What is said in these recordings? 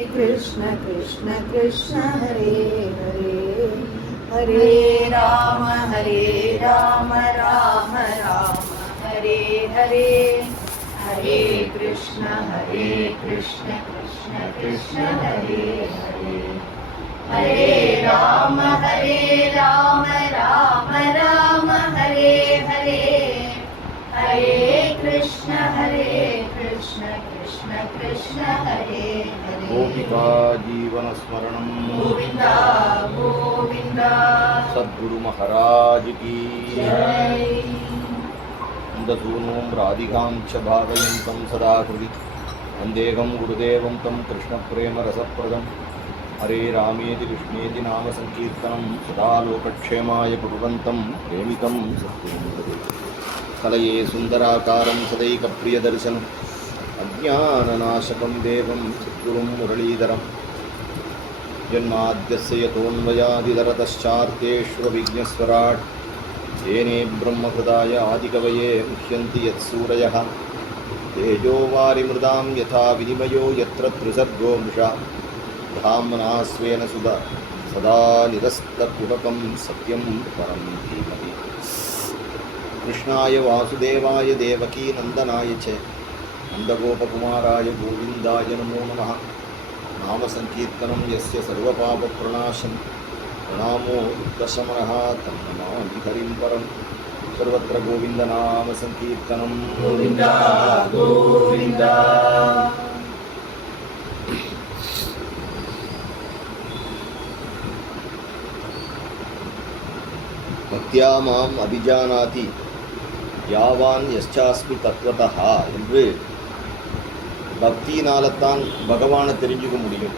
कृष्ण कृष्ण कृष्ण हरे हरे हरे राम राम राम हरे हरे हरे कृष्ण कृष्ण कृष्ण हरे हरे हरे राम राम राम हरे हरे हरे कृष्ण कृष्ण कृष्ण हरे हरे गोपिका जीवन स्मरणं गोविंद गोविंद सद्गुरु महाराज की जय। नंदसूनुं राधिकां च भावयन्तं सदा हृदि वन्देहं गुरुदेवं तं कृष्णप्रेमरसप्रदं हरे रामेति कृष्णेति नाम संकीर्तनं सदा लोकक्षेमाय कुर्वन्तं प्रेमिकं सत्यं कलये सुन्दराकारं सदैकप्रियदर्शनम् अज्ञाननाशकं देवं सद्गुरुं मुरलीधरं जन्माद्यस्य यतोऽन्वयादितरतश्चार्तेष्वभिघ्नस्वराट् येने ब्रह्महृदाय आदिकवये मुह्यन्ति यत्सूरयः तेजो वारिमृदां यथा विनिमयो यत्र त्रिसर्गो मृषा धाम्ना स्वेन सदा निरस्तकुहकं सत्यं परं धीमहि कृष्णाय वासुदेवाय देवकीनन्दनाय च नन्दगोपकुमाराय गोविन्दाय नमो नमः नाम संकीर्तनं यस्य सर्वपापप्रणाशं प्रणामो दशमनः तं नमामि हरिं परं सर्वत्र गोविन्दनाम संकीर्तनं गोविंद गोविंद भक्त्या माम् अभिजानाति यावान् यश्चास्मि तत्त्वतः என்று பக்தியினால்தான் பகவானை தெரிஞ்சுக்க முடியும்.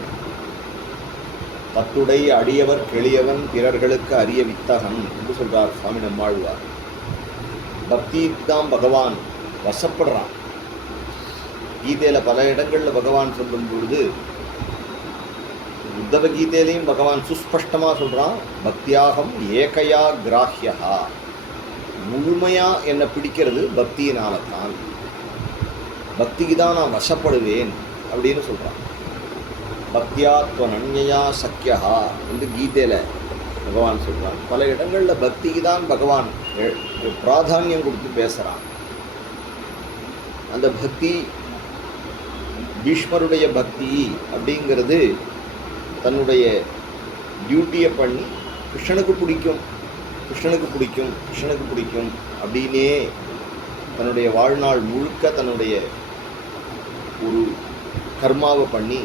தத்துடை அடியவர் கெளியவன் பிறர்களுக்கு அரிய வித்தகன் என்று சொல்றார் சுவாமி நம்மாழ்வார். பக்திக்கு தான் பகவான் வசப்படுறான். கீதையில பல இடங்கள்ல பகவான் சொல்லும் பொழுது உத்தவ கீதையிலையும் பகவான் சுஸ்பஷ்டமா சொல்றான், பக்தியாகம் ஏகையா கிராஹ்யா, முழுமையா என்னை பிடிக்கிறது பக்தியினால்தான், பக்திக்கு தான் நான் வசப்படுவேன் அப்படின்னு சொல்கிறான். பக்தியாத்வனன்யா சக்கியா என்று கீதையில் பகவான் சொல்கிறான். பல இடங்களில் பக்திக்கு தான் பகவான் பிராதானியம் கொடுத்து பேசுகிறான். அந்த பக்தி, பீஷ்மருடைய பக்தி அப்படிங்கிறது தன்னுடைய டியூட்டியை பண்ணி கிருஷ்ணனுக்கு பிடிக்கும் கிருஷ்ணனுக்கு பிடிக்கும் கிருஷ்ணனுக்கு பிடிக்கும் அப்படின்னே தன்னுடைய வாழ்நாள் முழுக்க தன்னுடைய ஒரு கர்மாவை பண்ணி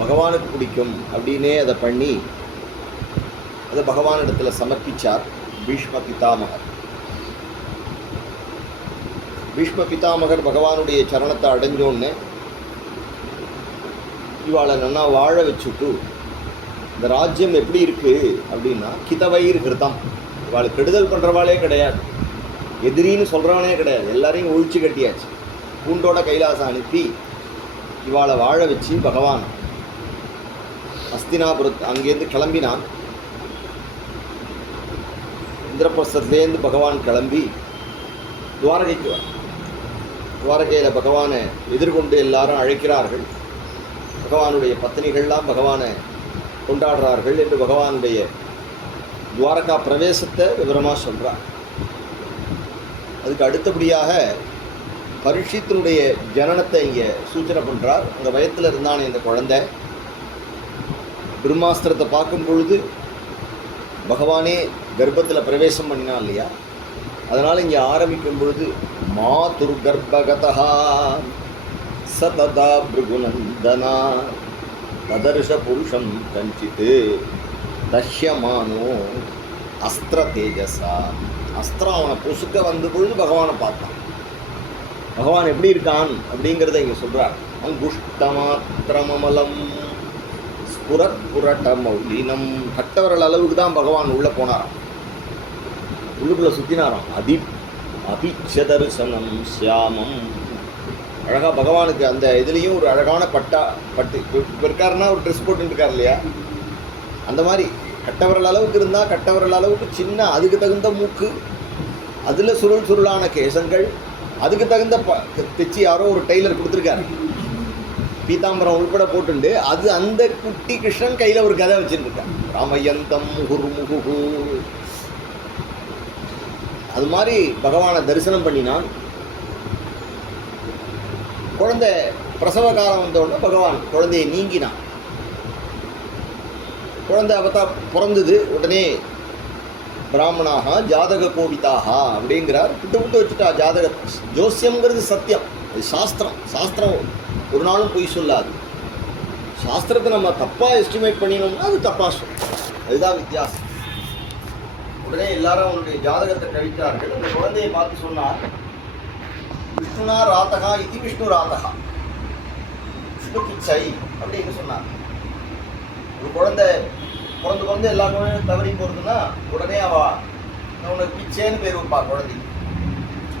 பகவானுக்கு பிடிக்கும் அப்படின்னே அதை பண்ணி அதை பகவானிடத்தில் சமர்ப்பிச்சார் பீஷ்ம பிதாமகர். பீஷ்ம பிதாமகர் பகவானுடைய சரணத்தை அடைஞ்சோன்னு இவாளை நல்லா வாழ வச்சுட்டு, இந்த ராஜ்யம் எப்படி இருக்குது அப்படின்னா கிதவயிறு கிருத்தம், இவாளுக்கு கெடுதல் பண்ணுறவாளே கிடையாது, எதிரின்னு சொல்கிறவனே கிடையாது, எல்லாரையும் ஒழிச்சு கட்டியாச்சு. பூண்டோட கைலாசம் அனுப்பி இவாளை வாழ வச்சு பகவான் அஸ்தினாபுரத்து அங்கேருந்து கிளம்பினான். இந்திரபிரஸ்தத்துலேருந்து பகவான் கிளம்பி துவாரகைக்கு வர, துவாரகையில் பகவானை எதிர்கொண்டு எல்லாரும் அழைக்கிறார்கள். பகவானுடைய பத்தினிகள்லாம் பகவானை கொண்டாடுறார்கள் என்று பகவானுடைய துவாரகா பிரவேசத்தை விவரமாக சொல்கிறார். அதுக்கு அடுத்தபடியாக பரீட்சித்தினுடைய ஜனனத்தை இங்கே சூச்சனை பண்ணுறார். அந்த வயத்தில் இருந்தானே இந்த குழந்தை, பிரம்மாஸ்திரத்தை பார்க்கும் பொழுது பகவானே கர்ப்பத்தில் பிரவேசம் பண்ணினான் இல்லையா, அதனால் இங்கே ஆரம்பிக்கும் பொழுது மாதுர் கர்ப்பகதா சததா பிருகுநந்தனா ததர்ஷ புருஷம் கஞ்சித்து தஷ்யமானோ அஸ்திர தேஜசா. அஸ்திரம் அவனை பொசுக்க வந்த பொழுது பகவானை பார்த்தான். பகவான் எப்படி இருக்கான் அப்படிங்கிறத இங்கே சொல்கிறார். அங்குஷ்டமாத்திரமலம் ஸ்புரத் புரட்ட மௌலினம். கட்டவரல் அளவுக்கு தான் பகவான் உள்ளே போனாராம், உள்ளுக்குள்ளே சுற்றினாராம். அபிச்சதர்சனம் சியாமம். அழகாக பகவானுக்கு அந்த இதுலேயும் ஒரு அழகான பட்டு இப்போ இருக்காருன்னா ஒரு ட்ரெஸ் போட்டுருக்கார் இல்லையா, அந்த மாதிரி கட்டவரல் அளவுக்கு இருந்தால் கட்டவரல் அளவுக்கு சின்ன அதுக்கு தகுந்த மூக்கு, அதில் சுருளான கேசங்கள், அதுக்கு தகுந்த தைச்சி யாரோ ஒரு டெய்லர் கொடுத்துருக்காரு, பீதாம்பரம் உள்பட போட்டுண்டு. அது அந்த குட்டி கிருஷ்ணன் கையில் ஒரு கதை வச்சுருக்கான், ராமயந்தம் முகுர்முகு. அது மாதிரி பகவானை தரிசனம் பண்ணினான். குழந்தை பிரசவ காலம் வந்தோடனே பகவான் குழந்தையை நீங்கினான். குழந்தை அவத்தா பிறந்தது. உடனே பிராமணாக ஜாதக கோவிதாக அப்படிங்கிறார். விட்டு வச்சுட்டா ஜாதக. ஜோசியம்ங்கிறது சத்தியம், அது சாஸ்திரம். சாஸ்திரம் ஒரு நாளும் பொய் சொல்லாது. சாஸ்திரத்தை நம்ம தப்பாக எஸ்டிமேட் பண்ணினோம்னா அது தப்பாக சொல்லும். அதுதான் வித்தியாசம். உடனே எல்லாரும் அவனுடைய ஜாதகத்தை கழித்தார்கள். அந்த குழந்தையை பார்த்து சொன்னார், விஷ்ணுனா ராதகா இது விஷ்ணு ராதகா, விஷ்ணு பிச்சை அப்படின்னு சொன்னார். ஒரு குழந்தை பிறந்து எல்லா குழந்தையும் தவறி போகிறதுன்னா உடனே உனக்கு பிச்சைன்னு பேர் வைப்பா குழந்தைக்கு.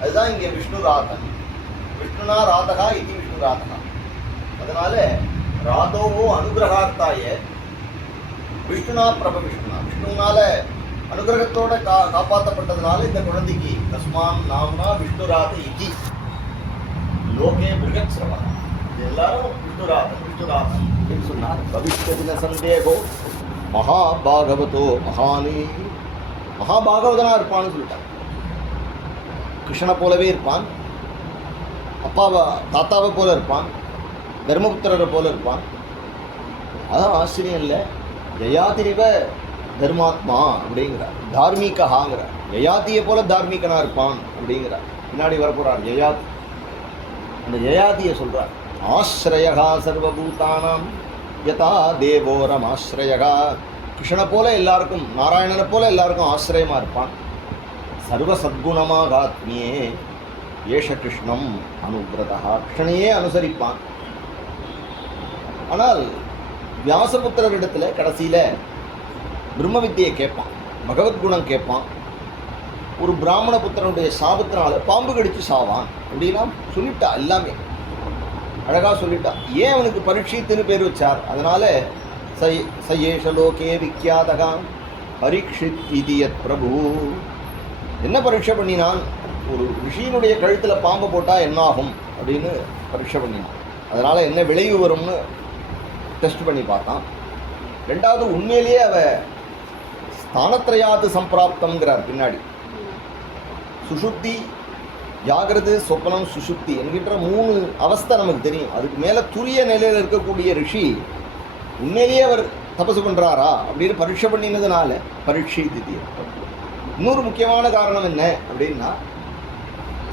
அதுதான் இங்கே விஷ்ணு ராதன். விஷ்ணுனா ராதகா இது விஷ்ணு ராதகா. அதனால ராதோவோ அனுகிரகார்த்தாய விஷ்ணுனா பிரப விஷ்ணுனா, விஷ்ணுனால அனுகிரகத்தோட காப்பாற்றப்பட்டதுனால இந்த குழந்தைக்கு தஸ்மான் நாம்னா விஷ்ணுராத இதி லோகே பிருகத் சிரவணா. இது எல்லாரும் விஷ்ணுராதன் விஷ்ணுராதன் அப்படின்னு சொன்னார். பவிஷ்யதின சந்தேகோ மகாபாகவதோ மகானி. மகாபாகவதனாக இருப்பான்னு சொல்லிட்டான். கிருஷ்ணனை போலவே இருப்பான், அப்பாவை தாத்தாவை போல இருப்பான், தர்மபுத்திரரை போல இருப்பான். அதான் ஆச்சரியம் இல்லை. ஜயாதிரிவ தர்மாத்மா அப்படிங்கிறார், தார்மீகாங்கிறார். ஜயாதியை போல தார்மீகனாக இருப்பான் அப்படிங்கிறார். பின்னாடி வரப்போகிறார் ஜயாத். அந்த ஜயாதியை சொல்கிறார். ஆஸ்ரயகா சர்வபூதானாம் யதா தேவோரம் ஆஸ்ரயகா. கிருஷ்ணனை போல எல்லாருக்கும், நாராயணனை போல எல்லாருக்கும் ஆசிரியமாக இருப்பான். சர்வ சத்குணமாக ஆத்மியே ஏஷ கிருஷ்ணம் அனுகிரதா. கிருஷ்ணனையே அனுசரிப்பான். ஆனால் வியாசபுத்திரரிடத்தில் கடைசியில் பிரம்ம வித்தியை கேட்பான், பகவத்குணம் கேட்பான். ஒரு பிராமண புத்திரனுடைய சாபத்தினால பாம்பு கடிச்சு சாவான் அப்படின்னா சொல்லிட்டா, எல்லாமே அழகாக சொல்லிட்டா. ஏன் அவனுக்கு பரீட்சித்துன்னு பேர் வச்சார்? அதனால சயேஷ லோகே விக்யாதகான் பரீட்சித் இதியத் பிரபு. என்ன பரீட்சை பண்ணினான்? ஒரு ரிஷியினுடைய கழுத்தில் பாம்பு போட்டால் என்னாகும் அப்படின்னு பரீட்சை பண்ணினான். அதனால் என்ன விளைவு வரும்னு டெஸ்ட் பண்ணி பார்த்தான். ரெண்டாவது, உண்மையிலேயே அவ ஸ்தானத்ரயாது சம்பிராப்தம்ங்கிறார் பின்னாடி. சுஷுப்தி, ஜாகிரது, சொப்பனம், சுஷுப்தி என்கின்ற 3 அவஸ்தை நமக்கு தெரியும். அதுக்கு மேலே துரிய நிலையில் இருக்கக்கூடிய ரிஷி உண்மையிலேயே அவர் தபசு பண்ணுறாரா அப்படின்னு பரீட்சை பண்ணினதுனால பரீட்சை திதி. இன்னொரு முக்கியமான காரணம் என்ன அப்படின்னா,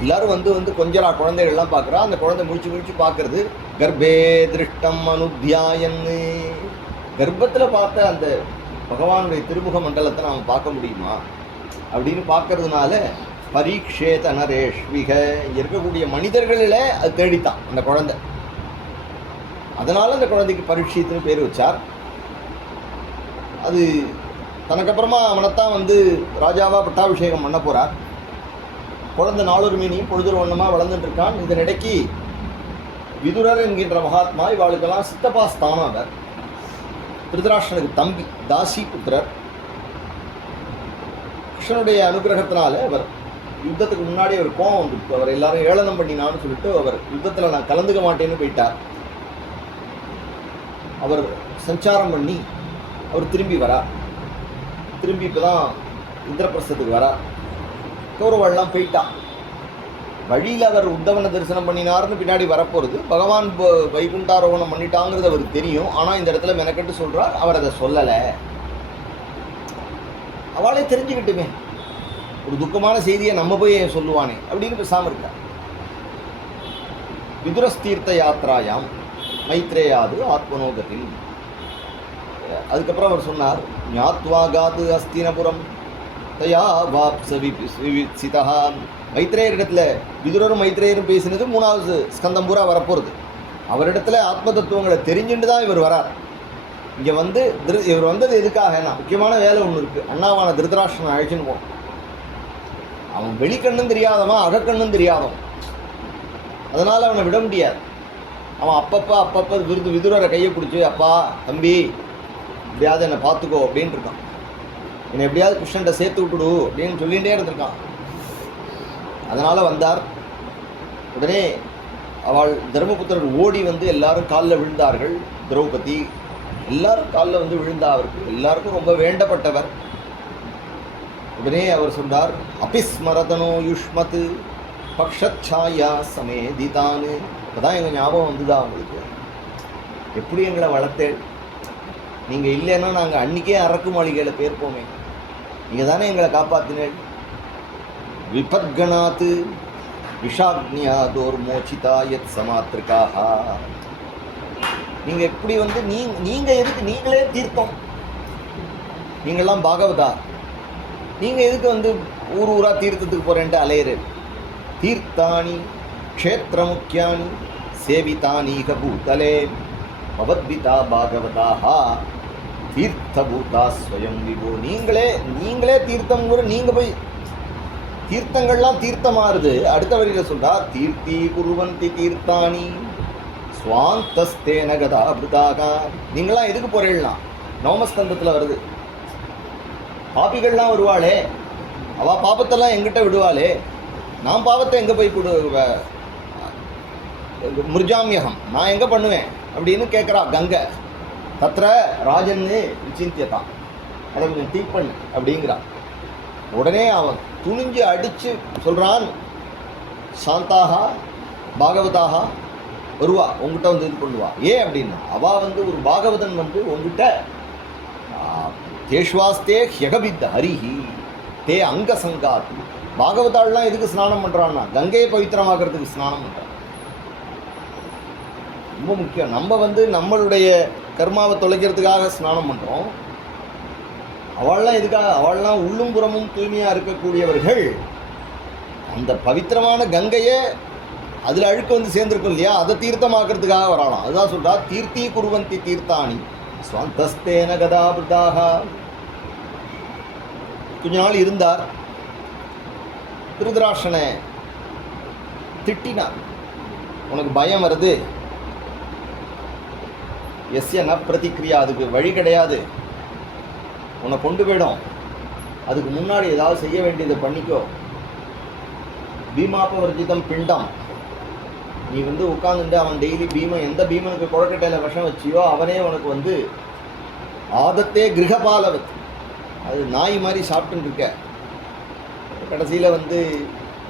எல்லாரும் வந்து கொஞ்சரா குழந்தைகள்லாம் பார்க்குறா. அந்த குழந்தை முழிச்சு பார்க்கறது. கர்ப்பே திருஷ்டம் அனுத்தியாயன்னு, கர்ப்பத்தில் பார்த்த அந்த பகவானுடைய திருமுக மண்டலத்தை நாம் பார்க்க முடியுமா அப்படின்னு பார்க்கறதுனால பரீட்சேத நரேஷ்விக, இருக்கக்கூடிய மனிதர்களில் அது தேடித்தான் அந்த குழந்தை. அதனால் அந்த குழந்தைக்கு பரீட்சித்துன்னு பேர் வச்சார். அது தனக்கப்புறமா அவனைத்தான் ராஜாவாக பட்டாபிஷேகம் பண்ண போகிறார். குழந்தை நாளொரு மீனியும் பொழுது வண்ணமாக வளர்ந்துட்டு இருக்கான். இதனிடைக்கு விதுரர் என்கின்ற மகாத்மா, இவாளுக்கெல்லாம் சித்தப்பா ஸ்தானம். அவர் திருதராஷ்டிரனுக்கு தம்பி, தாசி புத்திரர். கிருஷ்ணனுடைய அனுகிரகத்தினால அவர் யுத்தத்துக்கு முன்னாடி அவர் கோவம் வந்துட்டு அவர் எல்லாரும் ஏளனம் பண்ணினான்னு சொல்லிட்டு அவர் யுத்தத்தில் நான் கலந்துக்க மாட்டேன்னு போயிட்டார். அவர் சஞ்சாரம் பண்ணி அவர் திரும்பி வரார். திரும்பி இப்போ தான் இந்திரபிரஸ்தத்துக்கு வரார். கௌரவெல்லாம் போயிட்டான். வழியில் அவர் உத்தவனை தரிசனம் பண்ணினார்னு பின்னாடி வரப்போகிறது. பகவான் வைகுண்டாரோகணம் பண்ணிட்டாங்கிறது அவருக்கு தெரியும். ஆனால் இந்த இடத்துல மெனக்கட்டு சொல்கிறார், அவர் அதை சொல்லலை. அவளே தெரிஞ்சுக்கிட்டுமே, ஒரு துக்கமான செய்தியை நம்ம போய் சொல்லுவானே அப்படின்னு பேசாமல் இருக்கார். விதுரஸ்தீர்த்த யாத்ராயாம் மைத்ரேயாது ஆத்மனோகத்தில். அதுக்கப்புறம் அவர் சொன்னார், ஞாத்வா காது அஸ்தினபுரம் தயா வாப்ச விவித்சிதா. மைத்ரேயரிடத்தில் விதுரரும் மைத்ரேயரும் பேசினது 3வது ஸ்கந்தம் பூரா வரப்போகிறது. அவரிடத்துல ஆத்ம தத்துவங்களை தெரிஞ்சுட்டு தான் இவர் வரார். இங்கே இவர் வந்தது எதுக்காகனா, முக்கியமான வேலை ஒன்று இருக்குது. அண்ணாவான திருதராஷ்டிரனை அழைச்சின்னு போகணும். அவன் வெளிக்கண்ணும் தெரியாதவன், அகக்கண்ணும் தெரியாதவன். அதனால் அவனை விட முடியாது. அவன் அப்பப்போ விதுரரை கையை பிடிச்சி, அப்பா தம்பி எப்படியாவது என்னை பார்த்துக்கோ அப்படின்ட்டு இருக்கான். என்னை எப்படியாவது கிருஷ்ணன்ட்ட சேர்த்து விட்டுடு அப்படின்னு சொல்லிகிட்டே இருந்திருக்கான். அதனால் வந்தார். உடனே அவள் தர்மபுத்திரர் ஓடி வந்து எல்லாரும் காலில் விழுந்தார்கள். திரௌபதி எல்லாரும் காலில் வந்து விழுந்தா. அவருக்கு எல்லாருக்கும் ரொம்ப வேண்டப்பட்டவர். உடனே அவர் சொன்னார், அபிஸ்மரதனோ யுஷ்மத் பக்ஷாயா சமேதிதான்னு. இப்போதான் எங்கள் ஞாபகம் வந்துதா அவங்களுக்கு, எப்படி எங்களை வளர்த்தேன். நீங்கள் இல்லைன்னா நாங்கள் அன்றைக்கே அரக்கு மாளிகையில் போயிருப்போமே. நீங்கள் தானே எங்களை காப்பாற்றினேன். விபத்கணாத்து விஷாக்னியாதோர் மோச்சிதா யத் சமாத்திருக்காக. நீங்கள் எப்படி வந்து நீங்கள் எதுக்கு நீங்களே தீர்த்தம், நீங்கள்லாம் பாகவதா, நீங்கள் எதுக்கு வந்து ஊர் ஊராக தீர்த்தத்துக்கு போகிறேன்ட்டு அலையிற. தீர்த்தானி க்ஷேத்திர முக்கியானி சேவிதானீக பூதலே பவத்பிதா பாகவதாக தீர்த்தபூதா ஸ்வயம் விபோ. நீங்களே தீர்த்தம் கூட நீங்கள் போய் தீர்த்தங்கள்லாம் தீர்த்தமாறுது. அடுத்த வரியில் சொல்றா, தீர்த்தி குருவந்தி தீர்த்தானி ஸ்வாந்தஸ்தேன கதாபிருதாக. நீங்களாம் எதுக்கு போறீங்களாம்? நவமஸ்கந்தத்தில் வருது. பாப்பிகள்லாம் வருவாளே, அவள் பாப்பத்தெல்லாம் எங்கிட்ட விடுவாளே, நான் பாவத்தை எங்கே போய் மிருஜாமியகம் நான் எங்கே பண்ணுவேன் அப்படின்னு கேட்குறா கங்கை. தத்திர ராஜன்னு விசிந்தியதான், அதை கொஞ்சம் டீக் பண்ணு அப்படிங்கிறான். உடனே அவன் துணிஞ்சு அடித்து சொல்கிறான், சாந்தாக பாகவதாக வருவா, உங்ககிட்ட வந்து இது பண்ணுவா. ஏன் அப்படின்னா, அவள் வந்து ஒரு பாகவதன் வந்து உங்ககிட்ட தேஷ்வாஸ்தே ஹியகபித்த ஹரிஹி தே அங்க சங்காத். பாகவதாள்லாம் எதுக்கு ஸ்நானம் பண்ணுறான்னா, கங்கையை பவித்திரமாக்கிறதுக்கு ஸ்நானம் பண்ணுறான். ரொம்ப முக்கியம். நம்ம வந்து நம்மளுடைய கர்மாவை தொலைக்கிறதுக்காக ஸ்நானம் பண்ணுறோம். அவள்லாம் எதுக்காக? அவள்லாம் உள்ளும் புறமும் தூய்மையாக இருக்கக்கூடியவர்கள். அந்த பவித்திரமான கங்கையை அதில் அழுக்கு வந்து சேர்ந்துருக்கும் இல்லையா, அதை தீர்த்தமாக்கிறதுக்காக வரலாம். அதுதான் சொல்கிறா, தீர்த்தி குருவந்தி தீர்த்தானி ஸ்வந்தஸ்தேன கதாபிருதாக. கொஞ்ச நாள் இருந்தார். திருதராஷனை திட்டினார், உனக்கு பயம் வருது, எஸ்ய ந பிரதிக்ரியா, அதுக்கு வழி கிடையாது, உன்னை கொண்டு போயிடும், அதுக்கு முன்னாடி ஏதாவது செய்ய வேண்டியதை பண்ணிக்கோ. பீமாபவர்ஜிதம் பிண்டம், நீ வந்து உட்காந்துட்டு அவன் டெய்லி எந்த பீமனுக்கு கொழக்கட்டையில் விஷம் வச்சியோ அவனே உனக்கு வந்து ஆதத்தே கிரகபாலவத், அது நாய் மாதிரி சாப்பிட்டுன்னு இருக்க. கடைசியில் வந்து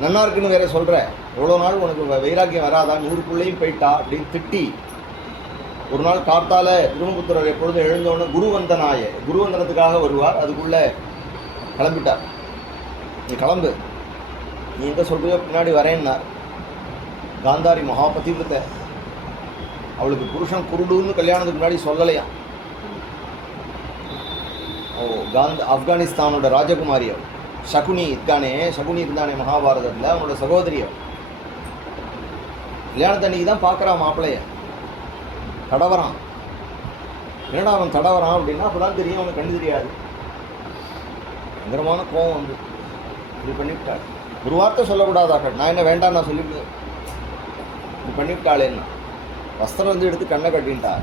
நன்னா இருக்குன்னு வேற சொல்கிற, எவ்வளோ நாள் உனக்கு வைராக்கியம் வராதா, 100 பிள்ளையும் போயிட்டா அப்படின்னு திட்டி. ஒரு நாள் காத்தால திருமபுத்திரர் எப்பொழுதும் எழுந்தோடனே குருவந்தனத்துக்காக வருவார். அதுக்குள்ளே கிளம்பிட்டார். நீ கிளம்பு, நீ எங்கே சொல்றியோ பின்னாடி வரேன்னார். காந்தாரி மகாபதிவிரத, அவளுக்கு புருஷன் குருடுன்னு கல்யாணத்துக்கு முன்னாடி சொல்லலையாம். ஆப்கானிஸ்தானோட ராஜகுமாரி அவள். சகுனி இருந்தானே மகாபாரதத்தில், அவனோட சகோதரி அவள். கல்யாணத்தன்னைக்கு தான் பார்க்குறான் மாப்பிள்ளைய, தடவரான். என்னடா அவன் தடவரான் அப்படின்னா அப்போ தான் தெரியும் அவனுக்கு கண்டு தெரியாது. பயங்கரமான கோவம் வந்து இப்படி பண்ணிவிட்டாள். ஒரு வார்த்தை சொல்லக்கூடாதாக்க, நான் என்ன வேண்டாம் நான் சொல்லிவிட்டு இப்படி பண்ணிவிட்டாளேன்னா. வஸ்திரம் வந்து எடுத்து கண்ணை கட்டின்ட்டா.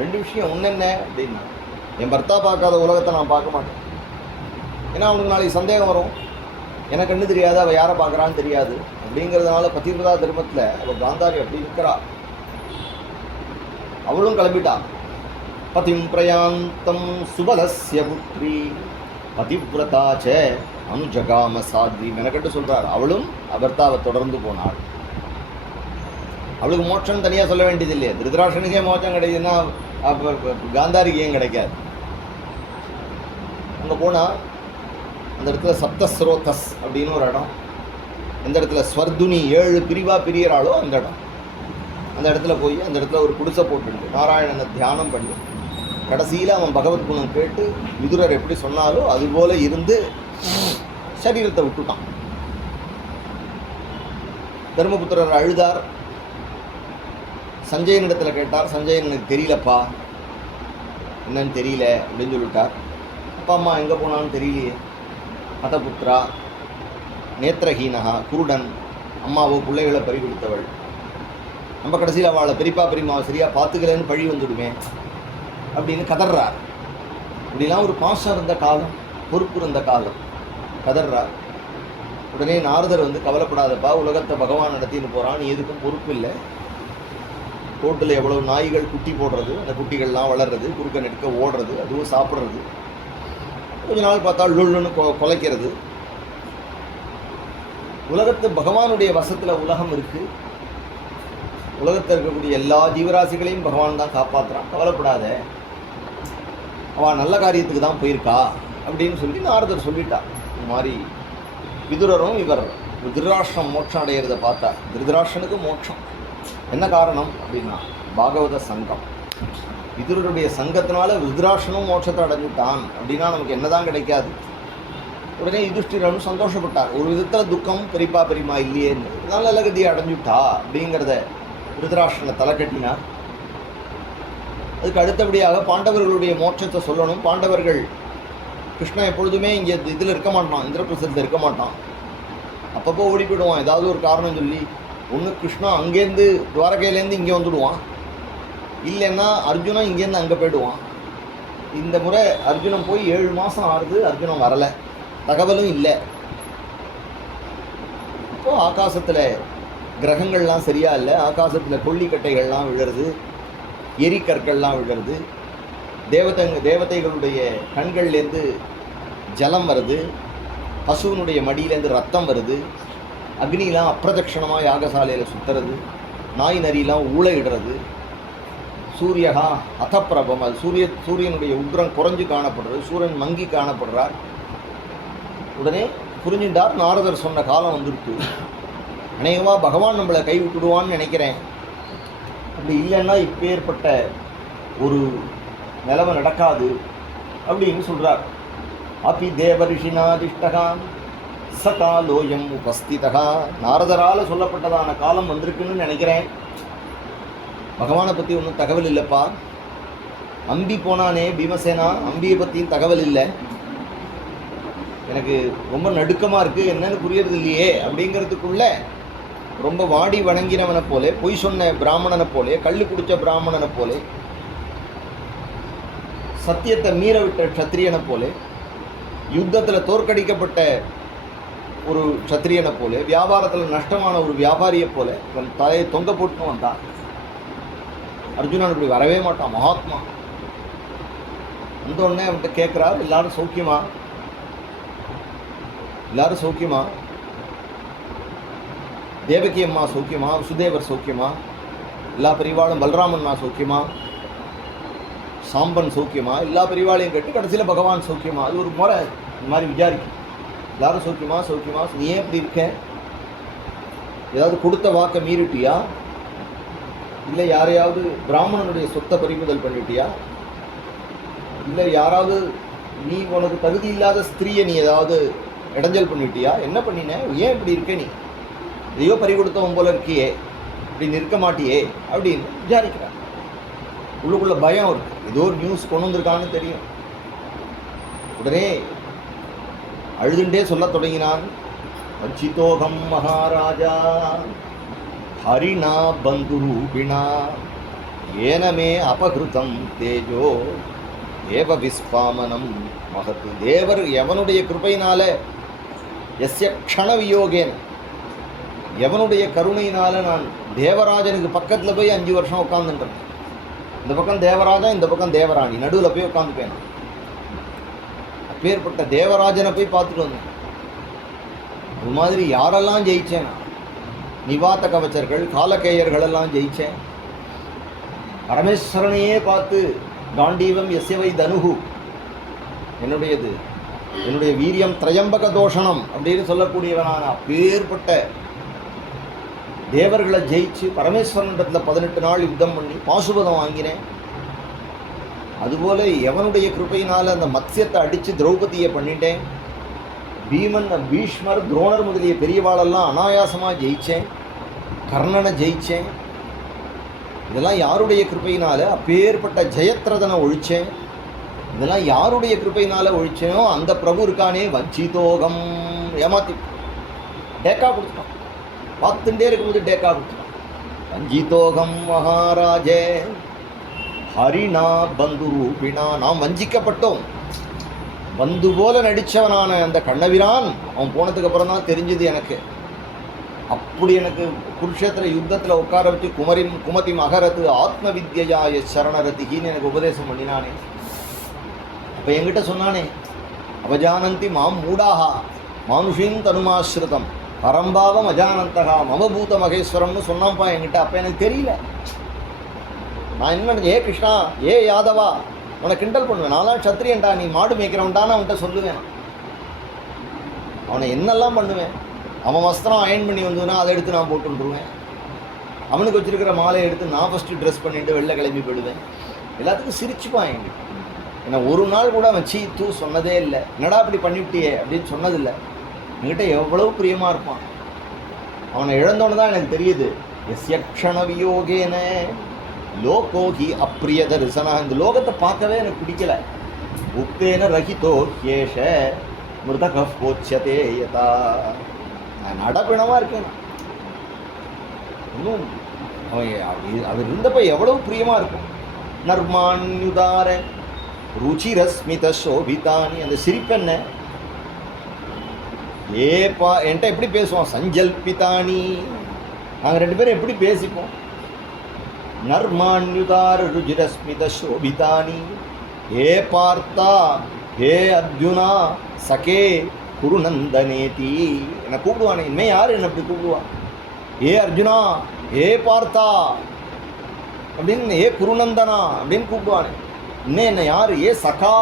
2 விஷயம். ஒன்று என்ன அப்படின்னா, என் பர்த்தா பார்க்காத உலகத்தை நான் பார்க்க மாட்டேன். ஏன்னா அவனுக்கு நாளைக்கு சந்தேகம் வரும், எனக்கு கண்ணு தெரியாது, அவள் யாரை பார்க்குறான்னு தெரியாது அப்படிங்கிறதுனால பதிவிரதா தர்மத்தில் அவள் காந்தாரி அப்படி இருக்கிறா. அவளும் கிளம்பிட்டா. பதிம் பிரயாந்தம் சுபலஸ்ய புத்ரி பதிவிரதாச்ச அனுஜகாம சாத்வி. மெனக்கட்டு சொல்கிறார். அவளும் அபர்த்தாவை தொடர்ந்து போனாள். அவளுக்கு மோட்சம் தனியாக சொல்ல வேண்டியது இல்லையே. திருதராஷனுக்கே மோட்சம் கிடைக்குதுன்னா அப்போ காந்தாரிக்கு ஏன் கிடைக்காது? அங்கே போனால் அந்த இடத்துல சப்தஸ்ரோதஸ் அப்படின்னு ஒரு இடம், எந்த இடத்துல ஸ்வர்துனி 7 பிரிவாக பிரியறாளோ அந்த இடம். அந்த இடத்துல போய் அந்த இடத்துல ஒரு குடிசை போட்டுண்டு நாராயணனை தியானம் பண்ணி கடைசியில் அவன் பகவத் குணம் கேட்டு விதுரர் எப்படி சொன்னாலோ அதுபோல் இருந்து சரீரத்தை விட்டுட்டான். தர்மபுத்திரர் அழுதார். சஞ்சயனிடத்தில் கேட்டார். சஞ்சயன் எனக்கு தெரியலப்பா, என்னன்னு தெரியல அப்படின்னு சொல்லிட்டார். அப்பா அம்மா எங்கே போனான்னு தெரியலையே. ஹதபுத்ரா நேத்திரஹீனகா, குருடன், அம்மாவோ பிள்ளைகளை பறி கொடுத்தவள். நம்ம கடைசியில் அவளை பெரியம்மாவை சரியாக பார்த்துக்கலன்னு பழி வந்துடுமே அப்படின்னு கதர்றார். இப்படிலாம் ஒரு பாசம் இருந்த காலம், பொறுப்பு இருந்த காலம். கதர்றார். உடனே நாரதர் வந்து கவலைப்படாதப்பா, உலகத்தை பகவான் நடத்தின்னு போகிறான், நீ எதுக்கும் பொறுப்பு இல்லை. தோட்டில் எவ்வளோ நாய்கள் குட்டி போடுறது, அந்த குட்டிகள்லாம் வளர்றது, குறுக்க நெடுக்க ஓடுறது, அதுவும் சாப்பிட்றது, கொஞ்ச நாள் பார்த்தா லுள்ளுன்னு குலைக்கிறது. உலகத்து பகவானுடைய வசத்தில் உலகம் இருக்குது. உலகத்தில் இருக்கக்கூடிய எல்லா ஜீவராசிகளையும் பகவான் தான் காப்பாற்றுறான், கவலைப்படாத, அவன் நல்ல காரியத்துக்கு தான் போயிருக்கா அப்படின்னு சொல்லி நாரதர் சொல்லிட்டார். இந்த மாதிரி விதுரரும் இவர் திருதராஷ்டிரம் மோட்சம் அடையிறத பார்த்தா, திருதராஷ்டிரனுக்கு மோட்சம் என்ன காரணம் அப்படின்னா பாகவத சங்கம். விதுரருடைய சங்கத்தினால திருதராஷ்டிரனும் மோட்சத்தை அடைஞ்சுட்டான் அப்படின்னா நமக்கு என்னதான் கிடைக்காது. உடனே யுதிஷ்டிரனும் சந்தோஷப்பட்டார். ஒரு விதத்தில் துக்கம் பெரியப்பா இல்லையேன்னு, நல்ல கதியை அடைஞ்சுட்டா அப்படிங்கிறத திருதராஷ்டிரனை தலை கட்டினார். அதுக்கு அடுத்தபடியாக பாண்டவர்களுடைய மோட்சத்தை சொல்லணும். பாண்டவர்கள், கிருஷ்ணன் எப்பொழுதுமே இங்கே இதில் இருக்க மாட்டான், இந்திரபிரசத்தில் இருக்க மாட்டான், அப்பப்போ ஓடி போயிடுவான் ஏதாவது ஒரு காரணம் சொல்லி. ஒன்று கிருஷ்ணா அங்கேருந்து துவாரகையிலேருந்து இங்கே வந்துடுவான், இல்லைன்னா அர்ஜுனன் இங்கேருந்து அங்கே போயிடுவான். இந்த முறை அர்ஜுனன் போய் 7 மாதம் ஆகுது, அர்ஜுனன் வரலை, தகவலும் இல்லை. இப்போது ஆகாசத்தில் கிரகங்கள்லாம் சரியா இல்லை, ஆகாசத்தில் கொல்லிக்கட்டைகள்லாம் விழுறது, எரிக்கற்கள்லாம் விழுறது, தேவதைகளுடைய கண்கள்லேருந்து ஜலம் வருது, பசுவனுடைய மடியிலேருந்து ரத்தம் வருது, அக்னிலாம் அப்பிரதட்சணமாக யாகசாலையில் சுற்றுறது, நாய் நரிலாம் ஊழையிடுறது, சூரியகா அதப்பிரபம், அது சூரியனுடைய உக்ரம் குறைஞ்சு காணப்படுறது, சூரியன் மங்கி காணப்படுறார். உடனே புரிஞ்சுட்டார், நாரதர் சொன்ன காலம் வந்துருக்கு, அநேகமாக பகவான் நம்மளை கை விட்டுடுவான்னு நினைக்கிறேன், அப்படி இல்லைன்னா இப்போ ஏற்பட்ட ஒரு நிலைமை நடக்காது அப்படின்னு சொல்கிறார். அப்பி தேவரிஷினாதிஷ்டகான் சகாலோயம் உபஸ்திதகா, நாரதரால் சொல்லப்பட்டதான காலம் வந்திருக்குன்னு நினைக்கிறேன். பகவானை பற்றி ஒன்றும் தகவல் இல்லைப்பா. அம்பி போனானே பீமசேனா, அம்பியை பற்றியும் தகவல் இல்லை. எனக்கு ரொம்ப நடுக்கமாக இருக்குது, என்னன்னு புரியறது இல்லையே அப்படிங்கிறதுக்குள்ள ரொம்ப வாடி வணங்கினவனை போலே, பொய் சொன்ன பிராமணனை போலே, கள்ளு குடித்த பிராமணனை போலே, சத்தியத்தை மீற விட்ட க்ஷத்திரியனை போலே, யுத்தத்தில் தோற்கடிக்கப்பட்ட ஒரு க்ஷத்திரியனை போலே, வியாபாரத்தில் நஷ்டமான ஒரு வியாபாரியை போல அவன் தலையை தொங்க போட்டுன்னு வந்தான். அர்ஜுனன் இப்படி வரவே மாட்டான், மகாத்மா. வந்தோடனே அவன்கிட்ட கேட்குறார், எல்லாரும் சௌக்கியமா, எல்லாரும் சௌக்கியமா, தேவகி அம்மா சௌக்கியமா, வசுதேவர் சௌக்கியமா, எல்லா பெரியவாளும் பலராமன்னா சௌக்கியமா, சாம்பன் சௌக்கியமா, எல்லா பெரியவாளையும் கேட்டு கடைசியில் பகவான் சௌக்கியமா. அது ஒரு முறை இந்த மாதிரி விசாரிக்கும். எல்லாரும் சௌக்கியமா சௌக்கியமா, நீ ஏன் இப்படி இருக்க, ஏதாவது கொடுத்த வாக்கை மீறிட்டியா, இல்லை யாரையாவது பிராமணனுடைய சொத்தை பறிமுதல் பண்ணிட்டியா, இல்லை யாராவது நீ உனக்கு தகுதி இல்லாத ஸ்திரீயை நீ ஏதாவது இடைஞ்சல் பண்ணிட்டியா, என்ன பண்ணின, ஏன் இப்படி இருக்க, நீ எதையோ பறி கொடுத்தவன் போல இருக்கியே, இப்படி நிற்க மாட்டியே அப்படின்னு விசாரிக்கிறான். உள்ளுக்குள்ள பயம் இருக்கு, ஏதோ ஒரு நியூஸ் கொண்டு வந்திருக்கான்னு தெரியும். உடனே அழுதுண்டே சொல்ல தொடங்கினான், வஞ்சிதோகம் மகாராஜா ஹரிணா பந்துரூபிணா ஏனமே அபகிருதம் தேஜோ தேவ விஸ்பாமனம் மகத்து. தேவர் எவனுடைய கிருபையினால, எஸ்ய க்ஷண வியோகேன, எவனுடைய கருணையினால நான் தேவராஜனுக்கு பக்கத்தில் போய் 5 வருஷம் உட்காந்துன்றேன். இந்த பக்கம் தேவராஜன், இந்த பக்கம் தேவராணி, நடுவில் போய் உட்காந்துப்பேன். அப்பேற்பட்ட தேவராஜனை போய் பார்த்துட்டு வந்தேன். அது மாதிரி யாரெல்லாம் ஜெயித்தேன், நிவாத்த கவச்சர்கள், காலகேயர்கள் எல்லாம் ஜெயித்தேன். பரமேஸ்வரனையே பார்த்து காண்டீவம் எஸ்யவை தனுகு, என்னுடையது, என்னுடைய வீரியம் திரையம்பக தோஷணம் அப்படின்னு சொல்லக்கூடியவனான அப்பேற்பட்ட தேவர்களை ஜெயிச்சு பரமேஸ்வரனிடத்தில் 18 நாள் யுத்தம் பண்ணி பாசுபதம் வாங்கினேன். அதுபோல் எவனுடைய கிருப்பையினால் அந்த மத்ஸ்யத்தை அடித்து திரௌபதியை பண்ணிட்டேன். பீமன், பீஷ்மர், துரோணர் முதலிய பெரியவாளெல்லாம் அனாயாசமாக ஜெயித்தேன். கர்ணனை ஜெயித்தேன். இதெல்லாம் யாருடைய கிருப்பையினால்? அப்பேற்பட்ட ஜெயத்ரதனை ஒழித்தேன். இதெல்லாம் யாருடைய கிருப்பையினால் ஒழிச்சேனோ அந்த பிரபு இருக்கானே, வஞ்சிதோகம், ஏமாத்தி டேக்கா கொடுத்துட்டான். பார்த்துட்டே இருக்கும்போது டேக்கா கொடுத்துட்டான். வஞ்சிதோகம் மகாராஜே ஹரிணா பந்து ரூபிணா, நாம் வஞ்சிக்கப்பட்டோம். பந்து போல நடித்தவனான அந்த கண்ணபிரான் அவன் போனதுக்கு அப்புறம் தான் தெரிஞ்சது எனக்கு. அப்படி எனக்கு குருஷேத்திர யுத்தத்தில் உட்கார வச்சு குமதி மகரத்து ஆத்ம வித்யாய சரணரதிகின்னு எனக்கு உபதேசம் பண்ணினானே. அப்போ என்கிட்ட சொன்னானே, அவஜானந்தி மாம் மூடாகா மானுஷீம் தனுமாஸ்ருதம் பரம்பாவம் அஜானந்தகா மமபூத மகேஸ்வரம்னு சொன்னான்ப்பா என்கிட்ட. அப்போ எனக்கு தெரியல. நான் என்ன, ஏ கிருஷ்ணா, ஏ யாதவா, அவனை கிண்டல் பண்ணுவேன். நான்லாம் சத்திரியன்டா, நீ மாடு மேய்க்கிறவன்டான்னு அவன்கிட்ட சொல்லுவேன். அவனை என்னெல்லாம் பண்ணுவேன். அவன் வஸ்திரம் அயன் பண்ணி வந்ததுன்னா அதை எடுத்து நான் போட்டுருவேன். அவனுக்கு வச்சுருக்கிற மாலையை எடுத்து நான் ஃபஸ்ட்டு ட்ரெஸ் பண்ணிவிட்டு வெளில கிளம்பி போயிடுவேன். எல்லாத்துக்கும் சிரிச்சுப்பான் என்கிட்ட. ஏன்னா ஒரு நாள் கூட அவன் சீ தூ சொன்னதே இல்லை. என்னடா அப்படி பண்ணிவிட்டியே அப்படின்னு சொன்னதில்லை. என்கிட்ட எவ்வளவு பிரியமாக இருப்பான். அவனை இழந்தோன்னு தான் எனக்கு தெரியுது. எஸ்யக்ஷண வியோகேன லோகோகி அப்பிரியத ரிசனா. இந்த லோகத்தை பார்க்கவே எனக்கு பிடிக்கல. உக்தேன ரஹிதோ ஹேஷ மிருதக போச்சதே யதா. நான் நடப்பிணமாக இருக்கேன். இன்னும் அவர் இருந்தப்போ எவ்வளவு பிரியமாக இருக்கும். நர்மான்யுதார ருச்சிரஸ்மித சோபிதானி. அந்த சிரிப்பென்ன ஏப்பா என்கிட்ட எப்படி பேசுவோம். சஞ்சல்பிதானி. நாங்கள் ரெண்டு பேரும் எப்படி பேசிப்போம். நர்மான்யுதார ருச்சிரஸ்மித சோபிதானி. ஏ பார்த்தா ஏ அர்ஜுனா சகே குருநந்தனேதி. என்னை கூப்பிடுவானே. இனிமே யார் என்னை அப்படி கூப்பிடுவான். ஏ அர்ஜுனா, ஏ பார்த்தா அப்படின்னு, ஏ குருநந்தனா அப்படின்னு கூப்பிடுவானே. இன்னும் என்னை யார், ஏ சகா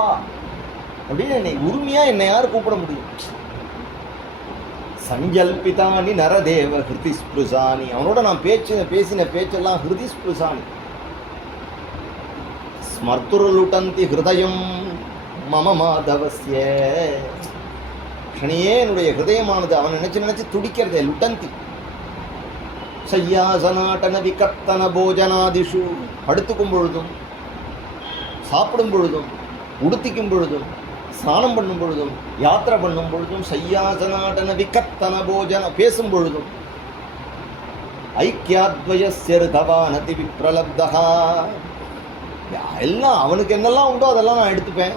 அப்படின்னு என்னை உரிமையாக என்னை யார் கூப்பிட முடியும். சஞ்சல்பிதானி நரதேவ ஹிருதி ஸ்பிருசானி. அவனோட நான் பேசின பேச்செல்லாம் ஹிருதி ஸ்பிருசானி. ஸ்மர்த்துருலுட்டந்தி ஹிருதயம் மம மாதவஸ்ய. க்ஷணியே என்னுடைய ஹிருதயமானது அவன் நினச்சி துடிக்கிறதே. லுட்டந்தி சையாசனாட்டன விகர்த்தன போஜனாதிஷு. படுத்துக்கும் பொழுதும், சாப்பிடும் பொழுதும், உடுத்திக்கும் பொழுதும், ஸ்நானம் பண்ணும் பொழுதும், யாத்திரை பண்ணும் பொழுதும், சையாசனாட்டன விகர்த்தன போஜன பேசும் பொழுதும், ஐக்கியாத்வயஸ்யர்தவானதி விப்ரலப்தஹா. எல்லாம் அவனுக்கு என்னெல்லாம் உண்டோ அதெல்லாம் நான் எடுத்துப்பேன்.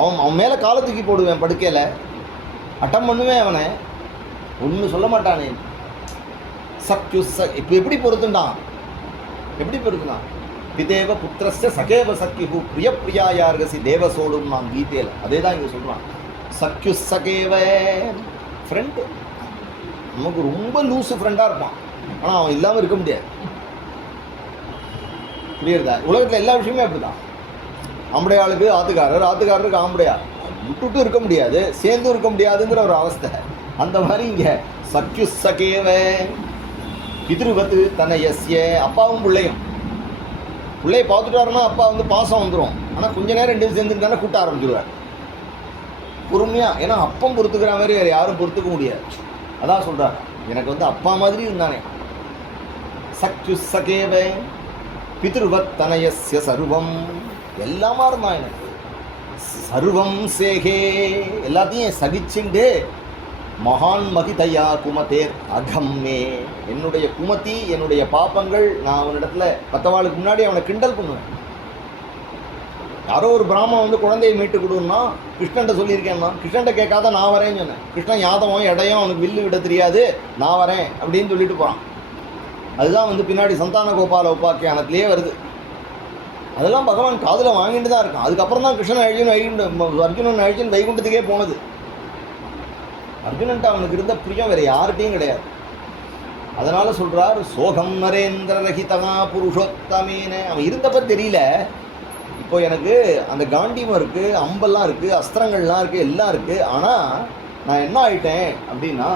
அவன் மேலே காலை தூக்கி போடுவேன். படுக்கையில் அட்டம் பண்ணுவேன். அவனை ஒன்றும் சொல்ல மாட்டானே. சக்யு இப்போ எப்படி பொறுத்துண்டான், எப்படி பொறுத்துனான். பிதேவ புத்திரஸ்ய சகேவ சக்யு பிரிய பிரியாயார்கசி தேவசோடும் நான் கீதையில் அதே தான் இங்கே சொல்கிறான். சக்யு சகேவ ஃப்ரெண்டு. நமக்கு ரொம்ப லூஸு ஃப்ரெண்டாக இருப்பான். ஆனால் அவன் இல்லாமல் இருக்க முடியாது. புரியுறதா. உலகத்தில் எல்லா விஷயமே அப்படி தான். ஆம்படையாளுக்கு ஆத்துக்காரர், ஆத்துக்காரருக்கு ஆம்படையார். விட்டுட்டு இருக்க முடியாது, சேர்ந்து இருக்க முடியாதுங்கிற ஒரு அவஸ்தை. அந்த மாதிரி இங்கே சக்யு சகேவ பிதிருவத்து தனயஸ்ய. அப்பாவும் பிள்ளையும். பிள்ளையை பார்த்துட்டாருன்னா அப்பா பாசம் வந்துடும். ஆனால் கொஞ்ச நேரம் ரெண்டு சேர்ந்துட்டானே கூட்ட ஆரம்பிச்சிடுவார் பொறுமையாக. ஏன்னா அப்பம் பொறுத்துக்கிற மாதிரி வேறு யாரும் பொறுத்துக்க முடியாது. அதான் சொல்கிறார், எனக்கு அப்பா மாதிரி இருந்தானே. சக்யு சகேவ பிதிருவத் தனயஸ்ய சர்வம். எல்லாமா இருந்தான் எனக்கு. சர்வம் சேகே. எல்லாத்தையும் சகிச்சுண்டு மகான் மகிதயா குமதேர் அகம்மே. என்னுடைய குமதி, என்னுடைய பாப்பங்கள் நான் அவனிடத்துல மற்றவாளுக்கு முன்னாடி அவனை கிண்டல் பண்ணுவேன். யாரோ ஒரு பிராமணன் குழந்தையை மீட்டு கொடுன்னா கிருஷ்ணன்ட்ட சொல்லியிருக்கேன்னா, கிருஷ்ணன்ட்ட கேட்காத நான் வரேன்னு சொன்னேன். கிருஷ்ணன் யாதவன் இடையும் அவனுக்கு வில்லு விட தெரியாது, நான் வரேன் அப்படின்னு சொல்லிட்டு போகிறான். அதுதான் பின்னாடி சந்தான கோபால உபாக்கியானத்திலே வருது. அதெல்லாம் பகவான் காதில் வாங்கிட்டு தான் இருக்கான். அதுக்கப்புறம் தான் கிருஷ்ணன் அர்ஜுனன் அழிச்சுன்னு வைகுண்டத்துக்கே போனது. அர்ஜுனன்ட்ட அவனுக்கு இருந்த பிரியம் வேறு யார்கிட்டையும் கிடையாது. அதனால சொல்கிறார், சோகம் நரேந்திர ரஹிதகா புருஷோத்தமேன. அவன் இருந்தப்ப தெரியல. இப்போ எனக்கு அந்த காண்டியம் இருக்குது, அம்பெல்லாம் இருக்குது, அஸ்திரங்கள்லாம் இருக்குது, எல்லாம் இருக்குது. ஆனால் நான் என்ன ஆயிட்டேன் அப்படின்னா,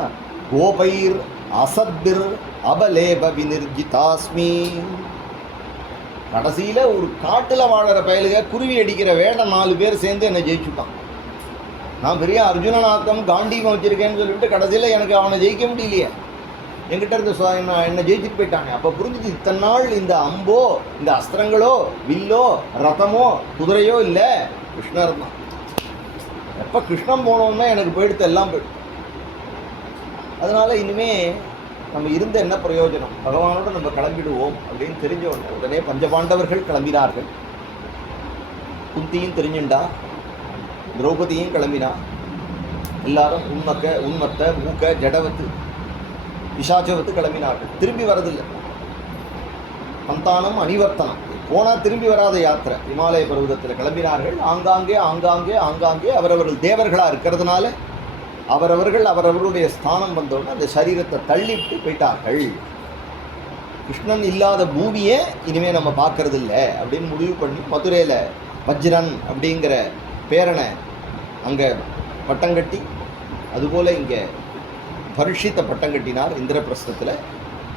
கோபைர் அசத்திர் அபலேப விநிர்ஜிதாஸ்மி. கடைசியில் ஒரு காட்டில் வாழற பயலுக குருவி அடிக்கிற வேட 4 பேர் சேர்ந்து என்னை ஜெயிச்சுட்டான். நான் பெரிய அர்ஜுனநாத்தம் காண்டீவம் வச்சுருக்கேன்னு சொல்லிவிட்டு கடைசியில் எனக்கு அவனை ஜெயிக்க முடியலையே. என்கிட்ட இருந்து என்னை ஜெயிச்சுட்டு போயிட்டாங்க. அப்போ புரிஞ்சுது, இத்தனை நாள் இந்த அம்போ, இந்த அஸ்திரங்களோ, வில்லோ, ரதமோ, குதிரையோ இல்லை, கிருஷ்ணர் தான். எப்போ கிருஷ்ணன் போனோம்னா எனக்கு போயிடுத்து, எல்லாம் போயிடுது. அதனால் இனிமேல் நம்ம இருந்த என்ன பிரயோஜனம், பகவானோடு நம்ம கிளம்பிடுவோம் அப்படின்னு தெரிஞ்ச உடனே பஞ்சபாண்டவர்கள் கிளம்பினார்கள். குந்தியும் தெரிஞ்சுண்டா, திரௌபதியும் கிளம்பினா. எல்லாரும் உண்மத்த மூக்க ஜடவத்து பிசாச்சவத்து கிளம்பினார்கள். திரும்பி வரதில்லை. சந்தானம் அனிவர்த்தனம், போனால் திரும்பி வராத யாத்திரை. இமாலய பர்வதத்தில் கிளம்பினார்கள். ஆங்காங்கே அவரவர்கள் தேவர்களாக இருக்கிறதுனால அவரவர்களுடைய ஸ்தானம் வந்தோடனே அந்த சரீரத்தை தள்ளிவிட்டு போயிட்டார்கள். கிருஷ்ணன் இல்லாத பூமியே இனிமேல் நம்ம பார்க்கறது இல்லை அப்படின்னு முடிவு பண்ணி மதுரையில் வஜ்ரன் அப்படிங்கிற பேரனை அங்கே பட்டங்கட்டி, அதுபோல் இங்கே பரீட்சித்த பட்டங்கட்டினார். இந்திரபிரஸ்தத்தில்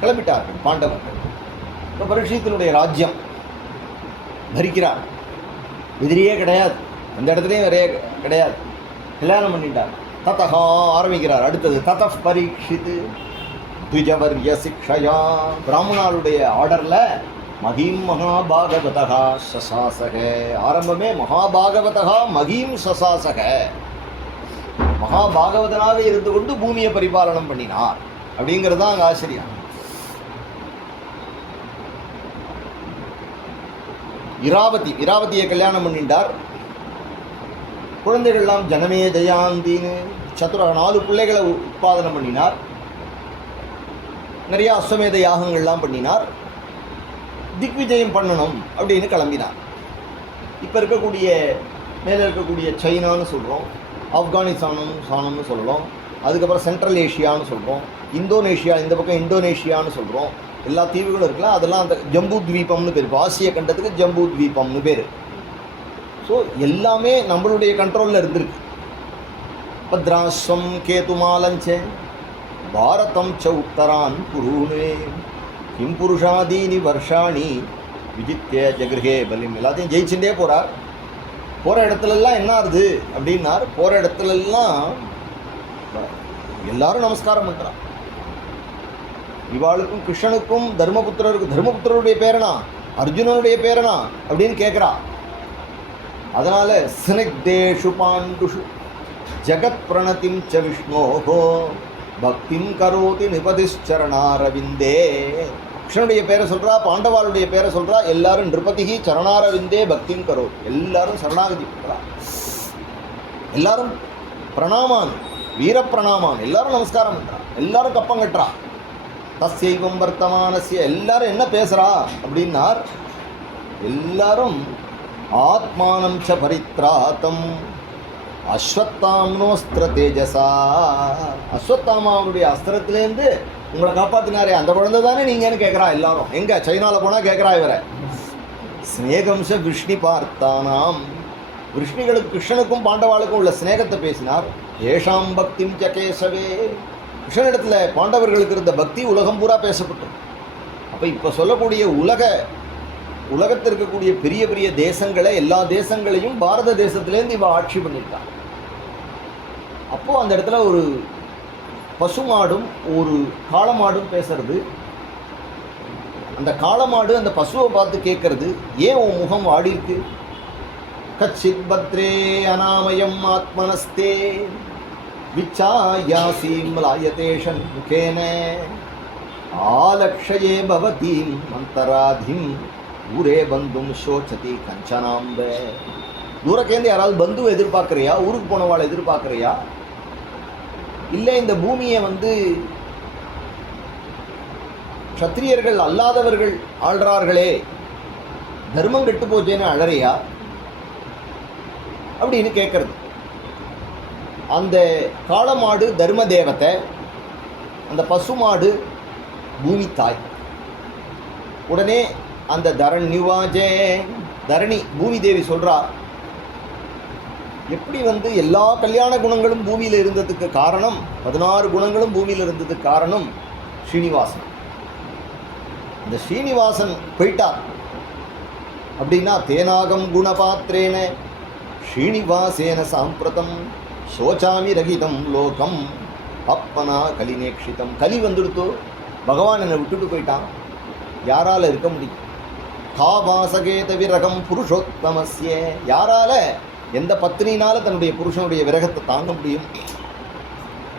கிளம்பிட்டார்கள் பாண்டவர்கள். இப்போ பரீட்சித்தினுடைய ராஜ்யம் பரிக்கிறார். எதிரியே கிடையாது, அந்த இடத்துலையும் வேறே கிடையாது. கல்யாணம் பண்ணிட்டார். ததகா ஆரம்பிக்கிறார். அடுத்தது ததஃப் பரீட்சித்து த்விஜவர்ய சிக்ஷயா, பிராமணாளுடைய ஆர்டரில் மகீம் மகாபாகவதா சசாசக. ஆரம்பமே மகாபாகவதா மகீம் சசாசக, மகாபாகவதனாக இருந்து கொண்டு பூமியை பரிபாலனம் பண்ணினார் அப்படிங்கிறது தான் அங்கே ஆச்சரியம். இராவதியை கல்யாணம் பண்ணிட்டார். குழந்தைகள்லாம் ஜனமே ஜெயாந்தின்னு 4 பிள்ளைகளை உற்பாதனம் பண்ணினார். நிறைய அஸ்வமேத யாகங்கள்லாம் பண்ணினார். திக்விஜயம் பண்ணணும் அப்படின்னு கிளம்பினார். இப்போ இருக்கக்கூடிய மேலே இருக்கக்கூடிய சைனான்னு சொல்கிறோம், ஆப்கானிஸ்தானம்னு சொல்லலாம், அதுக்கப்புறம் சென்ட்ரல் ஏஷியான்னு சொல்கிறோம், இந்தோனேஷியா, இந்த பக்கம் இந்தோனேஷியான்னு சொல்கிறோம். எல்லா தீவுகளும் இருக்கலாம். அதெல்லாம் அந்த ஜம்பூ துவீபம்னு பேர். இப்போ ஆசிய கண்டத்துக்கு ஜம்பூ துவீபம்னு பேர். ஸோ எல்லாமே நம்மளுடைய கண்ட்ரோலில் இருந்திருக்கு. பத்ராஸ்வம் கேதுமாலஞ்ச பாரதம் ச உத்தரான் குருனே கிம் புருஷாதீனி வருஷாணி விஜித்ய ஜகிருகே பலிம். எல்லாத்தையும் ஜெயிச்சுட்டே போகிறார். போகிற இடத்துலலாம் என்ன ஆகுது அப்படின்னார், போகிற இடத்துலலாம் எல்லாரும் நமஸ்காரம் பண்ணுறான். இவாளுக்கும் கிருஷ்ணனுக்கும் தர்மபுத்திரருடைய பேரனா அர்ஜுனனுடைய பேரனா அப்படின்னு கேட்குறா. அதனால ஸ்னிக்தேஷு பாண்டுஷு ஜகத் பிரணதிம் ச விஷ்ணோஹோ பக்திம் கரோதி நிபதிச்சரணாரவிந்தே. கிருஷ்ணனுடைய பேரை சொல்கிறா, பாண்டவாளுடைய பேரை சொல்கிறா. எல்லாரும் நிருபதிகி சரணாரவிந்தே பக்திம் கரோதி, எல்லாரும் சரணாகதி பண்ணுறா. எல்லாரும் பிரணாமான், வீர பிரணாமான், எல்லாரும் நமஸ்காரம் பண்ணுறா, எல்லாரும் கப்பம் கட்டுறா. தஸ்யைவம் வர்த்தமானஸ்ய, எல்லாரும் என்ன பேசுகிறா அப்படின்னார், எல்லாரும் ஆத்மானம் ச பரித்ராத்தம் அஸ்வத்தாம்னோஸ்திர தேஜசா. அஸ்வத்தாமாவுடைய அஸ்திரத்திலேருந்து உங்களை காப்பாற்றினாரே அந்த குழந்தை தானே நீங்கன்னு கேட்குறா. எல்லாரும் எங்கே சைனாவில் போனால் கேட்குறா இவரை. ஸ்நேகம்ச விஷ்ணி பார்த்தானாம், விஷ்ணிகளுக்கு கிருஷ்ணனுக்கும் பாண்டவாளுக்கும் உள்ள ஸ்நேகத்தை பேசினார். ஏஷாம் பக்திம் ச கேசவே, கிருஷ்ணனிடத்தில் பாண்டவர்களுக்கு இருந்த பக்தி உலகம் பூரா பேசப்பட்டது. அப்போ இப்போ சொல்லக்கூடிய உலகத்தில் இருக்கக்கூடிய பெரிய பெரிய தேசங்களை, எல்லா தேசங்களையும் பாரத தேசத்துலேருந்து இவ ஆட்சி பண்ணியிருக்கான். அப்போது அந்த இடத்துல ஒரு பசுமாடும் ஒரு காளமாடும் பேசுறது. அந்த காளமாடு அந்த பசுவை பார்த்து கேட்கறது, ஏன் உன் முகம் வாடி இருக்கு? கச்சித் பத்ரே அநாமயம் ஆத்மனஸ்தே விச்சாயாசீம் லாயதேஷன் முகேன ஆலக்ஷயே பவதீம் அந்தராதிம் ஊரே பந்தும் சோச்சதி கஞ்சனாம்ப. தூரக்கேந்து யாராவது பந்துவை எதிர்பார்க்குறியா? ஊருக்கு போனவாளை எதிர்பார்க்குறியா? இல்லை இந்த பூமியை க்ஷத்திரியர்கள் அல்லாதவர்கள் ஆள்றார்களே, தர்மம் கெட்டு போச்சேன்னு அழறியா அப்படின்னு கேட்கறது. அந்த காளமாடு தர்ம தேவத்தை, அந்த பசுமாடு பூமி தாய். உடனே அந்த தரண்யுவாஜே, தரணி பூமி தேவி சொல்கிறா, எப்படி எல்லா கல்யாண குணங்களும் பூமியில் இருந்ததுக்கு காரணம், 16 குணங்களும் பூமியில் இருந்ததுக்கு காரணம் ஸ்ரீனிவாசன். இந்த ஸ்ரீனிவாசன் போயிட்டார் அப்படின்னா தேனாகம் குணபாத்திரேன ஸ்ரீனிவாசேன சாம்பிரதம் சோச்சாமி ரகிதம் லோகம் அப்பனா கலிநேக்ஷிதம். கலி வந்துடுத்தோ, பகவான் என்னை விட்டுட்டு போயிட்டான், யாரால் இருக்க முடியும்? காவாசகேத விரகம் புருஷோத்தமஸ்ய, யாரால, எந்த பத்னினால தன்னுடைய புருஷனுடைய விரகத்தை தாங்க முடியும்?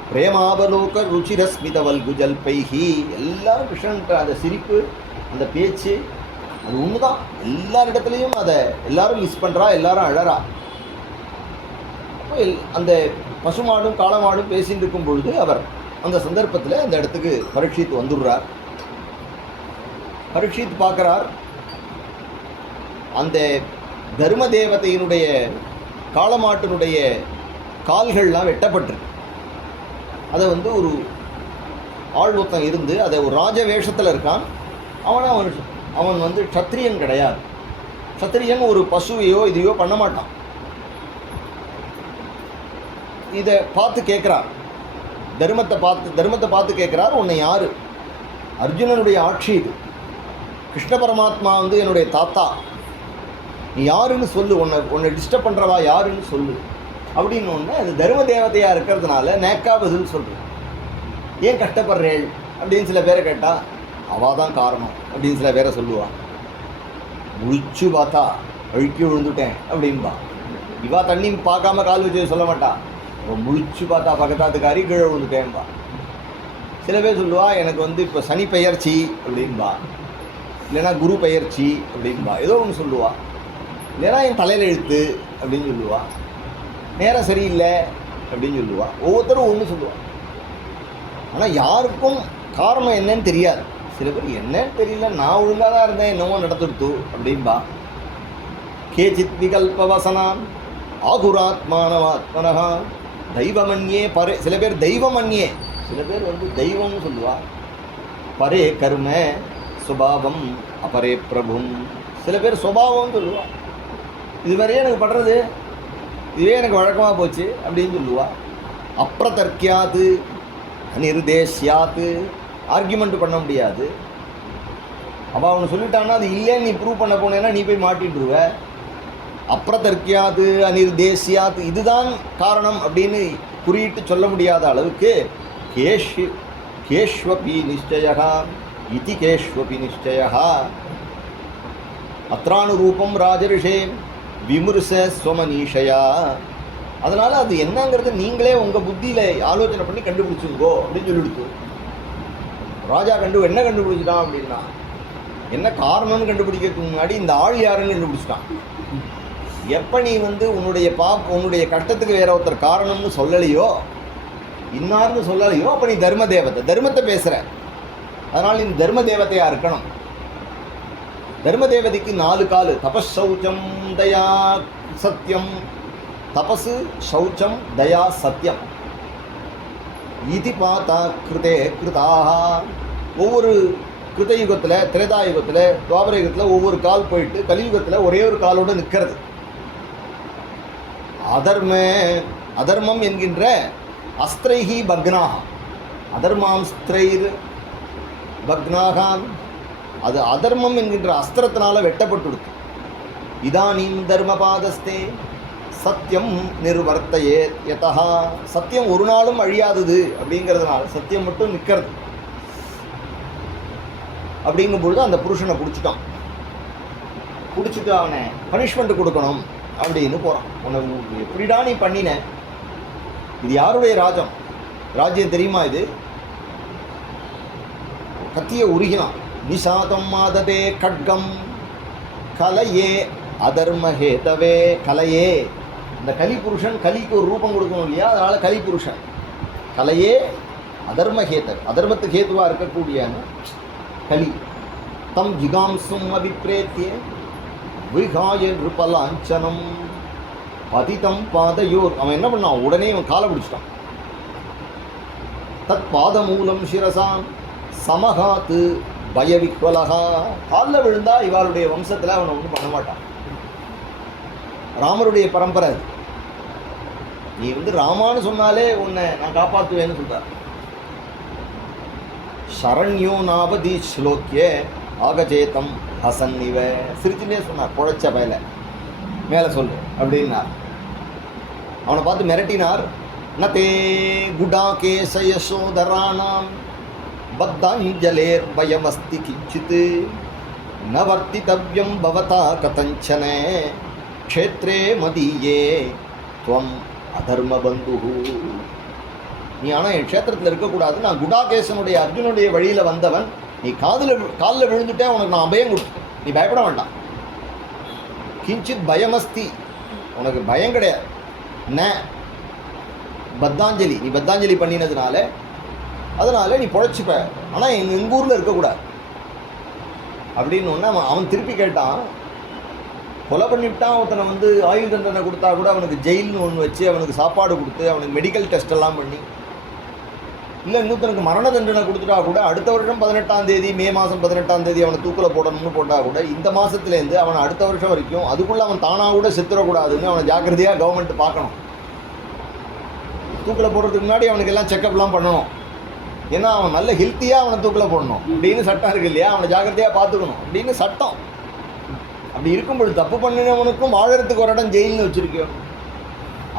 பிரேமாவலோக ருச்சிரஸ்மிதவல் குஜல் பைஹி, எல்லாரும் கிருஷ்ணன்ற அந்த சிரிப்பு, அந்த பேச்சு, அது ஒன்று தான். எல்லாரிடத்துலையும் அதை எல்லாரும் மிஸ் பண்ணுறா, எல்லாரும் அழறா. அப்போ அந்த பசுமாடும் காளமாடும் பேசிட்டு இருக்கும் பொழுது அவர் அந்த சந்தர்ப்பத்தில் அந்த இடத்துக்கு பரீட்சித் வந்துடுறார். பரீட்சித் பார்க்குறார், அந்த தர்ம தேவதையினுடைய காளமாட்டினுடைய கால்கள்லாம் வெட்டப்பட்டிருக்கு. அதை வந்து ஒரு ஆழ்வத்தம் இருந்து அதை ஒரு ராஜ வேஷத்தில் இருக்கான். அவன் வந்து க்ஷத்ரியன் கிடையாது. க்ஷத்ரியன் ஒரு பசுவையோ இதையோ பண்ண மாட்டான். இதை பார்த்து கேட்குறார், தர்மத்தை பார்த்து கேட்குறார், உன்னை யார்? அர்ஜுனனுடைய ஆட்சி இது. கிருஷ்ண பரமாத்மா வந்து என்னுடைய தாத்தா, நீ யாருன்னு சொல்லு, உன்னை டிஸ்டர்ப் பண்ணுறவா யாருன்னு சொல்லு அப்படின்னு ஒன்று. அது தர்ம தேவதையாக இருக்கிறதுனால நேக்கா பதில் சொல்கிறேன். ஏன் கஷ்டப்படுறேள் அப்படின்னு சில பேரை கேட்டால் அவள் தான் காரணம் அப்படின்னு சில பேரை சொல்லுவாள். முழிச்சு பார்த்தா அழுக்கி விழுந்துட்டேன் அப்படின்பா. இவா தண்ணி பார்க்காம கால் வச்சு சொல்ல மாட்டா. முழிச்சு பார்த்தா பக்கத்தாத்துக்காரி கீழே விழுந்துட்டேன்பா. சில பேர் சொல்லுவா எனக்கு வந்து இப்போ சனி பெயர்ச்சி அப்படின்பா, இல்லைன்னா குரு பெயர்ச்சி அப்படின்பா, ஏதோ ஒன்று சொல்லுவா. இல்லைன்னா என் தலையில் எழுத்து அப்படின்னு சொல்லுவா, நேரம் சரியில்லை அப்படின்னு சொல்லுவா. ஒவ்வொருத்தரும் ஒன்று சொல்லுவாள். ஆனால் யாருக்கும் காரணம் என்னன்னு தெரியாது. சில பேர் என்னன்னு தெரியல, நான் ஒழுங்காக தான் இருந்தேன், என்னமோ நடத்துடுத்து அப்படின்பா. கேச்சித் விகல்பவசனான் ஆகுராத்மானவாத்மனஹா தெய்வமன்யே பரே. சில பேர் தெய்வமன்யே, சில பேர் வந்து தெய்வம்னு சொல்லுவா. பரே கர்ம சுபாவம் அபரே பிரபும். சில பேர் சுபாவம்னு சொல்லுவா. இதுவரையே எனக்கு படுறது, இதுவே எனக்கு வழக்கமாக போச்சு அப்படின்னு சொல்லுவா. அப்ரதர்க்கியாது அநிர்தேஷ்யாத்து. ஆர்கியூமெண்ட் பண்ண முடியாது. அவள் அவனு சொல்லிட்டான்னா அது இல்லைன்னு நீ ப்ரூவ் பண்ண போனேன்னா நீ போய் மாட்டின்றுவ. அப்ரதர்க்கியாது அநிர்தேஷ்யாத்து, இதுதான் காரணம் அப்படின்னு குறியிட்டு சொல்ல முடியாத அளவுக்கு கேஷ்வபி நிச்சயா இதி கேஷ்வபி நிச்சயா அத்ரானுரூபம் ராஜரிஷே விமுருச ஸ்வமனீஷயா. அதனால் அது என்னங்கிறது நீங்களே உங்கள் புத்தியில் ஆலோசனை பண்ணி கண்டுபிடிச்சுங்கோ அப்படின்னு சொல்லிடுச்சு. ராஜா என்ன கண்டுபிடிச்சிட்டான் அப்படின்னா, என்ன காரணம்னு கண்டுபிடிக்கிறதுக்கு முன்னாடி இந்த ஆள் யாருன்னு கண்டுபிடிச்சிட்டான். எப்போ நீ வந்து உன்னுடைய கட்டத்துக்கு வேற ஒருத்தர் காரணம்னு சொல்லலையோ, இன்னார்னு சொல்லலையோ, அப்போ நீ தர்மத்தை பேசுகிற. அதனால் நீ தர்ம தேவதையாக இருக்கணும். தர்ம தேவதைக்கு 4 காலு. தபஸ் சௌச்சம் தயா சத்தியம். தபசு சௌச்சம் தயா சத்தியம் இது பார்த்தா கிருதே கிருதாக. ஒவ்வொரு கிருதயுகத்தில், திரேதாயுகத்தில், துவாபர யுகத்தில் ஒவ்வொரு கால் போயிட்டு கலியுகத்தில் ஒரே ஒரு காலோடு நிற்கிறது. அதர்மம் என்கின்ற அஸ்திரைஹி பக்னாக, அதர்மாம்ஸ்திரைர் பக்னாகான், அது அதர்மம் என்கின்ற அஸ்திரத்தினால வெட்டப்பட்டுடுது. இதானீம் தர்மபாதஸ்தே சத்தியம் நிர்வர்த்தையே யதா. சத்தியம் ஒரு நாளும் அழியாதது அப்படிங்கிறதுனால சத்தியம் மட்டும் நிற்கிறது. அப்படிங்கும்பொழுது அந்த புருஷனை பிடிச்சிட்டு அவனை பனிஷ்மெண்ட் கொடுக்கணும் அப்படின்னு போகிறான். உனக்கு எப்படிடா நீ பண்ணின? இது யாருடைய ராஜ்யம் தெரியுமா? இது கத்தியை உருகினான். நிஷாதம் மாததே கட்கம் கலையே அதர்மஹேதவே. கலையே, இந்த கலிபுருஷன், கலிக்கு ஒரு ரூபம் கொடுக்கணும் இல்லையா, அதனால் கலிபுருஷன். கலையே அதர்மஹேதவ், அதர்மத்துக்கு ஹேதுவாக இருக்கக்கூடிய கலி. தம் ஜிகாம்சும் அபிப்ரேத்திய விகாய நிருபலாஞ்சனம் பதிதம் பாதையோர். அவன் என்ன பண்ணான்? உடனே அவன் காலை பிடிச்சிட்டான். தத் பாதமூலம் சிரசான் சமகாத்து பயவிக்வலகா. காலில் விழுந்தா இவருடைய வம்சத்தில் அவனை ஒன்றும் பண்ண மாட்டான். ராமருடைய பரம்பரை அது. நீ வந்து ராமான்னு சொன்னாலே உன்னை நான் காப்பாற்றுவேன்னு சொல்கிறார். சரண்யோ நாபதி ஸ்லோக்கிய ஆகஜேதம் ஹசன் இவ. சிரிச்சுனே சொன்னார், குழைச்ச பயல மேலே சொல்லு அப்படின்னார். அவனை பார்த்து மிரட்டினார். நதே குடா கேச யசோதராணாம் பத்தாஞ்சலேர் பயமஸ்தி கிஞ்சித் நவர்த்தித்தவ்யம் பவதா கதஞ்சன க்ஷேத்ரே மதியே துவம் அதர்ம பந்து. நீ ஆனால் என் க்ஷேத்திரத்தில் இருக்கக்கூடாது. நான் குடாகேசனுடைய அர்ஜுனுடைய வழியில் வந்தவன். நீ காலில் விழுந்துட்டே உனக்கு நான் அபயம் கொடுத்துட்டேன். நீ பயப்பட வேண்டாம். கிஞ்சித் பயமஸ்தி, உனக்கு பயம் கிடையாது. ந பத்தாஞ்சலி, நீ பத்தாஞ்சலி பண்ணினதுனால அதனால் நீ பொழைச்சிப்ப, ஆனால் எங்கள் ஊரில் இருக்கக்கூடாது அப்படின்னு ஒன்று அவன் திருப்பி கேட்டான். கொலை பண்ணிவிட்டான் ஒருத்தனை வந்து ஆயுள் தண்டனை கொடுத்தா கூட அவனுக்கு ஜெயில்னு ஒன்று வச்சு அவனுக்கு சாப்பாடு கொடுத்து அவனுக்கு மெடிக்கல் டெஸ்ட் எல்லாம் பண்ணி, இல்லை இன்னொருத்தனுக்கு மரண தண்டனை கொடுத்துட்டா கூட அடுத்த வருஷம் 18ஆம் தேதி, மே மாதம் 18ஆம் தேதி அவனை தூக்கில் போடணும்னு போட்டால் கூட இந்த மாதத்துலேருந்து அவனை அடுத்த வருஷம் வரைக்கும் அதுக்குள்ளே அவன் தானாக கூட செத்துடக்கூடாதுன்னு அவனை ஜாக்கிரதையாக கவர்மெண்ட் பார்க்கணும். தூக்கில் போடுறதுக்கு முன்னாடி அவனுக்கு எல்லாம் செக்கப்லாம் பண்ணணும். ஏன்னா அவன் நல்ல ஹெல்த்தியாக அவனை தூக்கில் போடணும் அப்படின்னு சட்டம் இருக்கு இல்லையா, அவனை ஜாக்கிரதையாக பார்த்துக்கணும் அப்படின்னு சட்டம். அப்படி இருக்கும்பொழுது தப்பு பண்ணினவனுக்கும் வாழறதுக்கு ஒரு இடம் ஜெயில்னு வச்சுருக்கோம்.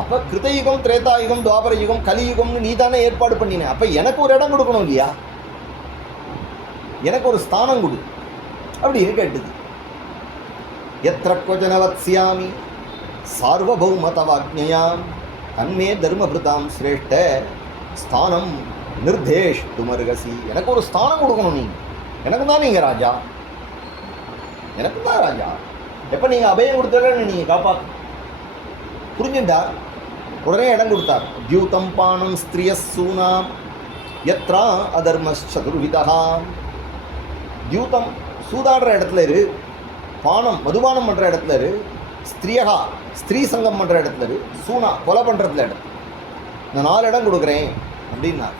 அப்போ கிருதயுகம், திரேதாயுகம், துவாபர யுகம், கலியுகம்னு நீ தானே ஏற்பாடு பண்ணினேன். அப்போ எனக்கு ஒரு இடம் கொடுக்கணும் இல்லையா, எனக்கு ஒரு ஸ்தானம் கொடு அப்படின்னு கேட்டுது. எத்திர கொஜன வத்ஸ்யாமி சார்வபௌமதவாக்ஞயாம் தன்மே தர்மபிருதாம் சிரேஷ்ட ஸ்தானம் நிர்தேஷ் துமர்கசி. எனக்கு ஒரு ஸ்தானம் கொடுக்கணும், நீங்கள் எனக்கு தான் நீங்கள் ராஜா, எனக்கு தான் ராஜா. எப்போ நீங்கள் அபயம் கொடுத்தாலும் நீங்கள் காப்பாற்று. புரிஞ்சுட்டார். உடனே இடம் கொடுத்தார். தியூதம் பானம் ஸ்திரிய சூனாம் யத்ரா அதர்மச்சதுர்விதா. தியூதம் சூதாடுற இடத்துல இரு, பானம் மதுபானம் பண்ணுற இடத்துல இரு, ஸ்திரியகா ஸ்திரீ சங்கம் பண்ணுற இடத்துல இரு, சூனா கொலை பண்ணுறதுல இடம், இந்த 4 இடம் கொடுக்குறேன் அப்படின்னார்.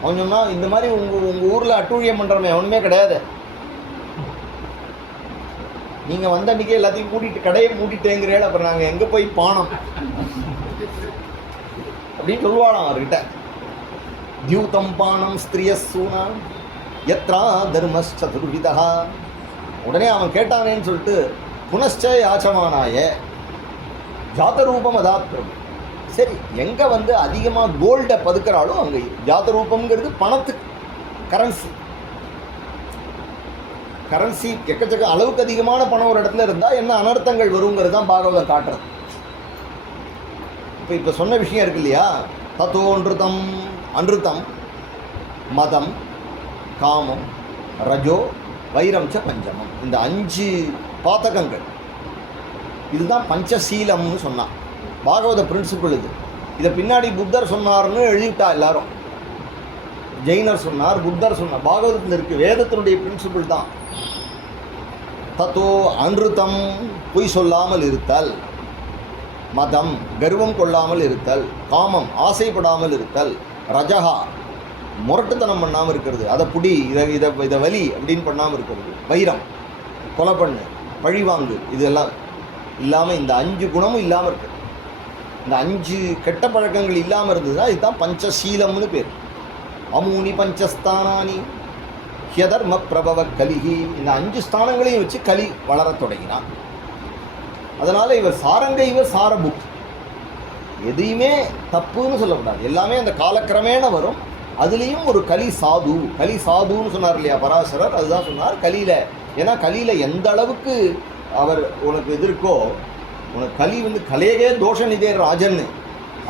அவன் சொன்னால் இந்த மாதிரி உங்கள் ஊரில் அட்டூழியம் பண்ணுறவன் அவனுமே கிடையாது, நீங்கள் வந்த அன்றைக்கி எல்லாத்தையும் கூட்டிகிட்டு கடையை மூட்டிட்டேங்கிறேன், அப்புறம் நாங்கள் எங்கே போய் பானம் அப்படின்னு சொல்லுவாளாம் அவர்கிட்ட. தியூதம் பானம் ஸ்திரிய சூனா யத்ரா தர்மச்சதுர்விதா. உடனே அவன் கேட்டானேன்னு சொல்லிட்டு புனச்ச யாச்சமானாய ஜாதரூபம் அதாத் பிரபு. சரி, எங்கே வந்து அதிகமாக கோல்டை பதுக்கிறாளோ அங்கே ஜாதரூபம்ங்கிறது பணத்துக்கு கரன்சி எக்கச்சக்க அளவுக்கு அதிகமான பணம் ஒரு இடத்துல இருந்தால் என்ன அனர்த்தங்கள் வருங்கிறது தான் பாகவதம் காட்டுறது. இப்போ சொன்ன விஷயம் இருக்கு இல்லையா, தத்தோன்றுதம் அன்றுதம் மதம் காமம் ரஜோ வைரம் ச பஞ்சமம். இந்த 5 பாத்தகங்கள் இதுதான் பஞ்சசீலம்னு சொன்னான். பாகவத பிரின்சிபிள் இது. இதை பின்னாடி புத்தர் சொன்னார்னு எழுதிவிட்டா எல்லாரும். ஜெயினர் சொன்னார், புத்தர் சொன்னார், பாகவதத்தில் இருக்குது, வேதத்தினுடைய பிரின்சிபிள் தான். தத்தோ அன்றுதம் பொய் சொல்லாமல் இருத்தல், மதம் கர்வம் கொள்ளாமல் இருத்தல், காமம் ஆசைப்படாமல் இருத்தல், ரஜகா முரட்டுத்தனம் பண்ணாமல் இருக்கிறது, அதை புடி இதை வலி அப்படின்னு பண்ணாமல் இருக்கிறது, வைரம் கொலை பண்ணு பழிவாங்கு இதெல்லாம் இல்லாமல் இந்த 5 குணமும் இல்லாமல் இருக்குது. இந்த 5 கெட்ட பழக்கங்கள் இல்லாமல் இருந்ததுன்னா இதுதான் பஞ்சசீலம்னு பேர். அமூனி பஞ்சஸ்தானானி ஹியதர்ம பிரபவ கலிகி. இந்த 5 ஸ்தானங்களையும் வச்சு கலி வளரத் தொடங்கினான். அதனால் இவர் சாரங்க, இவர் சாரபுக். எதையுமே தப்புன்னு சொல்லக்கூடாது, எல்லாமே அந்த காலக்கிரமேண வரும். அதுலேயும் ஒரு கலி சாதுன்னு சொன்னார் இல்லையா பராசரர், அதுதான் சொன்னார் கலியில். ஏன்னா கலியில் எந்த அளவுக்கு அவர் உனக்கு இது இருக்கோ, உனக்கு கலி வந்து கலேகே தோஷ நிதே ராஜன்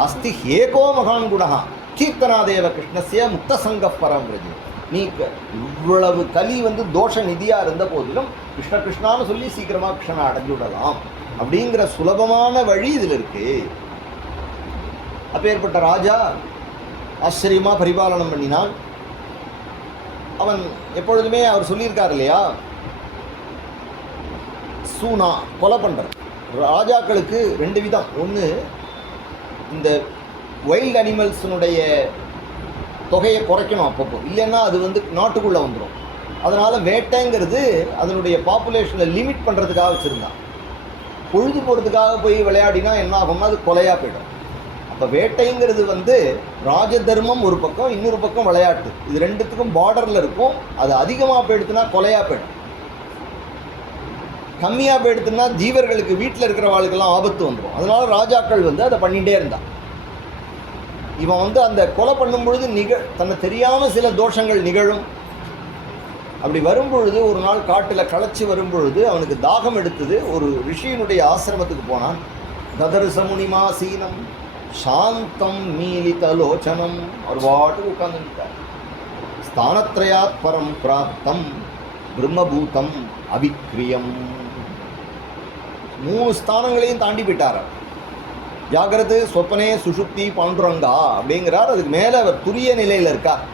அஸ்தி ஹேகோ மகான் குணா கீர்த்தனாதேவ கிருஷ்ணசிய முக்த சங்க பரம்பிரஜி. நீ இவ்வளவு கலி வந்து தோஷ நிதியாக இருந்த போதிலும் கிருஷ்ண கிருஷ்ணான்னு சொல்லி சீக்கிரமாக கிருஷ்ணனை அடைஞ்சு விடலாம் அப்படிங்கிற சுலபமான வழி இதில் இருக்குது. அப்பேற்பட்ட ராஜா ஆச்சரியமாக பரிபாலனம் பண்ணினான். அவன் எப்பொழுதுமே அவர் சொல்லியிருக்கார் இல்லையா, சூனா கொலை பண்ணுறது. ராஜாக்களுக்கு 2 விதம். ஒன்று, இந்த வைல்டு அனிமல்ஸினுடைய தொகையை குறைக்கணும் அப்பப்போ, இல்லைன்னா அது வந்து நாட்டுக்குள்ளே வந்துடும். அதனால் வேட்டைங்கிறது அதனுடைய பாப்புலேஷனை லிமிட் பண்ணுறதுக்காக வச்சுருந்தான். பொழுது போகிறதுக்காக போய் விளையாடினா என்ன ஆகும்னா அது கொலையாக போயிடும். அப்போ வேட்டைங்கிறது வந்து ராஜ தர்மம் ஒரு பக்கம், இன்னொரு பக்கம் விளையாட்டு, இது 2த்துக்கும் பார்டரில் இருக்கும். அது அதிகமாக போயிடுத்துனா கொலையாக போயிடும், கம்மியாக போயிடுத்துன்னா ஜீவர்களுக்கு வீட்டில் இருக்கிறவாளுக்கெல்லாம் ஆபத்து வந்துடும். அதனால் ராஜாக்கள் வந்து அதை பண்ணிகிட்டே இருந்தான். இவன் வந்து அந்த கொலை பண்ணும் பொழுது தன்னை தெரியாமல் சில தோஷங்கள் நிகழும். அப்படி வரும்பொழுது ஒரு நாள் காட்டில் களைச்சி வரும்பொழுது அவனுக்கு தாகம் எடுத்தது. ஒரு ரிஷியினுடைய ஆசிரமத்துக்கு போனான். ததர்சமுனிமா சீனம் சாந்தம் மீலிதலோச்சனம். ஒரு பாட்டுக்கு உட்கார்ந்துட்டார். ஸ்தானத்ரயாத் பரம் பிராப்தம் பிரம்மபூதம் அபிக்ரியம். 3 ஸ்தானங்களையும் தாண்டி போயிட்டார். ஜாகிரது சொப்பனே சுஷுப்தி பாண்டுரங்கா அப்படிங்கிறார். அதுக்கு மேலே அவர் துரிய நிலையில் இருக்கார்.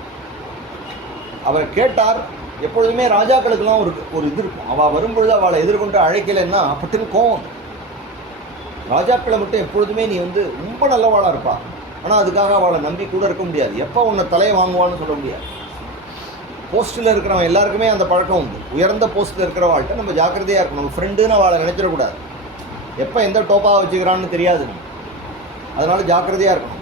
அவர் கேட்டார், எப்பொழுதுமே ராஜாக்களுக்கெல்லாம் ஒரு இது இருக்கும். அவள் வரும்பொழுது அவளை எதிர்கொண்டு அழைக்கலைன்னா பட்டுன்னு கோவம். ராஜாக்களை மட்டும் எப்பொழுதுமே நீ ரொம்ப நல்லவாளாக இருப்பா, ஆனால் அதுக்காக அவளை நம்பி கூட இருக்க முடியாது. எப்போ உன்னை தலையை வாங்குவான்னு சொல்ல முடியாது. போஸ்ட்டில் இருக்கிறவன் எல்லாருக்குமே அந்த பழக்கம் உண்டு. உயர்ந்த போஸ்ட்டில் இருக்கிறவாள்கிட்ட நம்ம ஜாக்கிரதையாக இருக்கணும். நம்ம ஃப்ரெண்டுன்னு அவளை நினைச்சிடக்கூடாது. எப்போ எந்த டோப்பாக வச்சுக்கிறான்னு தெரியாது. அதனால் ஜாக்கிரதையாக இருக்கணும்.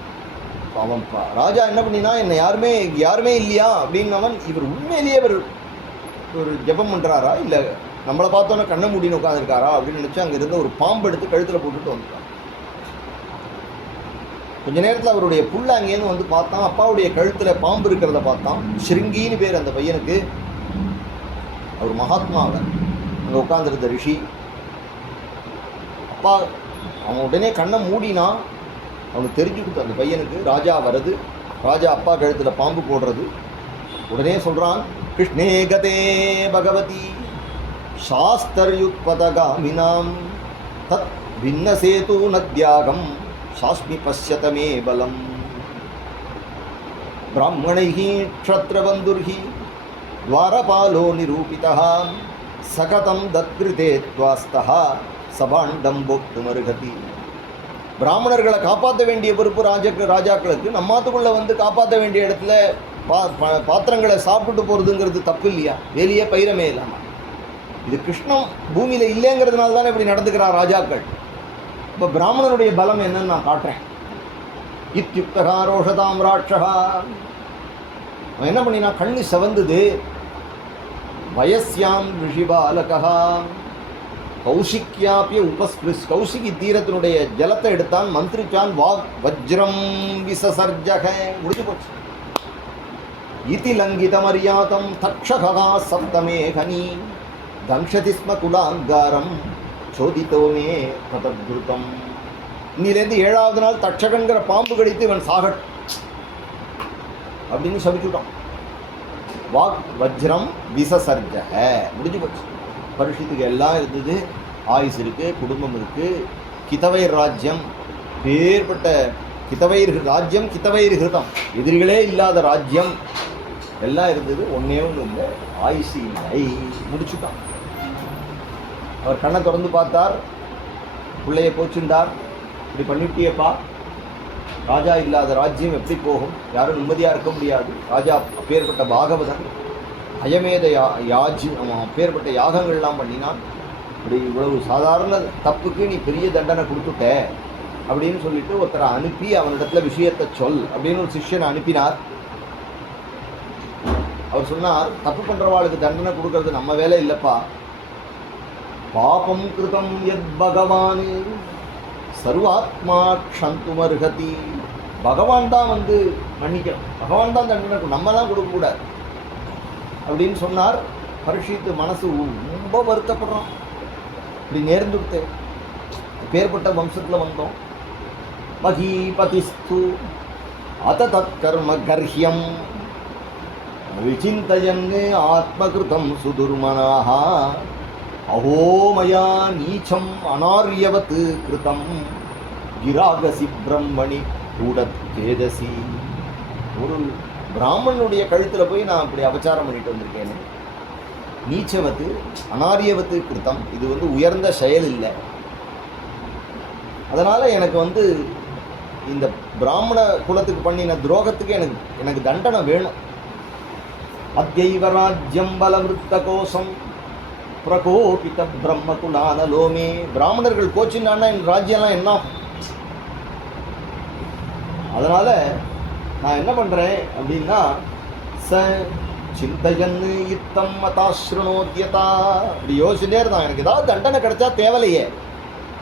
அவன் ராஜா என்ன பண்ணினா, என்னை யாருமே இல்லையா அப்படின்னவன் இவர் உண்மையிலேயே ஒரு ஜெபம் பண்ணுறாரா இல்லை நம்மளை பார்த்தோன்னே கண்ணை மூடின்னு உட்காந்துருக்காரா அப்படின்னு நினச்சி அங்கே இருந்த ஒரு பாம்பு எடுத்து கழுத்தில் போட்டுட்டு வந்துட்டான். கொஞ்ச நேரத்தில் அவருடைய புள்ள அங்கேருந்து பார்த்தான். அப்பாவுடைய கழுத்தில் பாம்பு இருக்கிறத பார்த்தான். ஸ்ருங்கின்னு பேர் அந்த பையனுக்கு. அவர் மகாத்மாவை அங்கே உட்காந்துருந்த ரிஷி. அப்பா அவன் உடனே கண்ணை மூடினா அவனுக்கு தெரிஞ்சு கொடுத்த அந்த பையனுக்கு ராஜா வருது, ராஜா அப்பா கழுத்தில் பாம்பு போடுறது. உடனே சொல்கிறான், கிருஷ்ணே கதே பகவதி சாஸ்தர்யுத்பதகாமினாம் தத் பின்னசேது நத்யாகம் சாஸ்மி பஷ்யதமே பலம் பிராமணைஹி க்ஷத்ரபந்துர்ஹி துவாரபாலோ நிரூபிதः சகதம் தத்கிருதே த்வாஸ்தः சபாண்டம் போக்துமர்ஹதி. பிராமணர்களை காப்பாற்ற வேண்டிய பொறுப்பு ராஜாக்களுக்கு. நம்மாத்துக்குள்ளே காப்பாற்ற வேண்டிய இடத்துல பாத்திரங்களை சாப்பிட்டு போகிறதுங்கிறது தப்பு இல்லையா? வெளியே பயிரமே இல்லாமல். இது கிருஷ்ணம் பூமியில் இல்லைங்கிறதுனால தானே இப்படி நடந்துக்கிறார் ராஜாக்கள். இப்போ பிராமணனுடைய பலம் என்னன்னு நான் காட்டுறேன். இத்யுக்தகா ரோஷதாம் ராட்சகா. அவன் என்ன பண்ணினா, கண்ணு செவந்தது. வயஸ்யாம் ரிஷிபாலகா கௌசிக்யாப்பிய உபஸ்பிருஷ். கௌசிகி தீரத்தினுடைய ஜலத்தை எடுத்தான், மந்திரிச்சான். வாக் வஜ்ரம் விசசர்ஜக. முடிஞ்சு போச்சு. இதி லங்கித மரியாதம் தக்ஷகா சப்தமே கனி தங்ஷதி ஸ்ம குலாங்காரம் சோதித்தோமே ததத்ருதம். இன்னிலேருந்து 7வது நாள் தட்சகங்கிற பாம்பு கடித்து இவன் சாகட் அப்படின்னு சபிச்சுட்டான். வாக் வஜ்ரம் விசசர்ஜக. முடிஞ்சு போச்சு. பரிஷத்துக்கு எல்லாம் இருந்தது. ஆயுஸ் இருக்குது, குடும்பம் இருக்குது, கிதவைர் ராஜ்யம், பேர்பட்ட கிதவைர் ராஜ்யம், கிதவைர் ஹிருதம், எதிரிகளே இல்லாத ராஜ்யம் எல்லாம் இருந்தது. ஒன்றே ஒன்று இல்லை, ஆயுசு இல்லை. முடிச்சுட்டான். அவர் கண்ணை திறந்து பார்த்தார். பிள்ளைய போச்சுண்டார். இப்படி பண்ணிட்டியப்பா, ராஜா இல்லாத ராஜ்யம் எப்படி போகும்? யாரும் நிம்மதியாக இருக்க முடியாது. ராஜா அப்பேற்பட்ட பாகவதன், அயமேத அவன் அப்பேற்பட்ட யாகங்கள்லாம் பண்ணினான். இப்படி இவ்வளவு சாதாரண தப்புக்கு நீ பெரிய தண்டனை கொடுத்துட்ட அப்படின்னு சொல்லிட்டு ஒருத்தரை அனுப்பி அவனிடத்துல விஷயத்தை சொல் அப்படின்னு ஒரு சிஷ்யனை அனுப்பினார். அவர் சொன்னார், தப்பு பண்ணுறவாளுக்கு தண்டனை கொடுக்கறது நம்ம வேலை இல்லைப்பா. பாபம் கிருதம் யத் பகவான் சர்வாத்மா க்ஷந்துமர்ஹதி. பகவான் தான் மன்னிக்கணும், பகவான் தான் தண்டனை, நம்மலாம் கொடுக்கக்கூடாது அப்படின்னு சொன்னார். பரீட்சித்து மனசு ரொம்ப வருத்தப்படுறான். இப்படி நேர்ந்துட்டு பேர்பட்ட வம்சத்தில் வந்தோம். மகீபதிஸ்து அத தத் கர்ம கர்ஹ்யம் விசிந்தயன் ஆத்மகிருதம் சுதுர்மனாஹ அஹோமயா நீச்சம் அனார்யவத் கிருதம் கிராகசி பிரம்மணி கூடத் கேதசி. ஒரு பிராமணனுடைய கழுத்தில் போய் நான் இப்படி அபச்சாரம் பண்ணிட்டு வந்திருக்கேன். நீச்சவத்து அனாரியவத்து கிருத்தம். இது உயர்ந்த செயல் இல்லை. அதனால் எனக்கு இந்த பிராமண குலத்துக்கு பண்ணின துரோகத்துக்கு எனக்கு தண்டனை வேணும். அத்யைவ ராஜ்யம் பலமிருத்த கோஷம் பிரகோபித பிரம்ம குலானலோமே. பிராமணர்கள் கோச்சின்னான்னா என் ராஜ்யம்லாம் என்ன? அதனால் நான் என்ன பண்ணுறேன் அப்படின்னா, சிந்தையன் யுத்தம் மதாஸ்ருணோத்யதா. இப்படி யோசிச்சுட்டே இருந்தான். எனக்கு ஏதாவது தண்டனை கிடைச்சா தேவலையே,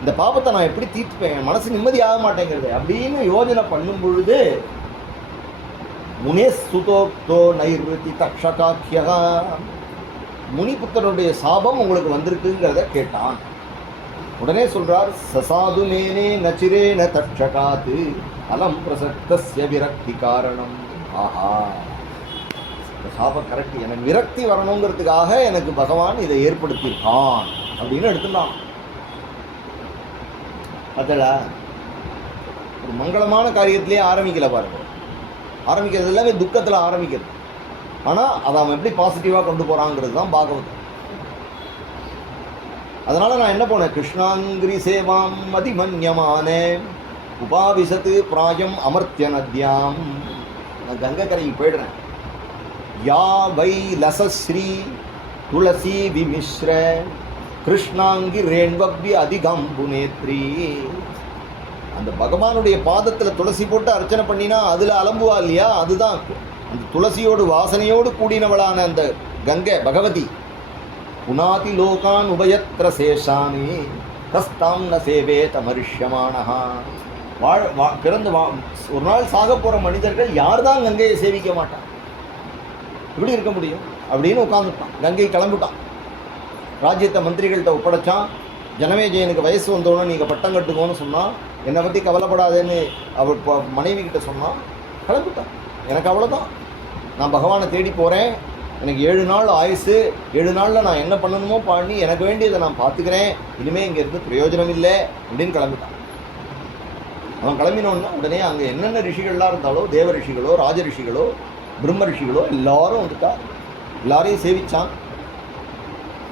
இந்த பாபத்தை நான் எப்படி தீர்த்துப்பேன், என் மனசு நிம்மதி ஆக மாட்டேங்கிறது அப்படின்னு யோஜனை பண்ணும் பொழுது முனே சுதோக்தோ நைர்வதி தக்ஷகாக்கியா, முனிபுத்தருடைய சாபம் உங்களுக்கு வந்திருக்குங்கிறத கேட்டான். உடனே சொல்றார், சசாது மேனே நச்சிரே ந தக்ஷகாத்து அலம் பிரசக்தஸ்ய விரக்தி காரணம். ஆஹா, இந்த சாபம் கரெக்ட், எனக்கு விரக்தி வரணுங்கிறதுக்காக எனக்கு பகவான் இதை ஏற்படுத்தியிருக்கான் அப்படின்னு எடுத்துட்டான். அதடா ஒரு மங்களமான காரியத்திலேயே ஆரம்பிக்கல பாருங்க. ஆரம்பிக்கிறது எல்லாமே துக்கத்தில் ஆரம்பிக்கிறது. ஆனால் அதை அவன் எப்படி பாசிட்டிவாக கொண்டு போகிறாங்கிறது தான் பாகவதம். அதனால் நான் என்ன போனேன், கிருஷ்ணாங்கிரி சேவாம் மதிமன்யமானே உபாவிசத்து பிராயம் அமர்த்திய நத்யாம். நான் கங்கை கரைக்கு போயிடுறேன். யா வை லசஸ்ரீ துளசி விமிஸ்ர கிருஷ்ணாங்கி ரேண்வவ்ய அதிகம்புநேத்ரி. அந்த பகவானுடைய பாதத்தில் துளசி போட்டு அர்ச்சனை பண்ணினா அதில் அலம்புவா இல்லையா, அதுதான் அந்த துளசியோடு வாசனையோடு கூடினவளான அந்த கங்கை பகவதி. புனாதி லோகான் உபயத்ர சேஷானி தஸ்தாம் ந சேவே தமரிஷ்யமானஹா. பிறந்து ஒரு நாள் சாக போகிற மனிதர்கள் யார் தான் கங்கையை சேவிக்க மாட்டான்? எப்படி இருக்க முடியும் அப்படின்னு உட்காந்துட்டான். கங்கை கிளம்பிட்டான். ராஜ்யத்தை மந்திரிகள்கிட்ட ஒப்படைச்சான். ஜனமேஜயனுக்கு வயசு வந்தோன்னு நீங்கள் பட்டம் கட்டுக்கோன்னு சொன்னால், என்னை பற்றி கவலைப்படாதேன்னு அவர் மனைவி கிட்ட சொன்னான். கிளம்பிட்டான். எனக்கு அவ்வளோதான், நான் பகவானை தேடி போகிறேன், எனக்கு 7 நாள் ஆயுசு, 7 நாளில் நான் என்ன பண்ணணுமோ பண்ணி எனக்கு வேண்டியதை நான் பார்த்துக்கிறேன், இனிமேல் இங்கே இருந்து பிரயோஜனம் இல்லை அப்படின்னு கிளம்பிட்டான். அவன் கிளம்பினோன்னா உடனே அங்கே என்னென்ன ரிஷிகள்லாம் இருந்தாலோ, தேவ ரிஷிகளோ ராஜ ரிஷிகளோ பிரம்ம ரிஷிகளோ எல்லாரும் வந்துட்டா. எல்லாரையும் சேவிச்சான்.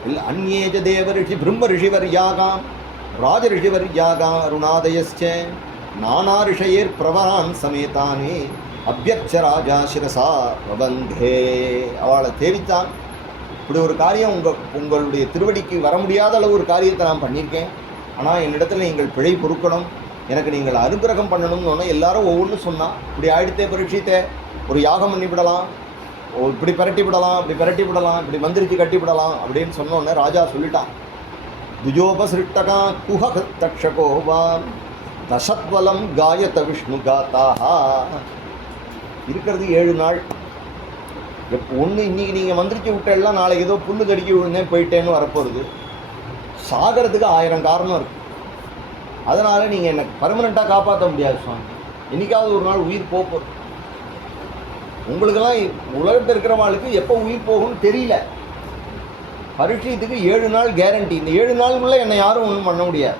இல்லை அந்நேஜ தேவ ரிஷி பிரம்ம ரிஷிவர் யாகாம் ராஜ ரிஷிவர் யாகா அருணாதயஸ்ச நானா ரிஷயேர் பிரவரான் சமேதானே அபியட்ச ராஜா சிரசா பிரபந்தே. அவளை தேவித்தான். இப்படி ஒரு காரியம் உங்களுடைய திருவடிக்கு வர முடியாத அளவு ஒரு காரியத்தை நான் பண்ணியிருக்கேன். ஆனால் என்னிடத்துல நீங்கள் பிழை பொறுக்கணும், எனக்கு நீங்கள் அனுகிரகம் பண்ணணும்னு ஒன்று எல்லாரும் ஒவ்வொன்றும் சொன்னால், இப்படி ஆயிடுத்தே பரீட்சித்தே, ஒரு யாகம் பண்ணிவிடலாம், இப்படி பரட்டி விடலாம், இப்படி பரட்டி விடலாம், இப்படி மந்திரிச்சு கட்டி விடலாம் அப்படின்னு சொன்னோன்னே ராஜா சொல்லிட்டான். துஜோபசிருஷ்டகா குஹ தக்ஷகோவா தசத்வலம் காயத விஷ்ணு காத்தாஹா. இருக்கிறது 7 நாள். ஒன்று இன்றைக்கி நீங்கள் மந்திரிச்சு விட்டெல்லாம் நாளைக்கு ஏதோ புல்லு தடுக்கி விழுந்தேன் போயிட்டேன்னு வரப்போகிறது. சாகிறதுக்கு 1000 காரணம் இருக்குது. அதனால் நீங்கள் என்னை பர்மனெண்ட்டாக காப்பாற்ற முடியாது சுவாமி. என்றைக்காவது ஒரு நாள் உயிர் போகுது. உங்களுக்கெல்லாம் உலகத்தில் இருக்கிறவங்களுக்கு எப்போ உயிர் போகும்னு தெரியல. பரீட்சைத்துக்கு 7 நாள் கேரண்டி. இந்த 7 நாளுக்குள்ளே என்னை யாரும் ஒன்றும் பண்ண முடியாது.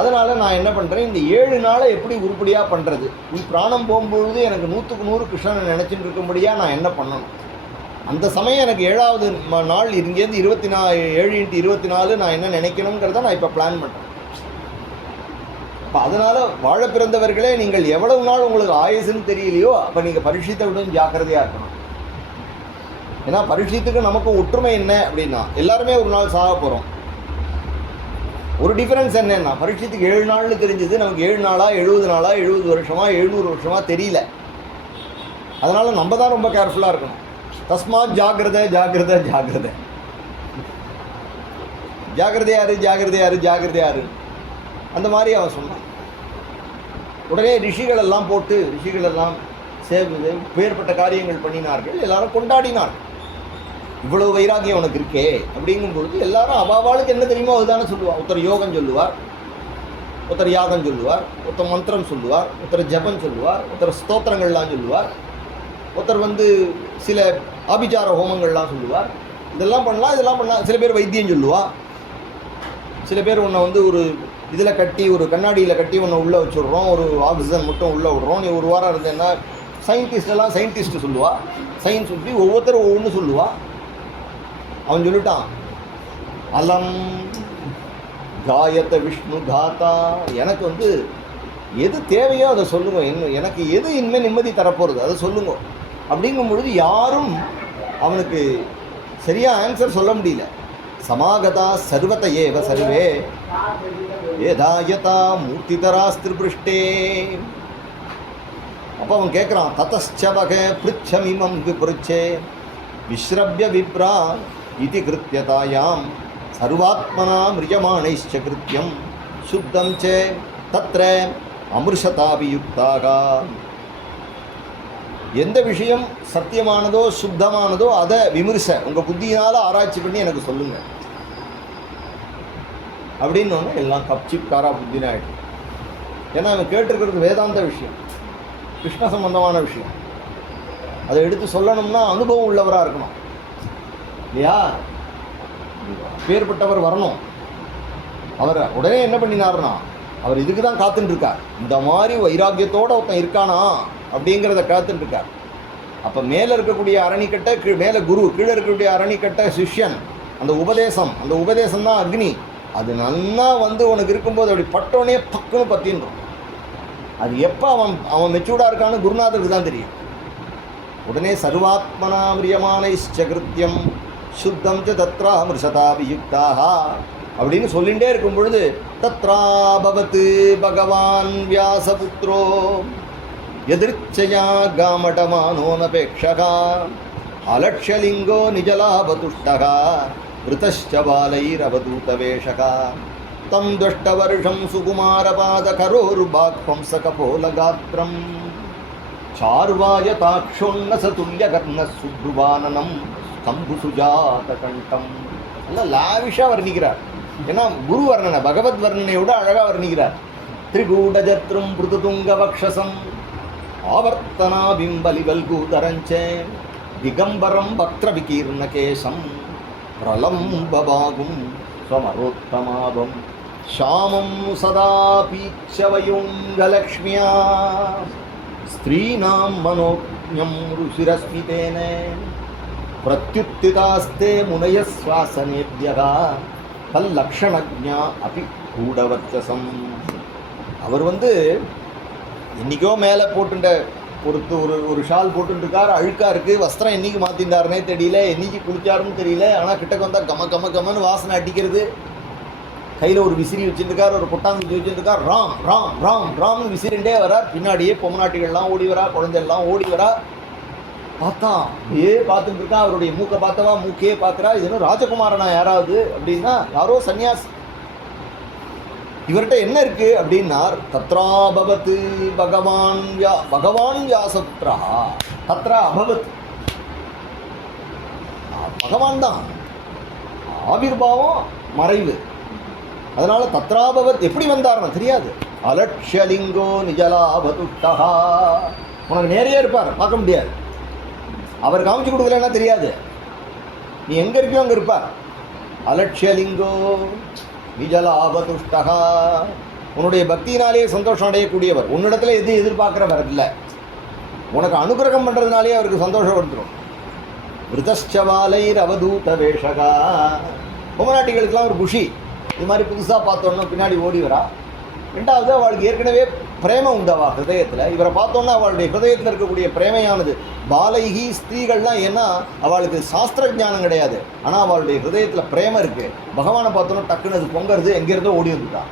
அதனால் நான் என்ன பண்ணுறேன், இந்த 7 நாளை எப்படி உருப்படியாக பண்ணுறது, பிராணம் போகும்பொழுது எனக்கு 100க்கு 100 கிருஷ்ணனை நினச்சிட்டு இருக்கும்படியாக நான் என்ன பண்ணணும். அந்த சமயம் எனக்கு 7வது நாள் இங்கேருந்து 7x24 நான் என்ன நினைக்கணுங்கிறத நான் இப்போ பிளான் பண்ணுறேன். இப்போ அதனால் வாழ பிறந்தவர்களே, நீங்கள் எவ்வளவு நாள் உங்களுக்கு ஆயுசுன்னு தெரியலையோ அப்போ நீங்கள் பரீட்சைத்தை விட ஜாக்கிரதையாக இருக்கணும். ஏன்னா பரீட்சைத்துக்கு நமக்கு ஒற்றுமை என்ன அப்படின்னா, எல்லாருமே ஒரு நாள் சாக போகிறோம். ஒரு டிஃபரன்ஸ் என்னன்னா, பரீட்சைத்துக்கு 7 நாள்னு தெரிஞ்சது, நமக்கு 7 நாளா 70 நாளா 70 வருஷமா 700 வருஷமா தெரியல. அதனால் நம்ம தான் ரொம்ப கேர்ஃபுல்லாக இருக்கணும். தஸ்மாத் ஜாகிரதை ஜாகிரதை ஜாகிரதை, ஜாகிரதையாரு ஜாகிரதையாரு ஜாகிரதையாரு, அந்த மாதிரி அவன் சொன்னான். உடனே ரிஷிகளெல்லாம் போட்டு ரிஷிகளெல்லாம் சேர்ந்து பேர்பட்ட காரியங்கள் பண்ணினார்கள். எல்லாரும் கொண்டாடினார்கள். இவ்வளவு வைராகியம் உனக்கு இருக்கே அப்படிங்கும் பொழுது எல்லாரும் அவாவாளுக்கு என்ன தெரியுமோ அதுதானே சொல்லுவார். ஒருத்தர் யோகம் சொல்லுவார், ஒருத்தர் யாகம் சொல்லுவார், ஒருத்தர் மந்திரம் சொல்லுவார், ஒருத்தர் ஜபம் சொல்லுவார், ஒருத்தர் ஸ்தோத்திரங்கள்லாம் சொல்லுவார், ஒருத்தர் சில ஆபிச்சார ஹோமங்கள்லாம் சொல்லுவார். இதெல்லாம் பண்ணலாம். சில பேர் வைத்தியம் சொல்லுவாள். சில பேர் உன்னை ஒரு இதில் கட்டி, ஒரு கண்ணாடியில் கட்டி உன்னை உள்ளே வச்சுடுறோம், ஒரு ஆக்சிஜன் மட்டும் உள்ளே விடுறோம், நீ ஒரு வாரம் இருந்தேன்னா சயின்டிஸ்டெல்லாம் சயின்டிஸ்ட்டு சொல்லுவாள். சயின்ஸ் சுற்றி ஒவ்வொருத்தரும் ஒவ்வொன்று சொல்லுவாள். அவன் சொல்லிட்டான், அலம் காயத்த விஷ்ணு காத்தா. எனக்கு எது தேவையோ அதை சொல்லுங்க, எனக்கு எது இனிமேல் நிம்மதி தரப்போகிறது அதை சொல்லுங்க அப்படிங்கும் பொழுது யாரும் அவனுக்கு சரியாக ஆன்சர் சொல்ல முடியல. சமாகதா சர்வத ஏவ சர்வே ஏதாயதா மூர்த்திதராஸ்திருபிருஷ்டே. அப்போ அவன் கேட்குறான், ததச்சவக பிருச்சமிமம் விபுருச்சே விஸ்ரவ்ய விப்ரா இதி கிருத்தியதாயாம் சர்வாத்மனா மிரியமாணைச்ச கிருத்தியம் சுத்தம் சே தத்ர அமிர்ஷதாபியுக்தாக. எந்த விஷயம் சத்தியமானதோ சுத்தமானதோ அதை விமர்ச உங்கள் புத்தியினால் ஆராய்ச்சி பண்ணி எனக்கு சொல்லுங்கள் அப்படின்னு எல்லாம் கப்சிப் காரா புத்தினா ஆகிடும். ஏன்னா அவன் கேட்டிருக்கிறது வேதாந்த விஷயம், கிருஷ்ண சம்பந்தமான விஷயம். அதை எடுத்து சொல்லணும்னா அனுபவம் உள்ளவராக இருக்கணும் இல்லையா? பேர்பட்டவர் வரணும். அவர் உடனே என்ன பண்ணினார்னா, அவர் இதுக்கு தான் காத்துட்டு இருக்கார். இந்த மாதிரி வைராக்கியத்தோடு ஒருத்தன் இருக்கானா அப்படிங்கிறத காத்துட்டு இருக்கார். அப்போ மேலே இருக்கக்கூடிய அரணிக்கட்டை, மேலே குரு, கீழே இருக்கக்கூடிய அரணிக்கட்டை சிஷ்யன். அந்த உபதேசம் தான் அக்னி. அது நல்லா வந்து உனக்கு இருக்கும்போது அப்படி பட்டோனே பக்குன்னு பற்றின்றோம். அது எப்போ அவன் மெச்சூர்டாக இருக்கான்னு குருநாதருக்கு தான் தெரியும். உடனே சர்வாத்மனா மிரியமான கிருத்தியம் சுத்தம் தத்ரா மிருஷதாபியுக்தாக அப்படின்னு சொல்லிகிட்டே இருக்கும் பொழுது தத்ராபவத்து பகவான் வியாசபுத்ரோ எதிர்ச்சயா காமடமானோனபேட்சகா அலட்சலிங்கோ நிஜலாபதுஷ்டகா விருதஷ்ச பாலைரவதூதவேஷகா தம் துஷ்டவர்ஷம் சுகுமாரபாதகரோருபாக்வம்சகபோலகாத்ரம் சார்வாயதாட்சோன்னசதுல்யகர்ணசுப்ருவானனம் கம்புசுஜாதகண்டம். நல்லா லாவிஷாக வர்ணிக்கிறார். ஏன்னா குரு வர்ணனை, பகவத் வர்ணனையோட அழகாக வர்ணிக்கிறார். திரிகூடஜத்ரும் பிருதுதுங்க வக்ஷசம் ஆவர்த்தனாபிம்பலிவல்கூதரஞ்சே திகம்பரம் வக்ர விகீர்ணகேசம் பிரலம்பபாகும் ஸ்வமரோத்தமாபம் ஷாமம் சதா பீச்சவயுங்கலக்ஷ்மியா ஸ்திரீனாம் மனோஜம் ருசிரஸ்மிதேன பிரத்யுத்திதாஸ்தே முனயஸ்வாசனேப்யகா தல்லக்ஷணஜா அபி கூடவர்ச்சசம். அவர் வந்து என்றைக்கோ மேலே போட்டுட்ட ஒரு ஷால் போட்டுருக்கார், அழுக்காக இருக்குது, வஸ்திரம் என்றைக்கு மாற்றிருந்தாருனே தெரியல, என்றைக்கு குளிச்சாருன்னு தெரியல. ஆனால் கிட்டக்கு வந்தால் கமன்னு வாசனை அடிக்கிறது. கையில் ஒரு விசிறி வச்சுருக்கார், ஒரு கொட்டாங்குச்சி வச்சுருக்கார். ராம் ராம் ராம் ராம்னு விசிறிண்டே வரார். பின்னாடியே பொம்மநாட்டிகள்லாம் ஓடி வரா, குழந்தையெல்லாம் ஓடி வரா. பார்த்தா பார்த்துட்டு இருக்கா. அவருடைய மூக்கை பார்த்தவா மூக்கையே பார்க்குறா. இது என்ன ராஜகுமாரனா யாராவது அப்படின்னா யாரோ சன்னியாசி. இவர்கிட்ட என்ன இருக்கு அப்படின்னார். தத்ராபவத் பகவான் வியாசபுத்ரா தத்ரா அபவத். பகவான் தான் ஆவிர்பாவம், மறைவு. அதனால தத்ராபவத் எப்படி வந்தார்னா தெரியாது. அலட்சலிங்கோ நிஜலாபதுஷ்டா. உனக்கு நேரையே இருப்பார், பார்க்க முடியாது. அவர் காமிச்சு கொடுக்கலன்னா தெரியாது. நீ எங்கே இருக்கியோ அங்கே இருப்பார். அலட்சியலிங்கோ நிஜலாபதுஷ்டகா. உன்னுடைய பக்தியினாலேயே சந்தோஷம் அடையக்கூடியவர். உன்னிடத்துல எது எதிர்பார்க்குறவர் இல்லை. உனக்கு அனுகிரகம் பண்ணுறதுனாலே அவருக்கு சந்தோஷம் வந்துடும். விருதஷ்சவாலைர் அவதூத வேஷகா. பொம்மநாட்டிகளுக்கெல்லாம் ஒரு குஷி. இது மாதிரி புதுசாக பார்த்தோன்னா பின்னாடி ஓடி வரா. ரெண்டாவது அவளுக்கு ஏற்கனவே பிரேமம் உண்டவா ஹிருதயத்தில். இவரை பார்த்தோன்னா அவளுடைய ஹிருதயத்தில் இருக்கக்கூடிய பிரேமையானது பாலைகி ஸ்திரீகள்லாம். ஏன்னா அவளுக்கு சாஸ்திர ஞானம் கிடையாது, ஆனால் அவளுடைய ஹிருதயத்தில் பிரேமம் இருக்குது. பகவானை பார்த்தோன்னா டக்குன்னு அது பொங்கறது, எங்கேருந்தோ ஓடி வந்துட்டான்.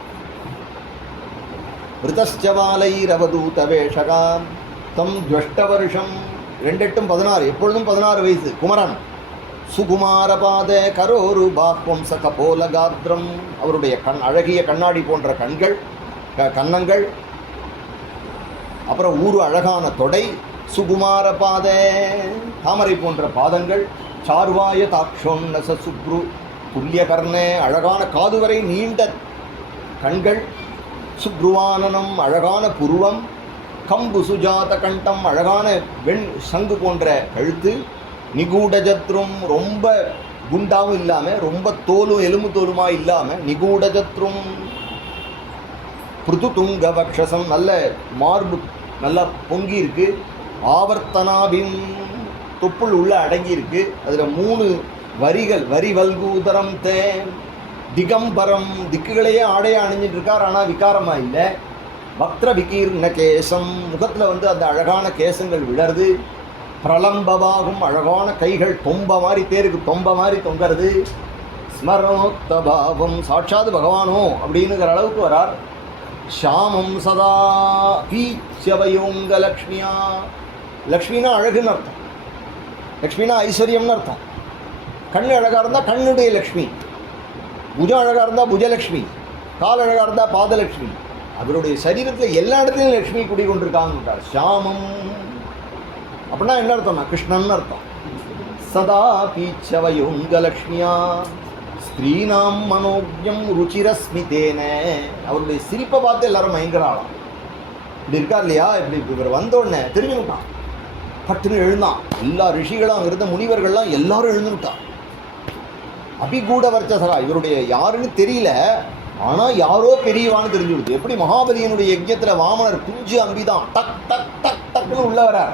விருதஷ்சவாலைர் அவதூத வேஷகாம் தம் ஜஷ்ட வருஷம் 2-8-16, எப்பொழுதும் 16 வயசு குமரன். சுகுமாரபாத கரோரு பாக்வம்ச கபோலகாத்ரம். அவருடைய அழகிய கண்ணாடி போன்ற கன்னங்கள், அப்புறம் ஊரு அழகான தொடை. சுகுமாரபாத தாமரை போன்ற பாதங்கள். சார்வாய தாக்ஷோன்னச சுப்ரு துல்லியகர்ண அழகான காதுவரை நீண்ட கண்கள். சுப்ருவானனம் அழகான புருவம். கம்பு சுஜாத கண்டம் அழகான வெண் சங்கு போன்ற கழுத்து. நிகூடஜத்ரும் ரொம்ப குண்டாவும் இல்லாமல் ரொம்ப தோலும் எலும்பு தோலுமா இல்லாமல் நிகூடஜத்ரும். பிருதுதுங்க வக்ஷசம் நல்ல மார்பு நல்லா பொங்கி இருக்கு. ஆவர்த்தனாபிம் தொப்புள் உள்ள அடங்கி இருக்கு. அதில் 3 வரிகள். வரி வல்கூதரம் தே திகம்பரம் திக்குகளையே ஆடையை அணிஞ்சிட்டு இருக்கார். ஆனால் விகாரமாக இல்லை. வக்ர விகீர்ண கேசம் முகத்தில் வந்து அந்த அழகான கேசங்கள் விழருது. பிரலம்பமாகும் அழகான கைகள் தொம்ப மாதிரி தேருக்கு தொம்ப மாதிரி தொங்கிறது. ஸ்மரணோத்தபாவம் சாட்சாத் பகவானோ அப்படின்னுங்கிற அளவுக்கு வரார். ஷாமம் சதா பீச்சவயோங்க லக்ஷ்மியா. லக்ஷ்மினா அழகுன்னு அர்த்தம், லக்ஷ்மினா ஐஸ்வர்யம்னு அர்த்தம். கண் அழகாக இருந்தால் கண்ணுடைய லக்ஷ்மி, புஜம் அழகாக இருந்தால் புஜலக்ஷ்மி, கால் அழகாக இருந்தால் பாதலக்ஷ்மி. அவருடைய சரீரத்தில் எல்லா இடத்துலையும் லக்ஷ்மி குடிக்கொண்டிருக்காங்க. ஷாமம் அப்படின்னா என்ன அர்த்தம்னா கிருஷ்ணன் அர்த்தம். சதா பீச்சவயோங்க லக்ஷ்மியா ஸ்திரீனாம் மனோஜம் ருச்சிரஸ்மிதேன. அவருடைய சிரிப்பை பார்த்து எல்லாரும் மயங்கராளாம். இப்படி இருக்கா இல்லையா? இப்படி இவர் வந்தோடனே திரும்பி விட்டான், பட்டுன்னு எழுந்தான். எல்லா ரிஷிகளும் அங்கே இருந்த முனிவர்கள்லாம் எல்லாரும் எழுந்து விட்டான். அபிகூட வர்ச்சசகா. இவருடைய யாருன்னு தெரியல, ஆனால் யாரோ பெரியவான்னு தெரிஞ்சு கொடுத்து. எப்படி மகாபலியனுடைய யஜ்யத்தில் வாமனர் குஞ்சு அம்பிதான் டக் டக் டக் டக்குன்னு உள்ள வரார்.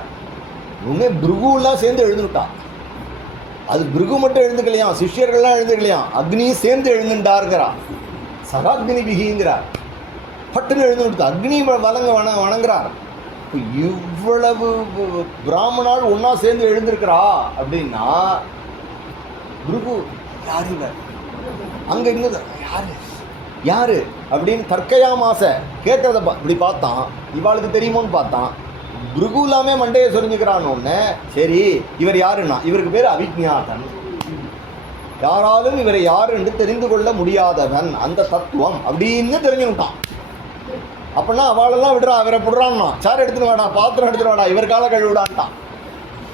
உடனே பிருகுலாம் சேர்ந்து எழுந்துட்டான். அது பிருகு மட்டும் எழுந்துக்கலையாம், சிஷ்யர்கள்லாம் எழுந்துக்கலையாம், அக்னி சேர்ந்து எழுந்துட்டாருங்கிறான். சகாக்னி பிகிங்கிறார். பட்டுன்னு எழுந்து கொடுத்து அக்னி வணங்குறார். இவ்வளவு பிராமணால் ஒன்னா சேர்ந்து எழுந்திருக்கிறா அப்படின்னா பிருகு யாரு இவர், அங்க இங்க யாரு யாரு அப்படின்னு தற்கையா மாச கேட்கறத இப்படி பார்த்தான். இவாளுக்கு தெரியுமோன்னு பார்த்தான். பிருகு எல்லாமே மண்டையை சொரிஞ்சுக்கிறான்னு ஒன்று. சரி இவர் யாருன்னா இவருக்கு பேர் அவிஜ்ஞாதன், யாராலும் இவரை யாரு என்று தெரிந்து கொள்ள முடியாதவன், அந்த தத்துவம் அப்படின்னு தெரிஞ்சுக்கிட்டான். அப்படின்னா அவளெல்லாம் விடுறா, அவரை விடுறான்னா சார் எடுத்துன்னு வாடா, பாத்திரம் எடுத்துட்டு வாடா, இவர் கால கழுவிடான்ட்டான்.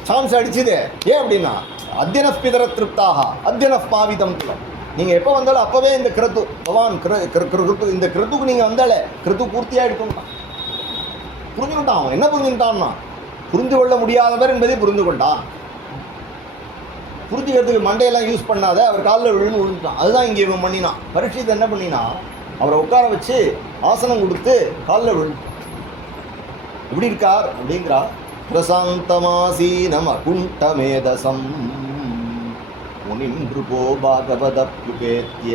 சான்ஸ் அடிச்சுது. ஏன் அப்படின்னா அத்தியனப் பிதர திருப்தாக அத்தியனப் பாவிதம் துலம். நீங்கள் எப்போ வந்தாலும் அப்போவே இந்த கிருத்து பகவான் கிருத்து இந்த கிருத்துக்கு நீங்கள் வந்தாலே கிருத்து பூர்த்தியாக எடுக்கணும்ட்டான். புரிஞ்சுக்கிட்டான். அவன் என்ன புரிஞ்சுக்கிட்டான்னா புரிந்து கொள்ள முடியாதவர் என்பதை புரிந்து கொண்டான். புரிஞ்சுக்கிறதுக்கு மண்டையெல்லாம் யூஸ் பண்ணாத அவர் காலில் விழுந்து விழுந்துட்டான். அதுதான் இங்கே இவன் பண்ணினான். பரீட்சித்து என்ன பண்ணினா அவரை உட்கார வச்சு ஆசனம் கொடுத்து காலில் விழுந்து எப்படி இருக்கார் அப்படிங்கிறா. பிரசாந்தமாசீனம் அகுண்டமேதசம் முனின்று போ பாகவதப்யுபேத்ய.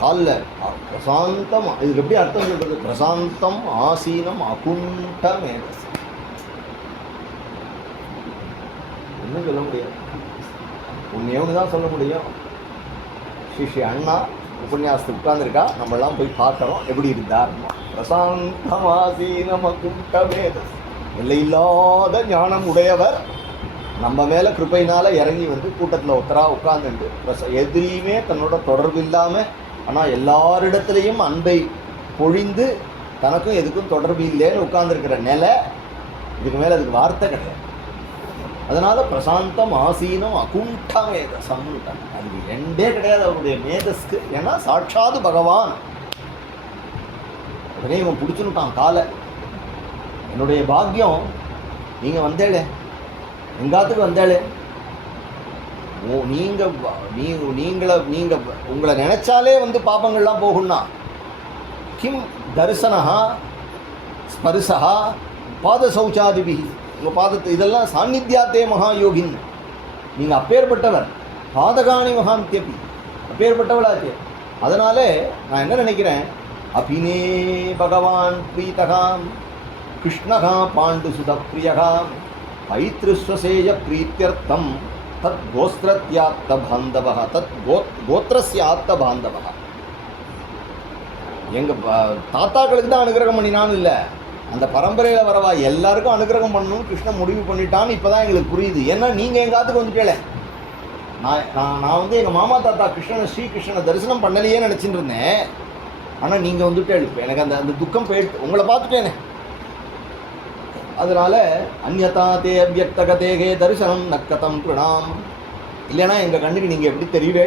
காலில் பிரசாந்தம், இதுக்கு எப்படி அர்த்தம் சொல்றது? பிரசாந்தம் ஆசீனம் அகுண்டமேதசம். ஒன்றும் சொல்ல முடியாது, ஒன்னேன்னு தான் சொல்ல முடியும். ஸ்ரீ அண்ணா உபன்யாசத்துக்கு உட்கார்ந்துருக்கா, நம்மளாம் போய் பார்க்குறோம் எப்படி இருந்தார். பிரசாந்தமாசீனம் அகுண்டமேதசம், எல்லையில்லாத ஞானம் உடையவர் நம்ம மேலே கிருப்பையினால் இறங்கி வந்து கூட்டத்தில் ஒத்தராக உட்கார்ந்துட்டு எதிரியுமே தன்னோட தொடர்பு இல்லாமல் ஆனால் எல்லாரிடத்துலையும் அன்பை பொழிந்து தனக்கும் எதுக்கும் தொடர்பு இல்லைன்னு உட்கார்ந்துருக்கிற நிலை. இதுக்கு மேலே அதுக்கு வார்த்தை கிடையாது. அதனால் பிரசாந்தம் ஆசீனம் அகுண்ட மேதசம். அதுக்கு எண்டே கிடையாது அவருடைய மேதஸ்க்கு. ஏன்னா சாட்சாது பகவான். உடனே இவன் பிடிச்சுன்னுட்டான் காலை. என்னுடைய பாக்கியம் நீங்கள் வந்தேளே, எங்காத்துக்கு வந்தாலே, நீங்கள் உங்களை நினைச்சாலே வந்து பாப்பங்கள்லாம் போகும்னா கிம் தரிசனஹா ஸ்பர்சஹா பாத சௌச்சாதிபி. உங்கள் பாதத்தை இதெல்லாம் சாநித்தியாத்தே மகாயோகின். நீங்கள் அப்பேற்பட்டவர். பாதகாணி மகாந்தியபி, அப்பேற்பட்டவளாச்சே. அதனால நான் என்ன நினைக்கிறேன், அபினே பகவான் பிரீதகாம் கிருஷ்ணகா பாண்டு சுதப்பிரியகாம் ஐத்ருஸ்வசேய பிரீத்தியர்த்தம் தத் கோஸ்திரத்யாத்த பாந்தவா தத் கோத்திரஸ்யாத்த பாந்தவா. எங்கள் தாத்தாக்களுக்கு தான் அனுகிரகம் பண்ணினான்னு இல்லை, அந்த பரம்பரையில் வரவா எல்லாருக்கும் அனுகிரகம் பண்ணணும்னு கிருஷ்ணன் முடிவு பண்ணிட்டான்னு இப்போ தான் எங்களுக்கு புரியுது. ஏன்னா நீங்கள் எங்கள் காத்துக்கு வந்துட்டேல. நான் வந்து எங்கள் மாமா தாத்தா கிருஷ்ணனை ஸ்ரீகிருஷ்ணனை தரிசனம் பண்ணலையே நினச்சிட்டு இருந்தேன். ஆனால் நீங்கள் வந்துட்டே இப்போ எனக்கு அந்த துக்கம் போயிடுத்து, உங்களை பார்த்துட்டேனே. அதனால் அந்யதா தே அவ்யக்தகதேகே தரிசனம் நக்கதம் பிரணாம். இல்லைனா எங்கள் கண்ணுக்கு நீங்கள் எப்படி தெரிவே.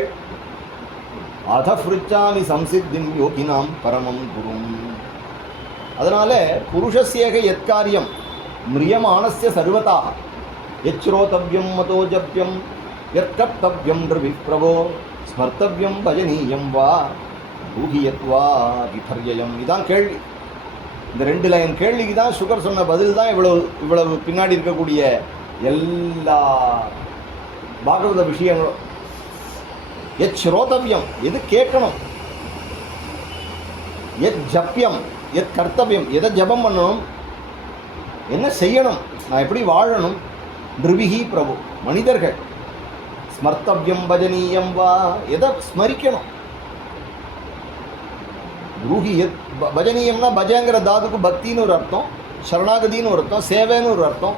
அதஃப்ருச்சாமி சம்சித்திம் யோகினாம் பரமம் குரும். அதனால் புருஷஸ்யேக எத்காரியம் மிரியமானஸ்ய சர்வதா யச்ரோதவ்யம் மதோஜப்யம் யற்கர்த்தவ்யம் நிர்விப்ரவோ ஸ்மர்த்தவ்யம் பஜனீயம் வா பூகியத்வா விபர்யம். இதான் கேள்வி. இந்த 2 லைன் கேள்விக்கு தான் சுகர் சொன்ன பதில் தான் இவ்வளவு பின்னாடி இருக்கக்கூடிய எல்லா பாகவத விஷயங்களும். எத் ஸ்ரோதவ்யம், எது கேட்கணும், எத் ஜப்யம் எத் கர்த்தவியம், எதை ஜபம் பண்ணணும், என்ன செய்யணும், நான் எப்படி வாழணும். நிருபிகி பிரபு, மனிதர்கள். ஸ்மர்த்தவ்யம் பஜனீயம் வா, எதை ஸ்மரிக்கணும். ரூஹி எத் பஜனீயம்னா பஜங்கிற தாதுக்கு பக்தின்னு ஒரு அர்த்தம், சரணாகதின்னு ஒரு அர்த்தம், சேவைன்னு ஒரு அர்த்தம்.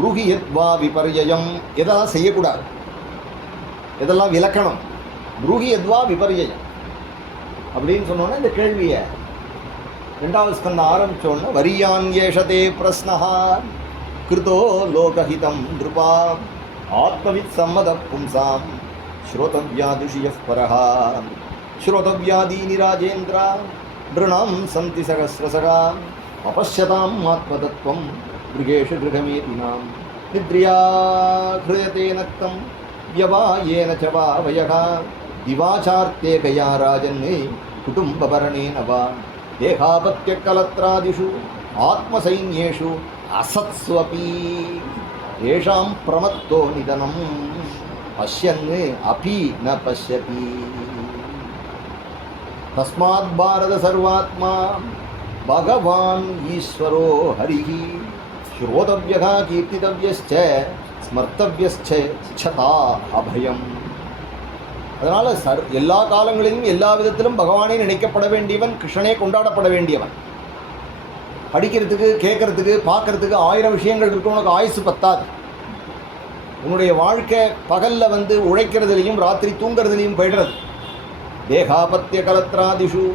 ரூஹி எத் வா விபர்யம், எதெல்லாம் செய்யக்கூடாது, எதெல்லாம் விலக்கணும். ரூஹி எத் வா விபர்யம் அப்படின்னு சொன்னோன்னே இந்த கேள்வியை 2வது ஸ்கந்தம் ஆரம்பித்தோன்னே வரியான் ஏஷதே பிரஸ்னஹா கிருதோ லோகஹிதம் நிருபா ஆத்மவித் சம்மத பும்சாம் ஸ்ரோதவ்யாதுஷியஃப் பரஹா ஸ்ரோதவ்யாதீனி ராஜேந்திரா நிருணாம் சந்தி சகஸ்ரசகா அபஷ்யதாம் ஆத்மதத்வம் கிருகேஷு கிருகமேதினாம் நித்ரியா ஹ்ரியதே நக்தம் व्यवायेन च वा वयः दिवाचार्ते गया राजन् कुटुम्बभरणेन वा देहापत्यकलत्रादिषु आत्मसैन्येषु असत्स्वपि येषां प्रमत्तो निधनं पश्यन् अपि न पश्यति तस्मात् भारत सर्वात्मा भगवान् ईश्वरो हरिः श्रोतव्यः कीर्तितव्यश्च ஸ்மர்த்தவ்யஸ்ச இச்சதா அபயம். அதனால் எல்லா காலங்களிலும் எல்லா விதத்திலும் பகவானே நினைக்கப்பட வேண்டியவன், கிருஷ்ணனே கொண்டாடப்பட வேண்டியவன். படிக்கிறதுக்கு, கேட்கறதுக்கு, பார்க்கறதுக்கு 1000 விஷயங்கள் இருக்கும், உனக்கு ஆயுசு பத்தாது. உன்னுடைய வாழ்க்கை பகலில் உழைக்கிறதுலையும் ராத்திரி தூங்கிறதுலையும் போய்டுறது. தேகாபத்திய கலத்ராதிஷு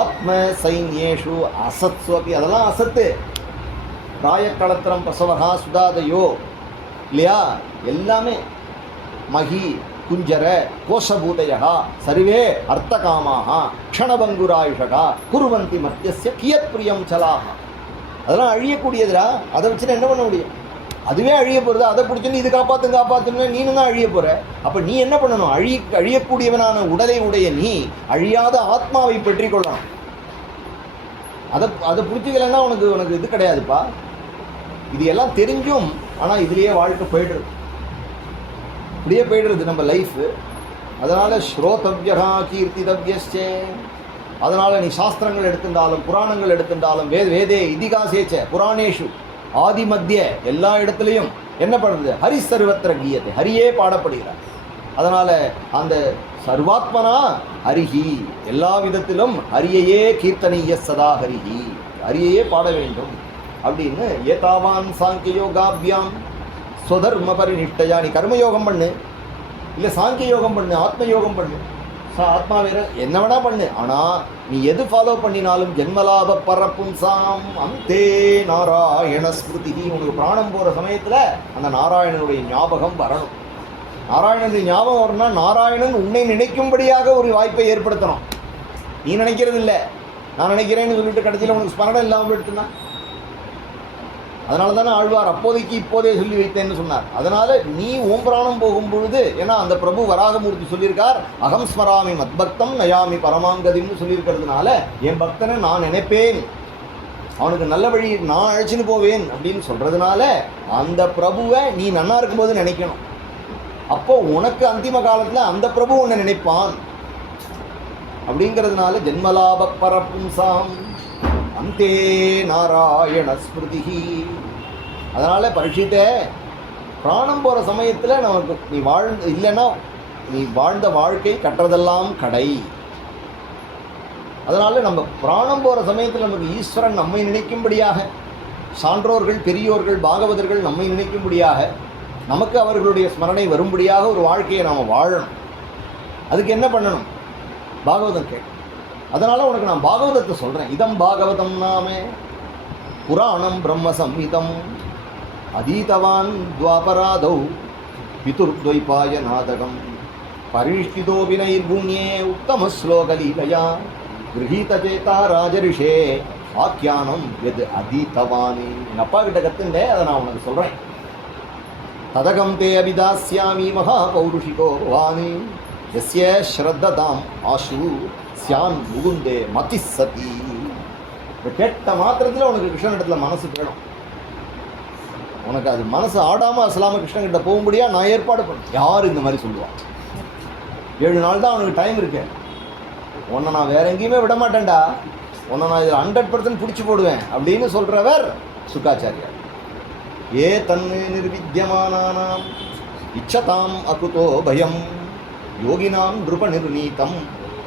ஆத்ம சைன்யேஷு அசத்ஸ்வபி, அதெல்லாம் அசத்து. ராயக்களத்திரம் பிரசவகா சுதாதயோ இல்லையா, எல்லாமே மகி குஞ்சர கோஷபூதயா சர்வே அர்த்தகாமாக க்ஷணபங்குராயுஷகா குருவந்தி மத்தியஸ்ய கியத் பிரியம் சலாக. அதெல்லாம் அழியக்கூடியதுடா. அதை வச்சுட்டு என்ன பண்ண முடியும்? அதுவே அழிய போகிறது. அதை பிடிச்சுன்னு இது காப்பாற்றுன்னு நீனும் தான் அழிய போகிற. அப்போ நீ என்ன பண்ணணும்? அழியக்கூடியவனான உடலை உடைய நீ அழியாத ஆத்மாவை பெற்றி கொள்ளணும். அதை பிடிச்சிக்கலன்னா உனக்கு இது கிடையாதுப்பா. இது எல்லாம் தெரிஞ்சும் ஆனால் இதுலேயே வாழ்க்கை போய்டுறது, இப்படியே போய்டுறது நம்ம லைஃபு. அதனால் ஸ்ரோதவ்யா கீர்த்திதவ்யஸ்சே, அதனால் நீ சாஸ்திரங்கள் எடுத்துட்டாலும் புராணங்கள் எடுத்துட்டாலும் வேதே இதிகாசேச்ச புராணேஷு ஆதி மத்திய எல்லா இடத்துலையும் என்ன பண்ணுறது? ஹரி சர்வத்திர கீயத்தை, ஹரியே பாடப்படுகிறார். அதனால் அந்த சர்வாத்மனா ஹரிஹி, எல்லா விதத்திலும் ஹரியையே கீர்த்தனீய சதா ஹரிஹி, ஹரியையே பாட வேண்டும் அப்படின்னு. ஏதாவான் சாங்கிய யோகாபியாம் ஸ்வதர்ம பரிநிஷ்டையா, நீ கர்மயோகம் பண்ணு, இல்லை சாங்கிய யோகம் பண்ணு, ஆத்மயோகம் பண்ணு, ஆத்மா வேற என்ன வேணா பண்ணு. ஆனால் நீ எது ஃபாலோ பண்ணினாலும் ஜென்மலாப பரப்பும்சாம் அந்தே நாராயண ஸ்மிருதி, உனக்கு பிராணம் போகிற சமயத்தில் அந்த நாராயணனுடைய ஞாபகம் வரணும். நாராயணனுடைய ஞாபகம் வரணும்னா நாராயணன் உன்னை நினைக்கும்படியாக ஒரு வாய்ப்பை ஏற்படுத்தணும். நீ நினைக்கிறது இல்லை, நான் நினைக்கிறேன்னு சொல்லிட்டு கடைசியில் உனக்கு ஸ்மரணம் இல்லாமல் போயிடுச்சுன்னா, அதனால தானே ஆழ்வார் அப்போதைக்கு இப்போதே சொல்லி வைத்தேன்னு சொன்னார். அதனால் நீ ஓம்பிராணம் போகும் பொழுது, ஏன்னா அந்த பிரபு வராகமூர்த்தி சொல்லியிருக்கார், அகம் ஸ்மராமி மத்பக்தம் நயாமி பரமாங்கதின்னு சொல்லியிருக்கிறதுனால என் பக்தனை நான் நினைப்பேன், அவனுக்கு நல்ல வழி நான் அழைச்சின்னு போவேன் அப்படின்னு சொல்கிறதுனால அந்த பிரபுவை நீ நன்னா இருக்கும்போது நினைக்கணும். அப்போது உனக்கு அந்திம காலத்தில் அந்த பிரபு உன்னை நினைப்பான். அப்படிங்கிறதுனால ஜென்மலாப பரப்பும்சாம் அந்தே நாராயண ஸ்மிருதி. அதனால் பரீட்சித்த பிராணம் போகிற சமயத்தில் நமக்கு நீ இல்லைன்னா நீ வாழ்ந்த வாழ்க்கை கற்றதெல்லாம் கடை. அதனால் நம்ம பிராணம் போகிற சமயத்தில் நமக்கு ஈஸ்வரன் நம்மை நினைக்கும்படியாக, சான்றோர்கள் பெரியோர்கள் பாகவதர்கள் நம்மை நினைக்கும்படியாக, நமக்கு அவர்களுடைய ஸ்மரணை வரும்படியாக ஒரு வாழ்க்கையை நாம் வாழணும். அதுக்கு என்ன பண்ணணும்? பாகவதம் கேட்க. அதனால் உனக்கு நான் பாகவதத்தை சொல்கிறேன். இதம் பாகவதம் நாமே புராணம் பிரம்ம சம்ஹிதம் அதீதவான் துவாபராதௌ பிதுர்த்வைபாய நாதகம் பரிஷ்டிதோ வினைர்புண்யே உத்தம ஸ்லோகலீலையா கிரகீதச்சேதா ராஜரிஷே ஆக்கியானம் எது அதீதவானி. எங்கள் அப்பா கிட்ட கற்றுண்டே அதை நான் உனக்கு சொல்கிறேன். ததகம் தே அபிதாஸ்யாமி மகா பௌருஷிகோ வாணி எஸ்ய ஸ்ரத்ததாம் ஆஷு சியான் முகுந்தே மதி சதி. கேட்ட மாத்திரத்தில் உனக்கு கிருஷ்ணனிடத்தில் மனசு வேணும். உனக்கு அது மனசு ஆடாமல் அசலாமல் கிருஷ்ணன்கிட்ட போகும்படியாக நான் ஏற்பாடு பண்ணேன். யார் இந்த மாதிரி சொல்லுவான்? 7 நாள் தான் அவனுக்கு டைம் இருக்கு. உன்னை நான் வேற எங்கேயுமே விட மாட்டேன்டா, உன்னை நான் இதில் 100% பிடிச்சி போடுவேன் அப்படின்னு சொல்கிறவர் சுக்காச்சாரியார். ஏ தன்னு நிர்வித்யமானானாம் இச்சதாம் அகுதோ பயம் யோகினாம் நிருப நிர்ணீதம்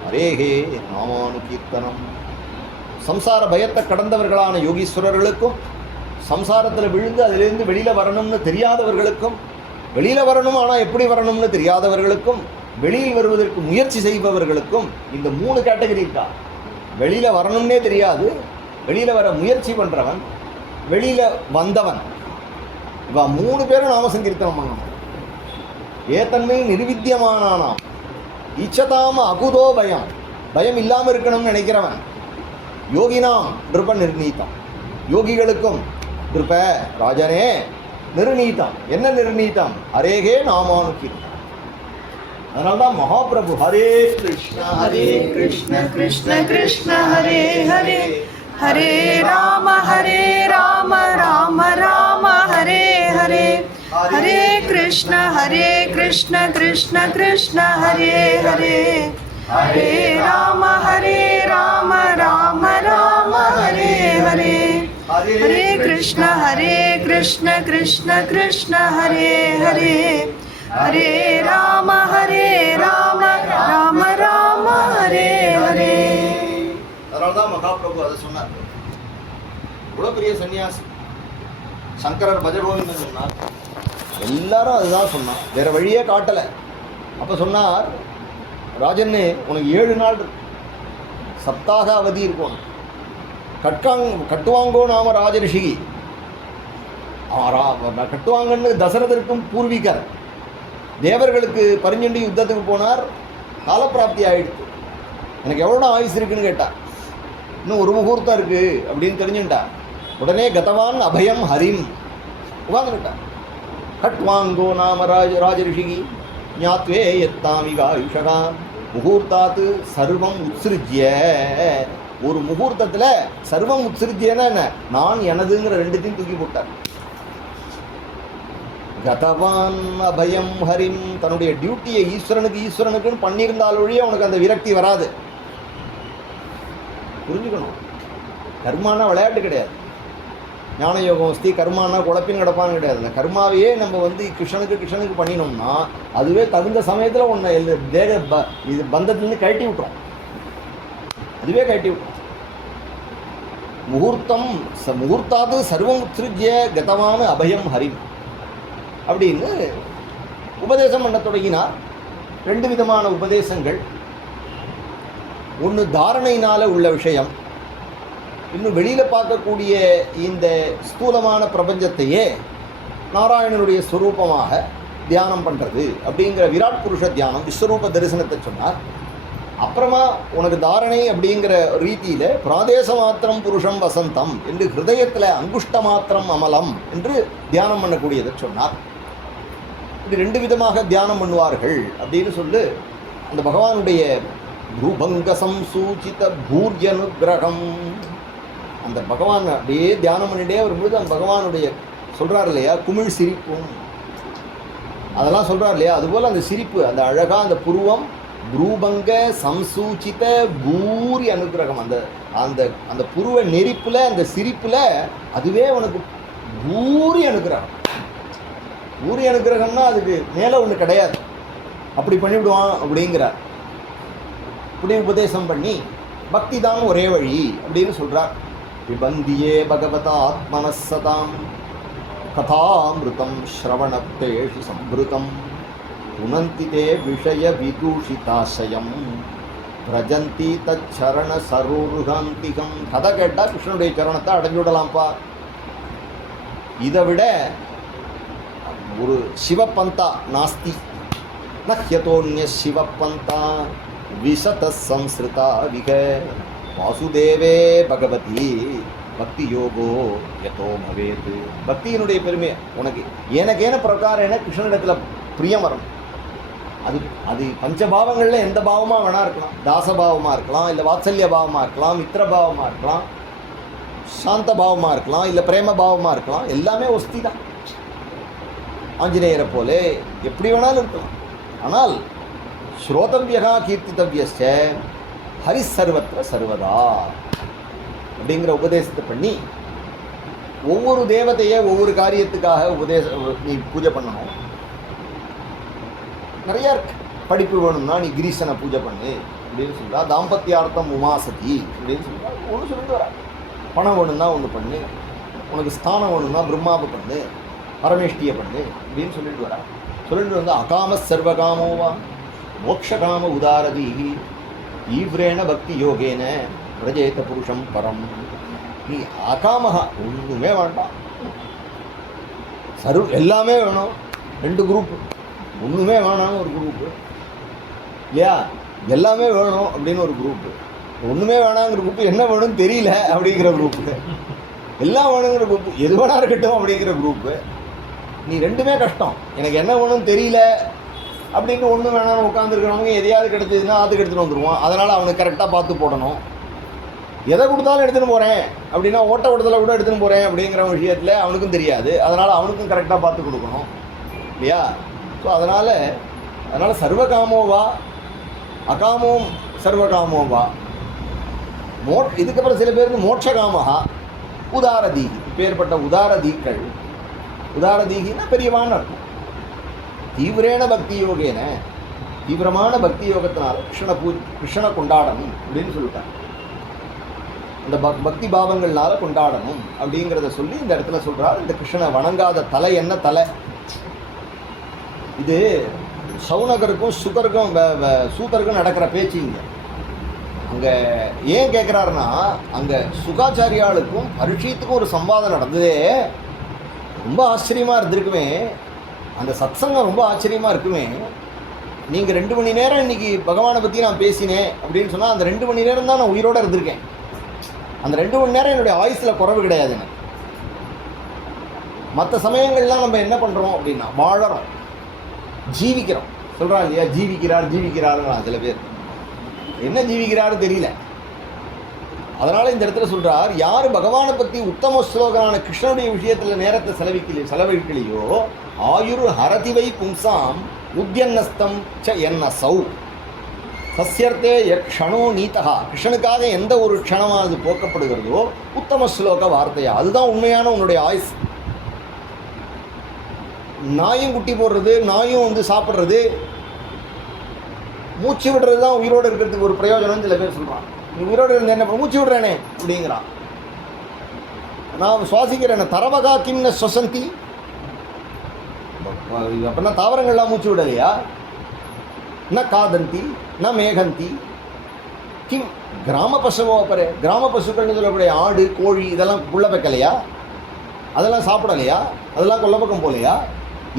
அரேகே நாமானு கீர்த்தனம். சம்சார பயத்தை கடந்தவர்களான யோகீஸ்வரர்களுக்கும், சம்சாரத்தில் விழுந்து அதிலிருந்து வெளியில் வரணும்னு தெரியாதவர்களுக்கும், வெளியில் வரணும் ஆனால் எப்படி வரணும்னு தெரியாதவர்களுக்கும், வெளியில் வருவதற்கு முயற்சி செய்பவர்களுக்கும் இந்த 3 கேட்டகரி இருக்கா. வெளியில் வரணும்னே தெரியாது, வெளியில் வர முயற்சி பண்ணுறவன், வெளியில் வந்தவன், இவா 3 பேரும் நாம சங்கீர்த்தனம் பண்ணணும். ஏத்தன்மை நிர்வித்தியமானானாம் இச்சதாம அகுதோ பயம், பயம் இல்லாமல் இருக்கணும்னு நினைக்கிறவன், யோகினாம் நிருப நிர்ணீதம், யோகிகளுக்கும் கிருப ராஜனே நிர்ணீதம். என்ன நிர்ணீதம்? ஹரேகே நாமானுகீர்த்தனம். அதனால்தான் மகாபிரபு ஹரே கிருஷ்ண ஹரே கிருஷ்ண கிருஷ்ண கிருஷ்ண ஹரே ஹரே ஹரே ராம ராம ராம ஹரே ஹரே ஹரே கிருஷ்ண கிருஷ்ண கிருஷ்ண ஹரே ஹரே ஹரே ராம ராம ராம ஹரே ஹரே ஹரே கிருஷ்ண கிருஷ்ண கிருஷ்ண ஹரே ஹரே ஹரே ராம ராம ராம ஹரே ஹரே. அதனால்தான் மகாபிரபு அதை சொன்னார். இவ்வளோ பெரிய சன்னியாசி சங்கரர் பஜகோவிந்தன் சொன்னார். எல்லாரும் அதுதான் சொன்னான், வேற வழியே காட்டலை. அப்போ சொன்னார், ராஜன்னு உனக்கு 7 நாள் சப்தாக அவதி இருக்கும். கட்டுவாங்கோ நாம ராஜரிஷிகி. கட்டுவாங்கன்னு தசரதற்கும் பூர்வீகர். தேவர்களுக்கு பரிஞ்சண்டி யுத்தத்துக்கு போனார், காலப்பிராப்தி ஆயிடுச்சு. எனக்கு எவ்வளோ ஆயுசு இருக்குன்னு கேட்டார். இன்னும் ஒரு முகூர்த்தம் இருக்கு அப்படின்னு தெரிஞ்சுட்டா. உடனே கதவான் அபயம் ஹரிம் உட்காந்துக்கிட்டார். கட்வாங்கோ நாம ராஜரிஷிகி ஞாத்வே எத்தாமிகா ஆயுஷகா முகூர்த்தாத்து சர்வம் உத்ஸ்ருஜ்ய. ஒரு முகூர்த்தத்தில் சர்வம் உத்ஸ்ருஜ்யன்னா என்ன? நான் எனதுங்கிற 2த்தையும் தூக்கி போட்டார். கதவான் அபயம் ஹரிம். தன்னுடைய டியூட்டியை ஈஸ்வரனுக்குன்னு பண்ணியிருந்தால் ஒழிய அவனுக்கு அந்த விரக்தி வராது. புரிஞ்சுக்கணும், கர்மானா விளையாட்டு கிடையாது. ஞான யோகம் ஸ்தி கர்மானா குழப்பின்னு கிடப்பான்னு கிடையாது. அந்த கர்மாவையே நம்ம கிருஷ்ணனுக்கு பண்ணினோம்னா அதுவே தகுந்த சமயத்தில் ஒன்று இது பந்தத்துலேருந்து கழட்டி விட்டுரும். அதுவே கழட்டி விட்டுரும். முகூர்த்தாது சர்வம் உத்ஸ்ருஜ்ய கதவான் அபயம் ஹரிம் அப்படின்னு உபதேசம் பண்ண தொடங்கினார். 2 விதமான உபதேசங்கள். ஒன்று தாரணையினால் உள்ள விஷயம், இன்னும் வெளியில் பார்க்கக்கூடிய இந்த ஸ்தூலமான பிரபஞ்சத்தையே நாராயணனுடைய ஸ்வரூபமாக தியானம் பண்ணுறது அப்படிங்கிற விராட் புருஷ தியானம், விஸ்வரூப தரிசனத்தை சொன்னார். அப்புறமா உனக்கு தாரணை அப்படிங்கிற ரீதியில் பிராதேச மாத்திரம் புருஷம் வசந்தம் என்று ஹிருதயத்தில் அங்குஷ்ட மாத்திரம் அமலம் என்று தியானம் பண்ணக்கூடியதை சொன்னார். இப்படி 2 விதமாக தியானம் பண்ணுவார்கள் அப்படின்னு சொல்லி அந்த பகவானுடைய ரூபங்க சம்சூச்சித பூர்யனுகிரகம், அந்த பகவான் அப்படியே தியானம் பண்ணிட்டே வரும்பொழுது அந்த பகவானுடைய சொல்கிறார் இல்லையா, குமிழ் சிரிப்பும் அதெல்லாம் சொல்கிறார் இல்லையா, அதுபோல் அந்த சிரிப்பு, அந்த அழகாக அந்த புருவம் ரூபங்க சம்சூச்சித பூரி அனுகிரகம், அந்த அந்த அந்த புருவ நெரிப்பில் அந்த சிரிப்பில் அதுவே உனக்கு பூரி அனுகிரகம். பூரி அனுகிரகம்னா அதுக்கு மேலே ஒன்று கிடையாது, அப்படி பண்ணிவிடுவான் அப்படிங்கிறார். இப்படி உபதேசம் பண்ணி பக்தி தான் ஒரே வழி அப்படின்னு சொல்கிறார். விபந்தியே பகவதா ஆத்மனசதாம் கதாமிருதம் ஸ்ரவணத்தேஷு சம்பிருதம் புனந்தி தே விஷய விதூஷிதாசயம் பிரஜந்தி தச்சரண சரோருகாந்திகம். கதை கேட்டால் கிருஷ்ணனுடைய சரணத்தை அடைஞ்சு விடலாம்ப்பா. இதை விட ஒரு சிவபந்தா நாஸ்தி நஹ்யதோன்ய சிவபந்தா விசத சம்ஸ்ருதா விக வாசுதேவே பகவதி பக்தி யோகோ யதோ பவேத். பக்தியினுடைய பெருமை உனக்கு எனக்கேன பிரகாரேன கிருஷ்ணனிடத்தில் பிரியம் வரணும். அது பஞ்சபாவங்களில் எந்த பாவமாக வேணா இருக்கலாம். தாசபாவமாக இருக்கலாம், இல்லை வாத்சல்ய பாவமாக இருக்கலாம், மித்திர பாவமாக இருக்கலாம், சாந்த பாவமாக இருக்கலாம், இல்லை பிரேம பாவமாக இருக்கலாம். எல்லாமே ஒஸ்தி தான். ஆஞ்சநேயரை போல எப்படி வேணாலும் இருக்கலாம். ஆனால் ஸ்ரோதவ்யா கீர்த்தித்தவ்யஸ்ச ஹரி சர்வத்திர சர்வதா அப்படிங்கிற உபதேசத்தை பண்ணி ஒவ்வொரு தேவதையை ஒவ்வொரு காரியத்துக்காக நீ பூஜை பண்ணணும். நிறையா இருக்கு. படிப்பு வேணும்னா நீ கிரீசனை பூஜை பண்ணு அப்படின்னு சொல்கிறா. தாம்பத்தியார்த்தம் உமாசதி அப்படின்னு சொல்கிறா. ஒன்று சொல்லிட்டு வரா. பணம் வேணும்னா ஒன்று பண்ணு, உனக்கு ஸ்தானம் வேணும்னா பிரம்மாவை பண்ணு, பரமேஷ்டியை பண்ணு அப்படின்னு சொல்லிட்டு வரா. சொல்லிட்டு வந்து அகாம சர்வகாமோவா மோக்ஷகாம உதாரதீகி தீவிரேன பக்தி யோகேன பிரஜேத புருஷம் பரம். நீ அகாமகா ஒன்றுமே வேண்டாம், எல்லாமே வேணும். 2 குரூப், ஒன்றுமே வேணாம்னு ஒரு குரூப்பு இல்லையா, எல்லாமே வேணும் அப்படின்னு ஒரு குரூப்பு, ஒன்றுமே வேணாங்கிற குரூப்பு, என்ன வேணும்னு தெரியல அப்படிங்கிற குரூப்பு, எல்லாம் வேணுங்கிற குரூப்பு, எது வேணா இருக்கட்டும் அப்படிங்கிற குரூப்பு. நீ ரெண்டுமே கஷ்டம். எனக்கு என்ன வேணும்னு தெரியல அப்படின்ட்டு ஒன்றும் வேணாம்னு உட்காந்துருக்கிறவங்க எதையாவது கிடைச்சதுன்னா அதுக்கு எடுத்துகிட்டு வந்துடுவான். அதனால் அவனுக்கு கரெக்டாக பார்த்து போடணும். எதை கொடுத்தாலும் எடுத்துகிட்டு போகிறேன் அப்படின்னா ஓட்ட ஓட்டத்தில் கூட எடுத்துகிட்டு போகிறேன் அப்படிங்கிற விஷயத்தில் அவனுக்கும் தெரியாது. அதனால் அவனுக்கும் கரெக்டாக பார்த்து கொடுக்கணும் இல்லையா? ஸோ அதனால் சர்வகாமோவா அகாமோம் சர்வகாமோவா இதுக்கப்புறம் சில பேருக்கு மோட்சகாமகா உதாரதீகி. இப்பேற்பட்ட உதாரதீக்கள், உதாரதீகின்னா பெரியவான்னு இருக்கும். தீவிரேன பக்தி யோகேன, தீவிரமான பக்தி யோகத்தினால கிருஷ்ணனை கொண்டாடணும் அப்படின்னு சொல்லிட்டாங்க. இந்த பக்தி பாவங்கள்னால கொண்டாடணும் அப்படிங்கிறத சொல்லி இந்த இடத்துல சொல்கிறார். இந்த கிருஷ்ணனை வணங்காத தலை என்ன தலை? இது சவுனகருக்கும் சூதருக்கும் நடக்கிற பேச்சு. இங்கே அங்கே ஏன் கேட்குறாருன்னா, அங்கே சுகாச்சாரியாளுக்கும் பரீட்சைத்துக்கும் ஒரு சம்வாதம் நடந்ததே ரொம்ப ஆச்சரியமாக இருந்திருக்குமே. அந்த சத்சங்கம் ரொம்ப ஆச்சரியமாக இருக்குமே. நீங்கள் 2 மணி நேரம் இன்றைக்கி பகவானை பற்றி நான் பேசினேன் அப்படின்னு சொன்னால் அந்த 2 மணி நேரம் தான் நான் உயிரோடு இருந்திருக்கேன். அந்த 2 மணி நேரம் என்னுடைய ஆயுசில் குறைவு கிடையாது எனக்கு. மற்ற சமயங்கள்லாம் நம்ம என்ன பண்ணுறோம் அப்படின்னா வாழறோம், ஜீவிக்கிறோம். சொல்கிறாங்க இல்லையா, ஜீவிக்கிறாருங்களா சில பேர். என்ன ஜீவிக்கிறாரு தெரியல. அதனால் இந்த இடத்துல சொல்கிறார், யார் பகவானை பற்றி உத்தம ஸ்லோகனான கிருஷ்ணனுடைய விஷயத்தில் நேரத்தை செலவழிக்கலையோ ஆயுர் ஹரதிவை பும்சாம் உத்யன்னஸ்தம் ச என்ன சௌ சஸ்யர்த்தே யக்ஷணோ நீதா. கிருஷ்ணனுக்காக எந்த ஒரு க்ஷணமானது போக்கப்படுகிறதோ உத்தம ஸ்லோக வார்த்தையா, அதுதான் உண்மையான உன்னுடைய ஆயுஸ். நாயும் குட்டி போடுறது, நாயும் சாப்பிட்றது, மூச்சு விடுறது தான் உயிரோடு இருக்கிறதுக்கு ஒரு பிரயோஜனம். சில பேர் சொல்கிறான், நீ உயிரோடு இருந்த என்ன மூச்சு விடுறேனே அப்படிங்கிறான். நான் சுவாசிக்கிறேன், தரவகா கிம்ன ஸ்வசந்தி. அப்படின்னா தாவரங்கள்லாம் மூச்சு விடலையா? ந காதந்தி ந மேகந்தி கிம் கிராம பசுவோ பரே. கிராம பசுக்கள்னு சொல்லக்கூடிய ஆடு கோழி இதெல்லாம் புள்ள வைக்கலையா? அதெல்லாம் சாப்பிடலையா? அதெல்லாம் கொல்லப்பக்கம் போலையா?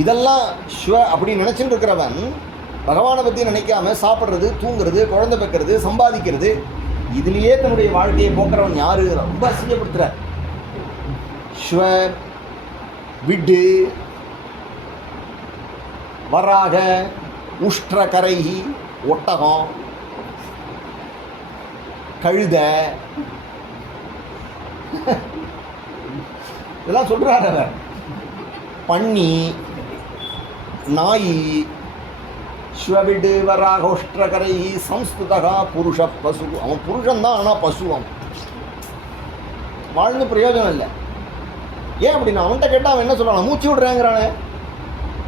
இதெல்லாம் ஸ்வ அப்படி நினச்சிட்டு இருக்கிறவன் பகவானை பற்றி நினைக்காம சாப்பிட்றது, தூங்குறது, குழந்தை வைக்கிறது, சம்பாதிக்கிறது, இதுலேயே தன்னுடைய வாழ்க்கையை போக்குறவன் யாரு? ரொம்ப அசிங்கப்படுத்துகிறார். ஸ்வ விட்டு வராக உஷ்ட்ர கரைஹி, ஒட்டகம், கழுத, இதெல்லாம் சொல்கிறார் அவர். பன்னி, நாய், ஸ்வவிடு வராகோஷ்டகரை சம்ஸ்கிருதா புருஷ பசு. அவன் புருஷன்தான், ஆனால் பசு. அவன் வாழ்ந்து பிரயோஜனம் இல்லை. ஏன் அப்படின்னா அவன்கிட்ட கேட்டால் அவன் என்ன சொல்கிறான்? மூச்சு விடுறேங்கிறானே.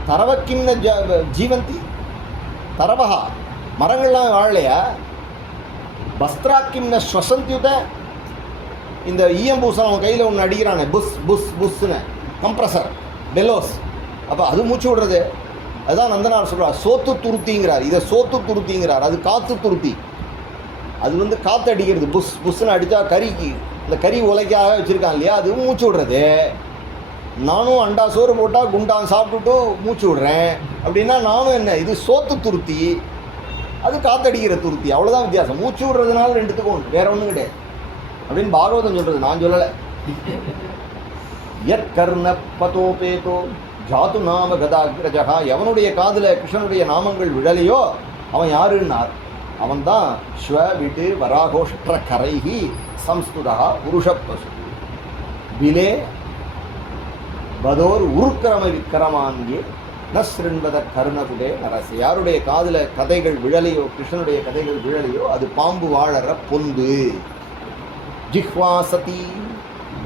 தரவக்கின்ன ஜீவந்தி தரவகா, மரங்கள்லாம் வாழலையா? வஸ்திராக்கிம்ன ஸ்வசந்தியுத. இந்த ஈயம்பூசன் அவன் கையில் ஒன்று அடிக்கிறானே, புஸ் புஸ் புஸ்ன்னு கம்ப்ரஸர் பெலோஸ், அப்போ அது மூச்சு விடுறது. அதுதான் நந்தனார் சொல்கிறார், சோத்து துருத்திங்கிறார். இதை சோத்து துருத்திங்கிறார். அது காற்று துருத்தி. அது காற்று அடிக்கிறது. புஸ் புஸ்ன்னு அடித்தா கறிக்கு, இந்த கறி உலைக்காக வச்சுருக்கான் இல்லையா, அது மூச்சு விடுறது. நானும் அண்டா சோறு போட்டால் குண்டான் சாப்பிட்டுட்டு மூச்சு விடுறேன் அப்படின்னா நானும் என்ன, இது சோத்து துருத்தி, அது காற்றடிக்கிற துருத்தி. அவ்வளோதான் வித்தியாசம். மூச்சு விடுறதுனால ரெண்டுத்துக்கும் ஒன்று, வேறு ஒன்றும் கிடையாது அப்படின்னு பாகவதம் சொல்கிறது, நான் சொல்லலை. யற்கர்ண பதோபேதோ ஜாத்து நாம கதாகிரஜகா. எவனுடைய காதில் கிருஷ்ணனுடைய நாமங்கள் விழலையோ அவன் யாருன்னார்? அவன்தான் ஸ்வ விட்டு வராகோஷ்ட கரைஹி சம்ஸ்துதா புருஷ பசு விலே பதோர் உருக்கிரம விக்கிரமாங்கே ந ஸ்ருண்வத கருணகுடே நரசு. யாருடைய காதில் கதைகள் விழலையோ, கிருஷ்ணனுடைய கதைகள் விழலையோ, அது பாம்பு வாழற பொந்து. ஜிஹ்வா சதி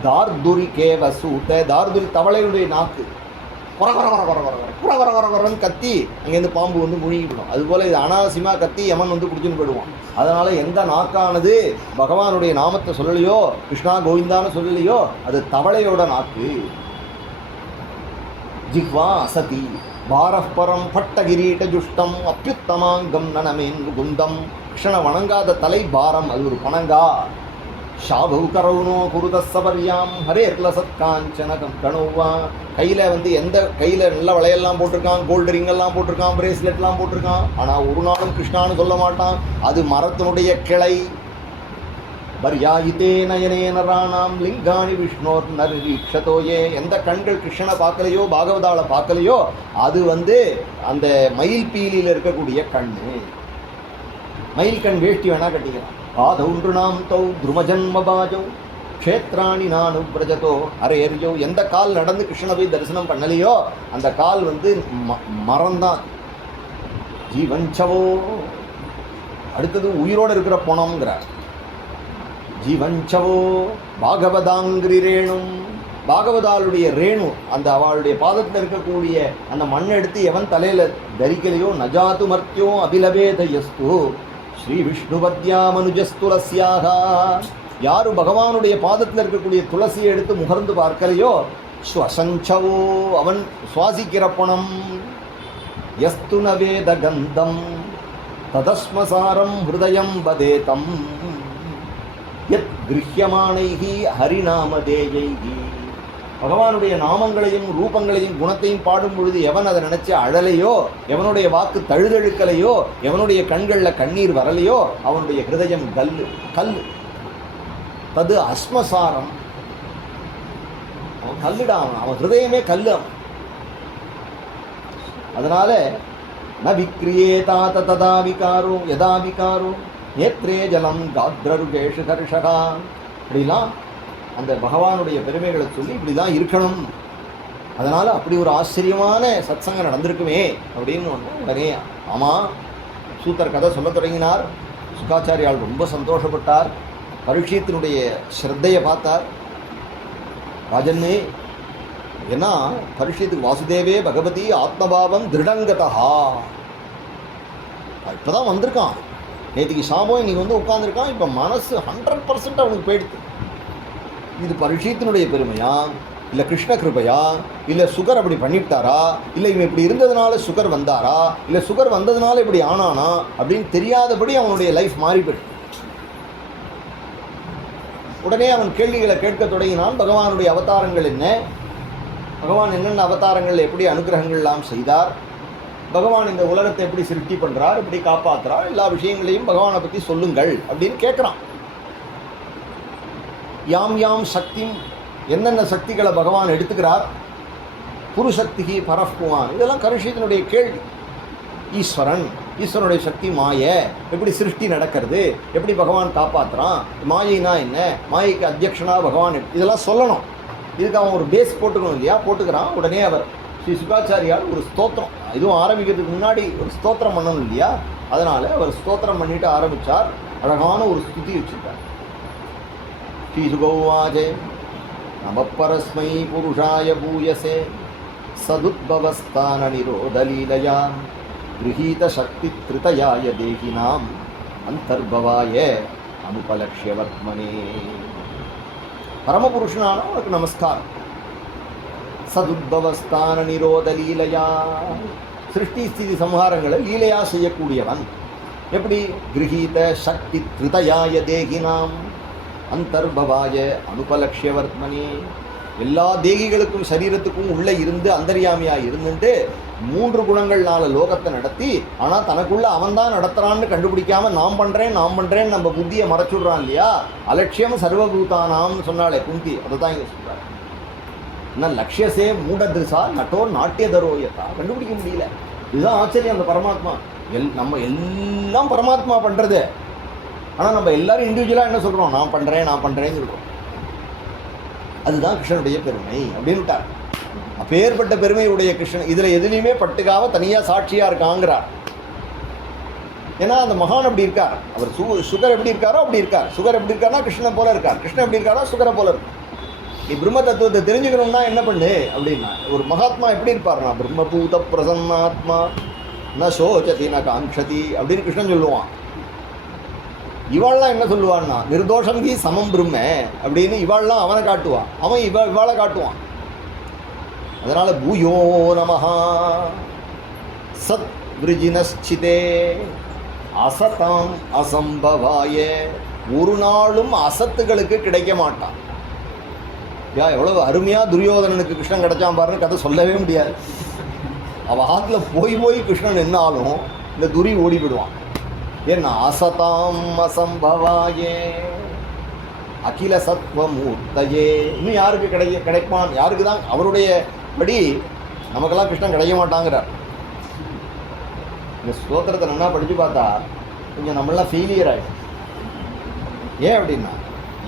தார்துரி கேவசூத்த. தார்துரி தவளையுடைய நாக்கு, குற குற குற குற குற குற குற குற குறன்னு கத்தி அங்கேருந்து பாம்பு முழுகிவிடும். அதுபோல் இது அனாவசியமாக கத்தி யமன் குடிச்சுன்னு போயிடுவான். அதனால் எந்த நாக்கானது பகவானுடைய நாமத்தை சொல்லலையோ, கிருஷ்ணா கோவிந்தான்னு சொல்லலையோ, அது தவளையோட நாக்கு. ஜிஹ்வா அசதி பாரப்பரம் பட்டகிரீட்ட ஜுஷ்டம் அப்பியுத்தமாங்கம் நனமேன் குந்தம். கிருஷ்ணனை வணங்காத தலை பாரம், அது ஒரு பணங்கா. ஷாபு கரவுனோ குருத சபரியாம் ஹரேர்ல சத்காஞ்சனகம் கணுவா. கையில் எந்த கையில் நல்ல வளையெல்லாம் போட்டிருக்கான், கோல்டு ரிங்கெல்லாம் போட்டிருக்கான், பிரேஸ்லெட்லாம் போட்டிருக்கான், ஆனால் ஒரு நாளும் கிருஷ்ணான்னு சொல்ல மாட்டான். அது மரத்தினுடைய கிளை. பர்யாயித்தே நயனே நராணாம் லிங்காணி விஷ்ணோர் நரீக்ஷதோயே. எந்த கண்கள் கிருஷ்ணனை பார்க்கலையோ பாகவதாளை பார்க்கலையோ அது அந்த மயில் பீலியில் இருக்கக்கூடிய கண்ணு. மயில் கண் வேஷ்டி வேணா கட்டிக்கலாம். பாதௌன்று நாம் தௌ துருமஜன்மபாஜௌ க்ஷேத்ராணி நானு பிரஜதோ அரேரியோ. எந்த கால் நடந்து கிருஷ்ணனை போய் தரிசனம் பண்ணலையோ அந்த கால் மரம்தான். ஜீவஞ்சவோ, அடுத்தது உயிரோடு இருக்கிற பொணம்ங்கிறார். ஜீவஞ்சவோ பாகவதாங்கிரி ரேணும். பாகவதாளுடைய ரேணு, அந்த அவளுடைய பாதத்தில் இருக்கக்கூடிய அந்த மண்ணை எடுத்து எவன் தலையில் தரிக்கலையோ நஜாத்து மர்த்தியோ அபிலபேதயஸ்து ஸ்ரீ விஷ்ணுபத்யா மனுஜஸ்துலசியாக. யாரு பகவானுடைய பாதத்தில் இருக்கக்கூடிய துளசியை எடுத்து முகர்ந்து பார்க்கலையோ ஸ்வசஞ்சவோ, அவன் சுவாசிக்கிற பணம். யஸ்து நவேத கந்தம் ததஸ்மசாரம் ஹிருதயம் வதேதம் யத் கிருஹ்யமானைஹி ஹரிநாமதேயைஹி. பகவானுடைய நாமங்களையும் ரூபங்களையும் குணத்தையும் பாடும் பொழுது எவன் அதை நினைச்சு அழலையோ, எவனுடைய வாக்கு தழுதழுக்கலையோ, எவனுடைய கண்களில் கண்ணீர் வரலையோ அவனுடைய ஹிருதயம் கல். தது அஸ்மசாரம். அவன் கல்லுடான், அவன் ஹிருதயமே கல்லு. அதனால ந விக்ரியேதா ததா விகாரோ யதா விகாரோ நேத்ரே ஜலம் காத்ரருகேஷு கர்ஷகா. இப்படிலாம் அந்த பகவானுடைய பெருமைகளை சொல்லி இப்படிதான் இருக்கணும். அதனால் அப்படி ஒரு ஆச்சரியமான சத்சங்கம் நடந்திருக்குமே அப்படின்னு உடனே ஆமாம் சூத்தர் கதை சொல்ல தொடங்கினார். சுகாச்சாரியால் ரொம்ப சந்தோஷப்பட்டார். பரீட்சித்தினுடைய ஸ்ரத்தையை பார்த்தார். ராஜன்னு, ஏன்னா பரீட்சித்துக்கு வாசுதேவே பகவதி ஆத்மபாவம் திருடங்கதா. இப்போதான் வந்திருக்கான், நேற்றுக்கு சாபம் இன்னைக்கு உட்காந்துருக்கான். இப்போ மனசு 100% அவனுக்கு போயிடுது. இது பரீட்சித்தினுடைய பெருமையா, இல்லை கிருஷ்ண கிருபையா, இல்லை சுகர் அப்படி பண்ணிவிட்டாரா, இல்லை இவன் இப்படி இருந்ததுனால சுகர் வந்தாரா, இல்லை சுகர் வந்ததுனால இப்படி ஆனானா அப்படின்னு தெரியாதபடி அவனுடைய லைஃப் மாறிவிடும். உடனே அவன் கேள்விகளை கேட்க தொடங்கினான். பகவானுடைய அவதாரங்கள் என்ன, பகவான் என்னென்ன அவதாரங்கள் எப்படி அனுகிரகங்கள்லாம் செய்தார், பகவான் இந்த உலகத்தை எப்படி சிருஷ்டி பண்ணுறார், எப்படி காப்பாற்றுறார், எல்லா விஷயங்களையும் பகவானை பற்றி சொல்லுங்கள் அப்படின்னு கேட்குறான். யாம் யாம் சக்தி, என்னென்ன சக்திகளை பகவான் எடுத்துக்கிறார், புருஷக்தி பரப்புவான், இதெல்லாம் கருஷியத்தினுடைய கேள்வி. ஈஸ்வரனுடைய சக்தி மாய, எப்படி சிருஷ்டி நடக்கிறது, எப்படி பகவான் காப்பாற்றுறான், மாயைனா என்ன, மாயைக்கு அத்தியக்ஷனா பகவான், இதெல்லாம் சொல்லணும். இதுக்கு அவன் ஒரு பேஸ் போட்டுக்கணும் இல்லையா, போட்டுக்கிறான். உடனே அவர் ஸ்ரீ சுகாச்சாரியால் ஒரு ஸ்தோத்திரம், இதுவும் ஆரம்பிக்கிறதுக்கு முன்னாடி ஒரு ஸ்தோத்திரம் பண்ணணும் இல்லையா, அதனால் அவர் ஸ்தோத்திரம் பண்ணிட்டு ஆரம்பித்தார். அழகான ஒரு ஸ்துதி வச்சுட்டார். ஸ்ரீ சுகௌவாஜே நமப்பரஸ்மை புருஷாய பூயசே சதுத்பவஸ்தான நிரோதலீலயா கிரஹீத சக்தி திருதயாய தேகினாம் அந்தர்பவாய அனுபலக்ஷ்யவத்மனே. பரமபுருஷனான உனக்கு நமஸ்காரம். சதுத்பவஸ்தான நிரோத லீலையா, சிருஷ்டி ஸ்திதி சம்ஹாரங்களை லீலையா செய்யக்கூடியவன். எப்படி? கிரஹீத சக்தி திருதயாய தேகினாம் அந்தர்பவாய அனுபலக்ஷ்யவர்த்மனே. எல்லா தேகிகளுக்கும் சரீரத்துக்கும் உள்ளே இருந்து அந்தர்யாமியாக இருந்துட்டு 3 குணங்கள்னால லோகத்தை நடத்தி, ஆனால் தனக்குள்ள அவன் தான் நடத்துகிறான்னு கண்டுபிடிக்காம நான் பண்ணுறேன் நம்ம புத்தியை மறைச்சுடுறான் இல்லையா. அலட்சியம் சர்வபூதானாம்னு சொன்னாலே குந்தி, அதை தான் இங்கே சொல்கிறார். என்ன லட்சியசே மூடதிருசா நட்டோ நாட்டியதரோயத்தா, கண்டுபிடிக்க முடியல. இதுதான் ஆச்சரியம். அந்த பரமாத்மா நம்ம எல்லாம் பரமாத்மா பண்ணுறது, ஆனால் நம்ம எல்லாரும் இண்டிவிஜுவலாக என்ன சொல்கிறோம், நான் பண்ணுறேன்னு சொல்கிறோம். அதுதான் கிருஷ்ணனுடைய பெருமை அப்படின்னு விட்டார். அப்பேற்பட்ட பெருமையுடைய கிருஷ்ணன் இதில் எதுலேயுமே பட்டுக்காக தனியாக சாட்சியாக இருக்காங்கிறார். ஏன்னா அந்த மகான் அப்படி இருக்கார். அவர் சுகர் எப்படி இருக்காரோ அப்படி இருக்கார். சுகர் எப்படி இருக்காருன்னா கிருஷ்ணன் போல இருக்கார். கிருஷ்ணன் எப்படி இருக்காரோ சுகரை போல இருக்கார். நீ பிரம்ம தத்துவத்தை தெரிஞ்சுக்கணும்னா என்ன பண்ணு அப்படின்னா, ஒரு மகாத்மா எப்படி இருப்பார்னா, பிரம்மபூத பிரசன்னாத்மா ந சோச்சதி ந காங்ஷதி அப்படின்னு கிருஷ்ணன் சொல்லுவான். இவாள்லாம் என்ன சொல்லுவான்னா, நிர்தோஷம் கி சமம் பிரம்ம அப்படின்னு இவாள்லாம் அவனை காட்டுவான், அவன் இவாளை காட்டுவான். அதனால் பூயோ நமஹா சத் விருஜினஸ்சிதே அசதாம் அசம்பவாய. ஒரு நாளும் அசத்துகளுக்கு கிடைக்க மாட்டான். எவ்வளவு அருமையாக துரியோதனனுக்கு கிருஷ்ணன் கிடைச்சான் பாருன்னு கதை சொல்லவே முடியாது. அவள் ஆற்றுல போய் கிருஷ்ணன் என்னாலும் இந்த துரி ஓடிவிடுவான். ஏன்னா அசதாம் அசம்பவாயே. அகில சத்வமூர்த்தயே. இன்னும் யாருக்கு கிடைப்பான், யாருக்கு தான் அவருடைய படி நமக்கெல்லாம் கிருஷ்ணன் கிடைக்க மாட்டாங்கிறார். இந்த ஸ்தோத்திரத்தை நல்லா படித்து பார்த்தா கொஞ்சம் நம்மளாம் ஃபெயிலியர் ஆகிடும். ஏன் அப்படின்னா,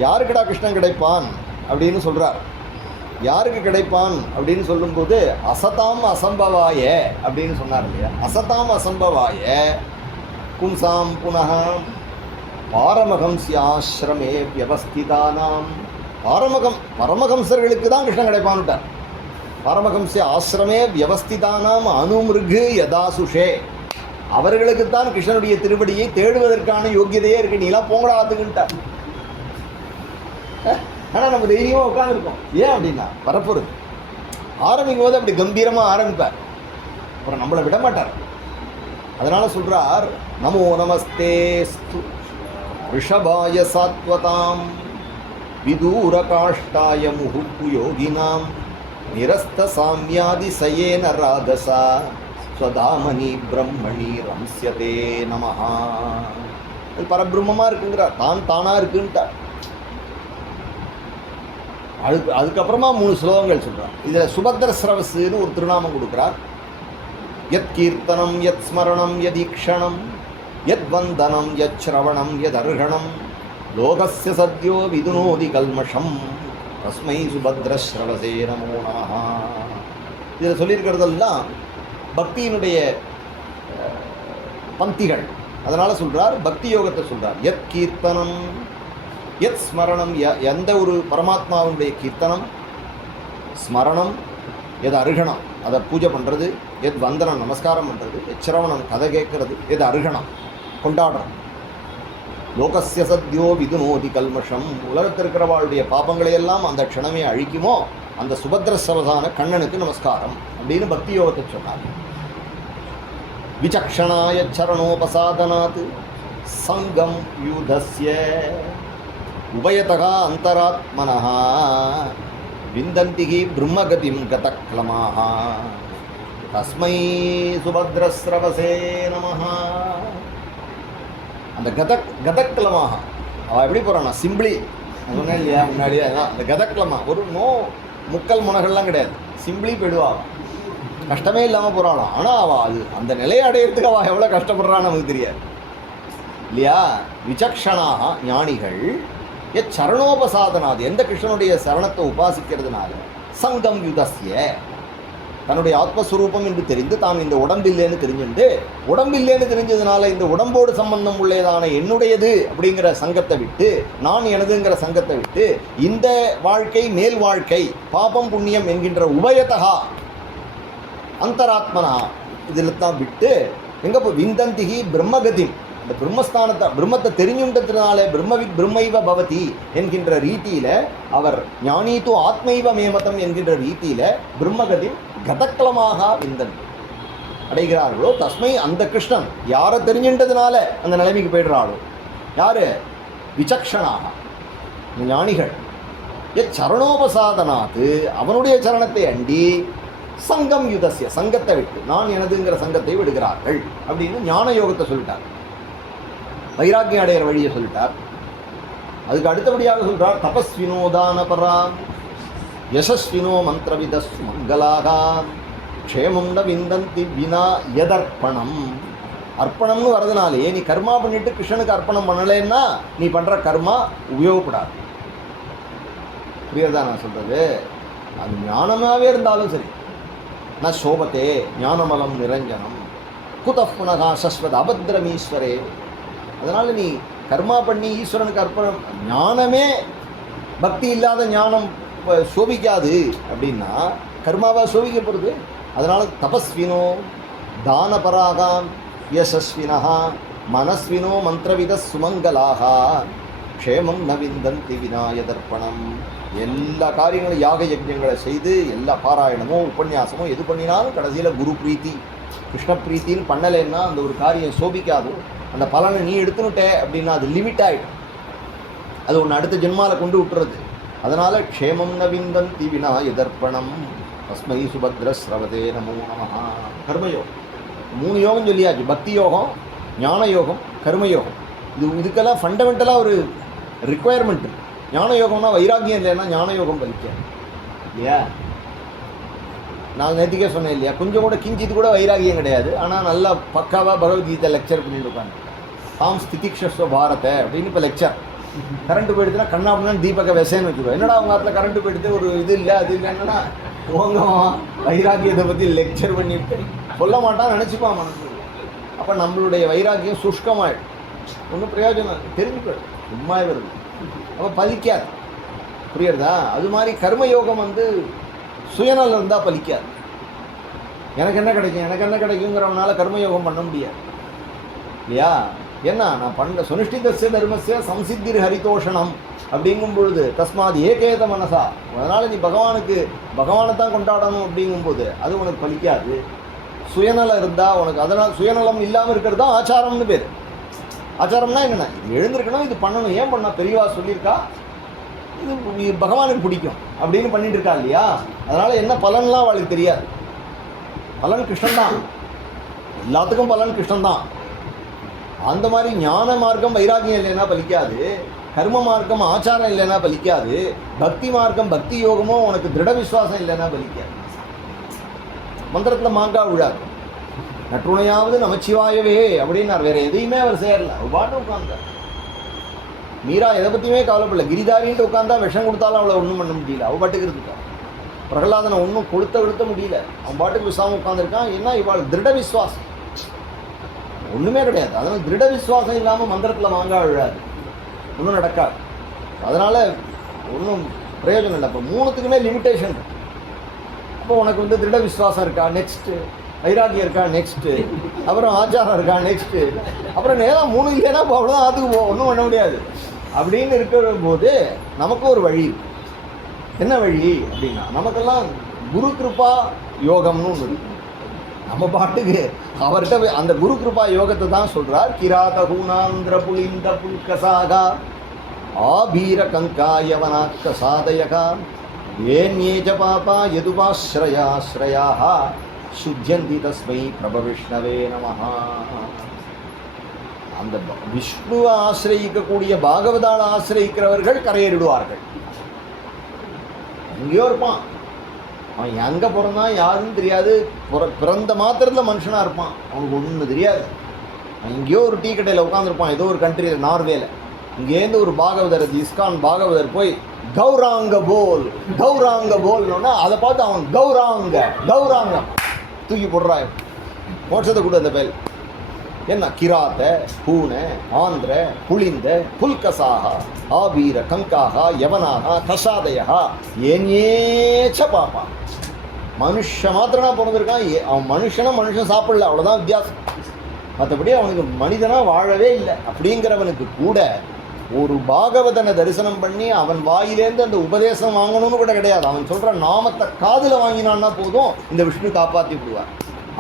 யாருக்குடா கிருஷ்ணன் கிடைப்பான் அப்படின்னு சொல்கிறார். யாருக்கு கிடைப்பான் அப்படின்னு சொல்லும்போது அசதாம் அசம்பவாய அப்படின்னு சொன்னார் இல்லையா. அசதாம் அசம்பவாய பும்சாம் புனः பாரமஹம்ஸ்யாஸ்ரமே வியவஸ்திதானாம். பரமஹம்சர்களுக்கு தான் கிருஷ்ணன் கிடைப்பான்ட்டார். பரமஹம்ஸ்ய ஆசிரமே வியவஸ்திதானாம் அனுமிருகு யதாசுஷே. அவர்களுக்குத்தான் கிருஷ்ணனுடைய திருவடியை தேடுவதற்கான யோக்கியதையே இருக்கு. நீலாம் போங்கடா அதுக்குன்ட்டார். ஆனால் நம்ம தைரியமாக உட்காந்துருக்கோம். ஏன் அப்படின்னா வரப்போகிறது ஆரம்பிக்கும் போது அப்படி கம்பீரமாக ஆரம்பிப்பார், அப்புறம் நம்மளை விட மாட்டார். அதனால் சொல்கிறார், நமோ நமஸ்தேஸ்து ரிஷபாய சாத்வதாம் விதூர காஷ்டாய முஹுப்பு யோகினாம் நிரஸ்த சாமியாதி சயேன ராதசா ஸ்வதாமணி பிரம்மணி ரம்ஸ்யதே நமஹா. அது பரபிரம்மமாக இருக்குங்கிறார், தானாக இருக்குன்ட்டார். அதுக்கப்புறமா 3 ஸ்லோகங்கள் சொல்கிறார். இதில் சுபத்ர ஸ்ரவஸ்ன்னு ஒரு திருநாமம் கொடுக்குறார். யத் கீர்த்தனம் யத் ஸ்மரணம் யதீக்ஷணம் யத் வந்தனம் யத் ஸ்ரவணம் யத் அர்ஹணம் லோகஸ்ய சத்யோ விதுனோதி கல்மஷம் தஸ்மை சுபத்ர ஸ்ரவசே நமோ நமஹ. இதில் சொல்லியிருக்கிறதெல்லாம் பக்தியினுடைய பந்திகள். அதனால் சொல்கிறார், பக்தி யோகத்தை சொல்கிறார். யத் கீர்த்தனம் யத் ஸ்மரணம், எந்த ஒரு பரமாத்மாவுடைய கீர்த்தனம், ஸ்மரணம், எது அருகணம் அதை பூஜை பண்ணுறது, எது வந்தனம் நமஸ்காரம் பண்ணுறது, எத் சிரவணம் கதை கேட்கறது, எது அருகணம் கொண்டாடுறது. லோகஸ்ய சத்யோ விதுனோதி கல்மஷம், உலகத்தில் இருக்கிறவாளுடைய பாபங்களையெல்லாம் அந்த க்ஷணமே அழிக்குமோ அந்த சுபத்ர சவதான கண்ணனுக்கு நமஸ்காரம் அப்படின்னு பக்தி யோகத்தை சொன்னார். விசக்ஷணாய சரணோபசாதனாத் சங்கம் யூதஸ்ய உபயதகா அந்தராத்மனஹ விந்தந்திகி பிரம்மகதிம் கதக்லமாக தஸ்மை சுபத்ரஸ்ரவசே நமஹ. அந்த கதக்லமாக அவள் எப்படி போகிறான்னா, சிம்பிளி சொன்னேன் இல்லையா முன்னாடியே, அந்த கதக்லமா ஒரு முக்கல் முனகள்லாம் கிடையாது, சிம்பிளி போயிடுவா. கஷ்டமே இல்லாமல் போகிறாளாம். ஆனால் அவள் அது அந்த நிலையை அடையிறதுக்கு அவள் எவ்வளோ கஷ்டப்படுறான்னு நமக்கு தெரியாது இல்லையா. விசக்ஷணாக ஞானிகள் எத் சரணோபசாதனாது, எந்த கிருஷ்ணனுடைய சரணத்தை உபாசிக்கிறதுனால சங்கம் யுதஸ்ய, தன்னுடைய ஆத்மஸ்வரூபம் என்று தெரிந்து தான் இந்த உடம்பில்லைன்னு தெரிஞ்சதுனால இந்த உடம்போடு சம்பந்தம் உள்ளதான என்னுடையது அப்படிங்கிற சங்கத்தை விட்டு, நான் எனதுங்கிற சங்கத்தை விட்டு, இந்த வாழ்க்கை மேல் வாழ்க்கை பாபம் புண்ணியம் என்கின்ற உபயதகா அந்தராத்மனா இதில் தான் விட்டு எங்கே போய் விந்தந்திகி பிரம்மகதி, இந்த பிரம்மஸ்தானத்தை பிரம்மத்தை தெரிஞ்சுன்றதுனால பிரம்மவித் பிரம்மைவ பவதி என்கின்ற ரீதியில் அவர் ஞானீத்து ஆத்மைவ மேமதம் என்கின்ற ரீதியில் பிரம்மகதி கதக்லமாக விந்தன் அடைகிறார்களோ தஸ்மை, அந்த கிருஷ்ணன் யாரை தெரிஞ்சுன்றதுனால அந்த நிலைமைக்கு போயிடுறாளோ யார், விசக்ஷணாக ஞானிகள் எத் சரணோபசாதனாத்து, அவனுடைய சரணத்தை அண்டி சங்கம் யுதஸ்ய, சங்கத்தை விட்டு நான் எனதுங்கிற சங்கத்தை விடுகிறார்கள் அப்படின்னு ஞான யோகத்தை சொல்லிட்டார். வைராக்கியம் அடைகிற வழியை சொல்லிட்டார். அதுக்கு அடுத்தபடியாக சொல்கிறார், தபஸ்வினோதான பராம் யசஸ்வினோ மந்திரவிதஸ் மங்களாக க்ஷேமம் ந விந்தந்தி வினா யதர்ப்பணம். அர்ப்பணம்னு வரதுனாலே நீ கர்மா பண்ணிட்டு கிருஷ்ணனுக்கு அர்ப்பணம் பண்ணலைன்னா நீ பண்ணுற கர்மா உபயோகப்படாது. புரியுறதா நான் சொல்கிறது? அது ஞானமாகவே இருந்தாலும் சரி, ந சோபத்தே ஞானமலம் நிரஞ்சனம் குதப் புனகா சஸ்வத அபத்ரமீஸ்வரே. அதனால் நீ கர்மா பண்ணி ஈஸ்வரனுக்கு அர்ப்பணம், ஞானமே பக்தி இல்லாத ஞானம் சோபிக்காது அப்படின்னா கர்மாவா சோபிக்கப்படுது. அதனால் தபஸ்வினோ தானபராகாம் யசஸ்வினா மனஸ்வினோ மந்திரவித சுமங்களாக க்ஷேமம் ந விந்தந்தி விநாயதர்ப்பணம். எல்லா காரியங்களும் யாக யஜ்யங்களை செய்து எல்லா பாராயணமோ உபன்யாசமோ எது பண்ணினாலும் கடைசியில் குரு பிரீத்தி கிருஷ்ண பிரீத்தின்னு பண்ணலைன்னா அந்த ஒரு காரியம் சோபிக்காதோ. அந்த பலனை நீ எடுத்துனுட்டே அப்படின்னா அது லிமிட் ஆகிடும், அது ஒன்று அடுத்த ஜென்மாவில் கொண்டு விட்டுறது. அதனால் க்ஷேமம் ந விந்தந்தி விநாயதர்ப்பணம் தஸ்மை சுபத்ர ஸ்ரவதே நமோ நமஹ. கர்மயோகம் 3 யோகம் சொல்லியாச்சு, பக்தி யோகம், ஞான யோகம், கர்மயோகம். இதுக்கெல்லாம் ஃபண்டமெண்டலாக ஒரு ரிக்குவயர்மெண்ட். ஞான யோகம்னா வைராக்கியம் இல்லைன்னா ஞான யோகம் பலிக்காது இல்லையா? நான் நேற்றுக்கே சொன்னேன் இல்லையா, கொஞ்சம் கூட கிஞ்சித்து கூட வைராகியம் கிடையாது, ஆனால் நல்லா பக்காவாக பகவத்கீதை லெக்சர் பண்ணிட்டு உட்காந்து தாம் ஸ்திதிக்ஷஸ்வ பாரத்தை அப்படின்னு இப்போ லெக்சர். கரண்ட்டு போயிடுச்சுன்னா கண்ணா அப்படின்னா தீபக விசைன்னு வச்சுக்கோ. என்னடா அவங்க இடத்துல கரண்ட்டு போயிடுத்து ஒரு இது இல்லை அது இல்லைன்னா போங்கம்மா வைராக்கியத்தை பற்றி லெக்சர் பண்ணிட்டு சொல்ல மாட்டான் நினச்சிப்பான் மனசு. அப்போ நம்மளுடைய வைராக்கியம் சுஷ்கமாயிடும், ஒன்றும் பிரயோஜனம் தெரிஞ்சுக்கணும், சும்மா வருது, அப்போ பலிக்காது. புரியுறதா? அது மாதிரி கர்மயோகம் வந்து சுயநலம் இருந்தால் பலிக்காது. எனக்கு என்ன கிடைக்கும் எனக்கு என்ன கிடைக்குங்கிறவனால கர்மயோகம் பண்ண முடியாது இல்லையா? ஏன்னா நான் பண்ண சுனிஷ்டிதஸ்ய தர்மஸ்ய சம்சித்திர் ஹரிதோஷணம் அப்படிங்கும் பொழுது தஸ்மாத் ஏகேத மனசா, அதனால் நீ பகவானை தான் கொண்டாடணும் அப்படிங்கும்போது அது உனக்கு பலிக்காது. சுயநலம் இருந்தால் உனக்கு, அதனால் சுயநலம் இல்லாமல் இருக்கிறது தான் ஆச்சாரம்னு பேர். ஆச்சாரம்னா என்னென்ன, இது எழுந்திருக்கணும், இது பண்ணணும், ஏன் பண்ணா பெரியவா சொல்லியிருக்கா, இது பகவானுக்கு பிடிக்கும் அப்படின்னு பண்ணிட்டு இருக்கா இல்லையா? அதனால் என்ன பலன்லாம் அவளுக்கு தெரியாது. பலன் கிருஷ்ணன் தான், எல்லாத்துக்கும் பலன் கிருஷ்ணன் தான். அந்த மாதிரி ஞான மார்க்கம் வைராகியம் இல்லைன்னா பலிக்காது, கர்ம மார்க்கம் ஆச்சாரம் இல்லைன்னா பலிக்காது, பக்தி மார்க்கம் பக்தி யோகமோ உனக்கு திருட விசுவாசம் இல்லைன்னா பலிக்காது. மந்திரத்தில் மாங்காய் விழாது. நற்றுணையாவது நமச்சிவாயவே அப்படின்னார், வேற எதையுமே அவர் சேரல, அவர் பாட்டு உட்கார்ந்தார். மீரா எதை பற்றியுமே கவலைப்படல, கிரிதாரின்ட்டு உட்காந்தா விஷம் கொடுத்தாலும் அவளை ஒன்றும் பண்ண முடியல, அவள் பாட்டுக்கு இருந்துட்டா. பிரகலாதனை ஒன்றும் கொளுத்த முடியல, அவன் பாட்டுக்கு விசாமல் உட்காந்துருக்கான். ஏன்னா இவாள் திருட விசுவாசம் ஒன்றுமே கிடையாது. அதனால் திருட விசுவாசம் இல்லாமல் மந்திரத்தில் மாங்காய் விழாது, ஒன்றும் நடக்காது. அதனால் ஒன்றும் பிரயோஜனம் இல்லை. அப்போ மூணுத்துக்குமே லிமிட்டேஷன் இருக்கு. அப்போ உனக்கு வந்து திருட விசுவாசம் இருக்கா, நெக்ஸ்ட்டு வைராக்கியம் இருக்கா, நெக்ஸ்ட்டு அப்புறம் ஆச்சாரம் இருக்கா, நெக்ஸ்ட்டு அப்புறம் நேரம் மூணு இல்லைன்னா இப்போ அவ்வளோதான் ஆற்றுக்கு போ, ஒன்றும் பண்ண முடியாது அப்படின்னு இருக்கிற போது நமக்கு ஒரு வழி. என்ன வழி அப்படின்னா, நமக்கெல்லாம் குரு கிருபா யோகம்னு ஒன்று இருக்கு. நம்ம பாட்டுக்கு அவர்கிட்ட அந்த குரு கிருபா யோகத்தை தான் சொல்கிறார். கிராத ஹூனாந்திர புலிந்த புல்கசாகா ஆபீர கங்காயவனாக்க சாதயகா ஏன்யேஜ பாபா யதுவாஸ்ரயாஸ்ரயாக சுத்தியந்தி தஸ்மை பிரபவிஷ்ணவே நமஹா. அந்த விஷ்ணுவை ஆசிரியக்கக்கூடிய பாகவதால் ஆசிரியக்கிறவர்கள் கரையேறிடுவார்கள். எங்கேயோ இருப்பான் அவன், எங்கே பிறந்தான் யாருன்னு தெரியாது, பிறந்த மாத்திரத்தில் மனுஷனாக இருப்பான், அவனுக்கு ஒன்றும் தெரியாது. அவன் எங்கேயோ ஒரு டீ கடையில் உட்காந்துருப்பான், ஏதோ ஒரு கண்ட்ரியில், நார்வேல. இங்கேருந்து ஒரு பாகவதர், இஸ்கான் பாகவதர் போய் கௌராங்க போல்னோன்னா அதை பார்த்து அவன் கௌராங்கம் தூக்கி போடுறாய், மோட்சத்தை கூட அந்த பேல். என்ன கிராத பூனை ஆந்திர புளிந்த புல்கசாக ஆபீர கங்காக யவனாக கசாதயா ஏன்யேச்ச பாப்பா. மனுஷன் மாத்திரனா பிறந்திருக்கான், அவன் மனுஷன் சாப்பிடல, அவ்வளோதான் வித்தியாசம். மற்றபடி அவனுக்கு மனிதனாக வாழவே இல்லை. அப்படிங்கிறவனுக்கு கூட ஒரு பாகவதனை தரிசனம் பண்ணி அவன் வாயிலேருந்து அந்த உபதேசம் வாங்கணும்னு கூட கிடையாது, அவன் சொல்கிற நாமத்தை காதில் வாங்கினான்னா போதும் இந்த விஷ்ணு காப்பாற்றி விடுவார்.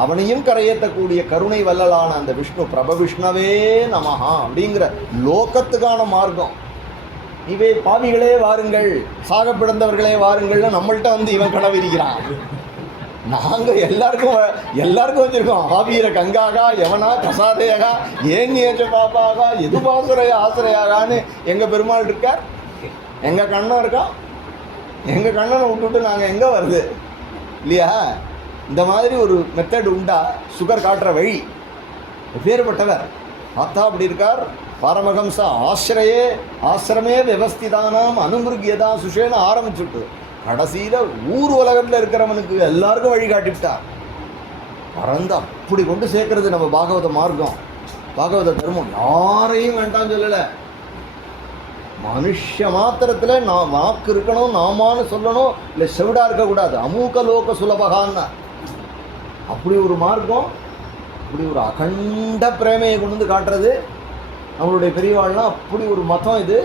அவனையும் கரையேற்றக்கூடிய கருணை வல்லலான அந்த விஷ்ணு பிரபவிஷ்ணவே நமஹா அப்படிங்கிற லோகத்துக்கான மார்க்கம். இவை பாவிகளே வாருங்கள், சாக பிறந்தவர்களே வாருங்கள்னு நம்மள்கிட்ட வந்து இவன் கனவிரிக்கிறான். நாங்கள் எல்லாருக்கும் வச்சுருக்கோம். ஆபீர கங்காகா யவனா கசாதேகா ஏன்யேச்ச பாப்பாகா எதுபாசுரைய ஆசிரையாகான்னு எங்கள் பெருமாள் இருக்கார், எங்கள் கண்ணன் இருக்கான். எங்கள் கண்ணனை விட்டுட்டு நாங்கள் எங்கே வருது இல்லையா? இந்த மாதிரி ஒரு மெத்தட் உண்டா? சுகர் காட்டுற வழி எப்பேற்பட்டவர் ஆத்தா அப்படி இருக்கார். பாரமகம்சா ஆசிரமே வியவஸ்திதானாம் அனுமிருகியதா சுஷேன்னு ஆரம்பிச்சுட்டு கடைசியில் ஊர் உலகத்தில் இருக்கிறவனுக்கு எல்லாருக்கும் வழி காட்டிவிட்டார். பறந்து அப்படி கொண்டு சேர்க்கறது நம்ம பாகவத மார்க்கம், பாகவத தர்மம். யாரையும் வேண்டாம்னு சொல்லலை, மனுஷ மாத்திரத்தில் நான் வாக்கு இருக்கணும், நாமான்னு சொல்லணும், இல்லை செவிடா இருக்கக்கூடாது. அமூக லோக சுலபகான்னா அப்படி ஒரு மார்க்கம், அப்படி ஒரு அகண்ட பிரேமையை கொண்டு வந்து காட்டுறது நம்மளுடைய பெரியவாள்லாம். அப்படி ஒரு மதம் இது.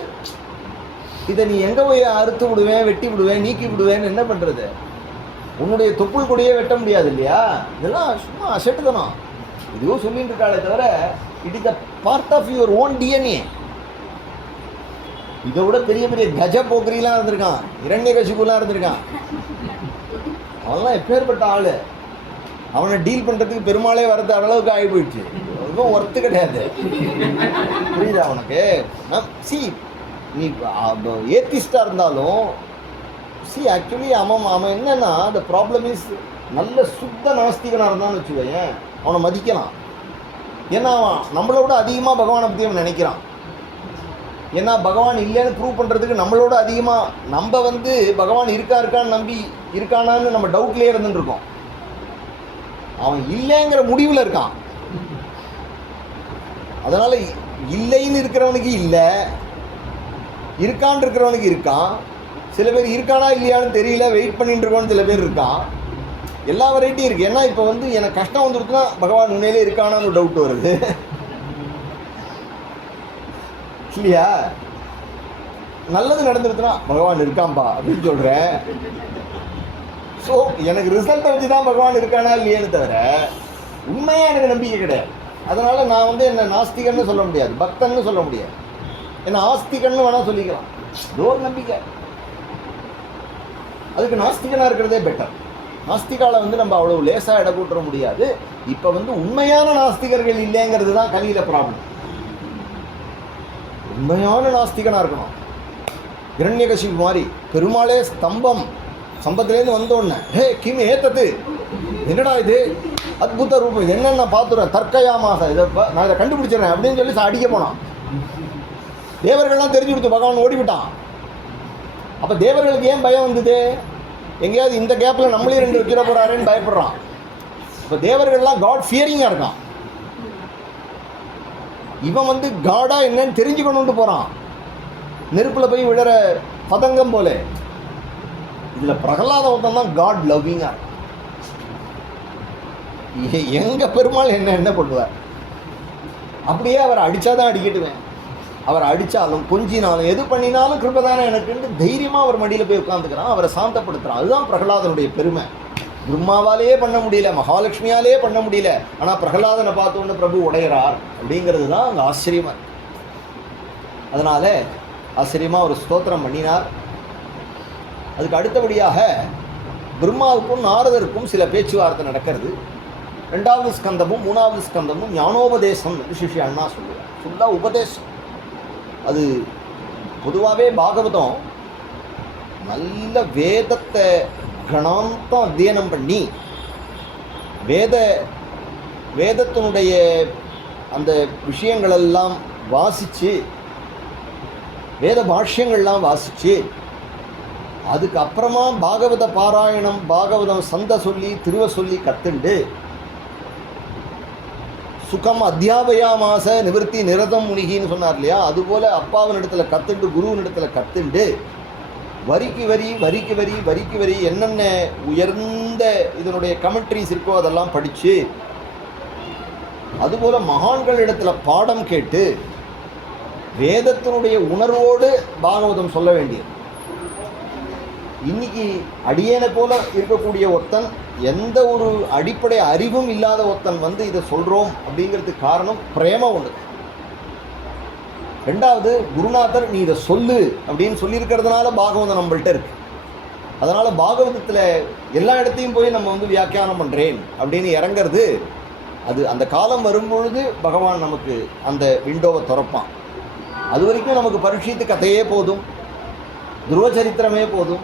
இதை நீ எங்கே போய் அறுத்து விடுவேன், வெட்டி விடுவேன், நீக்கி விடுவேன்னு என்ன பண்ணுறது? உன்னுடைய தொப்புள் கொடியே வெட்ட முடியாது இல்லையா? இதெல்லாம் சும்மா அசட்டுதனம். இதுவோ சொல்லிட்டு இருக்காளே தவிர it is a part of your own DNA. இதை விட பெரிய பெரிய கஜ போக்கிரிலாம் இருந்திருக்கான், இரண்யகசிபுலாம் இருந்திருக்கான். அவன்லாம் எப்பேற்பட்ட ஆள். அவனை டீல் பண்ணுறதுக்கு பெருமாளே வரது அளவுக்கு ஆகி போயிடுச்சு. அதுவும் ஒர்த்து கிடையாது. புரியுதா அவனுக்கு? சி நீ ஏத்திஸ்டாக இருந்தாலும் ஆக்சுவலி அவன் என்னன்னா அந்த ப்ராப்ளம் இஸ் நல்ல சுத்த நாஸ்திகனாக இருந்தான்னு வச்சுக்கோயேன், அவனை மதிக்கலாம். ஏன்னா அவன் நம்மளோட அதிகமாக பகவானை பற்றி அவன் நினைக்கிறான். ஏன்னா பகவான் இல்லைன்னு ப்ரூவ் பண்ணுறதுக்கு நம்மளோட அதிகமாக நம்ம பகவான் இருக்கான்னு நம்பி இருக்கானான்னு நம்ம டவுட்லேயே இருந்துட்டுருக்கோம். அவன் இல்லைங்கிற முடிவில் இருக்கான். அதனால் இல்லைன்னு இருக்கிறவனுக்கு இல்லை, இருக்கான் இருக்கிறவனுக்கு இருக்கான். சில பேர் இருக்கானா இல்லையான்னு தெரியல, வெயிட் பண்ணிட்டு இருக்கோன்னு சில பேர் இருக்கான். எல்லா வெரைட்டியும் இருக்குது. ஏன்னா இப்போ எனக்கு கஷ்டம் வந்துருக்குன்னா பகவான் உண்மையிலே இருக்கானான்னு ஒரு டவுட் வருது இல்லையா? நல்லது நடந்துருச்சுன்னா பகவான் இருக்காம்பா அப்படின்னு சொல்கிறேன். ஸோ எனக்கு ரிசல்ட்டை வச்சு தான் பகவான் இருக்கானா இல்லையான்னு தவிர உண்மையாக எனக்கு நம்பிக்கை கிடையாது. அதனால் நான் என்ன நாஸ்திகன்னு சொல்ல முடியாது, பக்தன்னு சொல்ல முடியாது. ஏன்னா ஆஸ்திகன்னு வேணால் சொல்லிக்கலாம். ஏதோ ஒரு நம்பிக்கை, அதுக்கு நாஸ்திகனாக இருக்கிறதே பெட்டர். நாஸ்திகாவில் நம்ம அவ்வளோ லேசாக இட கூட்டுற முடியாது. இப்போ உண்மையான நாஸ்திகர்கள் இல்லைங்கிறது தான் கலியில் ப்ராப்ளம். உண்மையான நாஸ்திகனாக இருக்கணும். இரண்யகசிபு மாதிரி பெருமாளே சம்பத்துலேருந்து வந்தோடனே ஹே கிம் ஏத்தது, என்னடா இது அத்புத ரூபம், இது என்னென்ன பார்த்துறேன் தற்கையாமாக இதை நான் இதை கண்டுபிடிச்சிடறேன் அப்படின்னு சொல்லி அடிக்க போனான். தேவர்கள்லாம் தெரிஞ்சு கொடுத்து பகவான் ஓடிவிட்டான். அப்போ தேவர்களுக்கு ஏன் பயம் வந்தது? எங்கேயாவது இந்த கேப்பில் நம்மளே 2 வைக்கிற போகிறாருன்னு பயப்படுறான். இப்போ தேவர்கள்லாம் காட் ஃபியரிங்காக இருக்கான். இவன் காடா என்னன்னு தெரிஞ்சுக்கணும்னு போகிறான். நெருப்பில் போய் விழற பதங்கம் போல. இதில் பிரகலாத ஒருத்தன் தான் காட் லவ்விங்காக இருக்கும். எங்கள் பெருமாள் என்ன பண்ணுவார்? அப்படியே அவரை அடித்தாதான் அடிக்கட்டுவேன். அவரை அடித்தாலும் கொஞ்சினாலும் எது பண்ணினாலும் கிருபதானே எனக்குன்னு தைரியமாக அவர் மடியில் போய் உட்காந்துக்கிறான். அவரை சாந்தப்படுத்துகிறான். அதுதான் பிரகலாதனுடைய பெருமை. பிரம்மாவாலேயே பண்ண முடியல, மகாலட்சுமியாலே பண்ண முடியல, ஆனால் பிரகலாதனை பார்த்தோன்னு பிரபு உடையிறார் அப்படிங்கிறது தான் அங்கே ஆச்சரியமாக இருக்கு. அதனால் ஆச்சரியமாக ஒரு ஸ்தோத்திரம் பண்ணினார். அதுக்கு அடுத்தபடியாக பிரம்மாவுக்கும் நாரதருக்கும் சில பேச்சுவார்த்தை நடக்கிறது. 2வது ஸ்கந்தமும் 3வது ஸ்கந்தமும் ஞானோபதேசம் என்று சிஷ்ய அண்ணா சொல்லுவார். ஃபுல்லாக உபதேசம். அது பொதுவாகவே பாகவதம் நல்ல வேதத்தை கணாந்தம் அத்தியனம் பண்ணி வேதத்தினுடைய அந்த விஷயங்களெல்லாம் வாசித்து வேத பாஷ்யங்கள்லாம் வாசித்து அதுக்கப்புறமா பாகவத பாராயணம் பாகவதம் சந்த சொல்லி திருவ சொல்லி கற்றுண்டு சுகம் அத்தியாபயாமாச நிவர்த்தி நிரதம் முனிகின்னு சொன்னார் இல்லையா? அதுபோல் அப்பாவின் இடத்துல கற்றுண்டு குருவின் இடத்துல கற்றுண்டு வரிக்கு வரி என்னென்ன உயர்ந்த இதனுடைய கமெண்ட்ரிஸ் இருக்கோ அதெல்லாம் படித்து அதுபோல் மகான்கள் இடத்துல பாடம் கேட்டு வேதத்தினுடைய உணர்வோடு பாகவதம் சொல்ல வேண்டியது. இன்னைக்கு அடியேனை போல இருக்கக்கூடிய ஒருத்தன், எந்த ஒரு அடிப்படை அறிவும் இல்லாத ஒருத்தன் இதை சொல்கிறோம் அப்படிங்கிறதுக்கு காரணம் பிரேம ஒன்று. 2வது குருநாதர் நீ இதை சொல்லு அப்படின்னு சொல்லியிருக்கிறதுனால பாகவதம் நம்மள்கிட்ட இருக்கு. அதனால் பாகவதத்தில் எல்லா இடத்தையும் போய் நம்ம வியாக்கியானம் பண்ணுறேன் அப்படின்னு இறங்கிறது, அது அந்த காலம் வரும்பொழுது பகவான் நமக்கு அந்த விண்டோவை திறப்பான். அது வரைக்கும் நமக்கு பரீட்சித்து கதையே போதும், துருவ சரித்திரமே போதும்,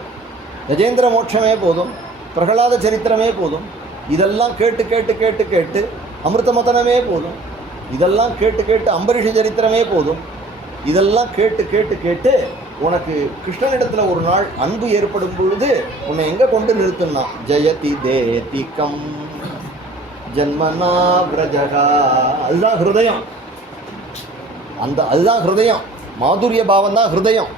கஜேந்திர மோட்சமே போதும், பிரகலாத சரித்திரமே போதும். இதெல்லாம் கேட்டு கேட்டு கேட்டு கேட்டு அமிர்தமதனமே போதும். இதெல்லாம் கேட்டு கேட்டு அம்பரீஷ சரித்திரமே போதும். இதெல்லாம் கேட்டு கேட்டு கேட்டு உனக்கு கிருஷ்ணனிடத்தில் ஒரு நாள் அன்பு ஏற்படும் பொழுது உன்னை எங்கே கொண்டு நிறுத்துனா ஜெயதி தேதிகம் ஜன்மனா விரஜகா. அதுதான் ஹிருதயம். அதுதான் ஹிருதயம். மாதுரிய பாவம் தான் ஹிருதயம்.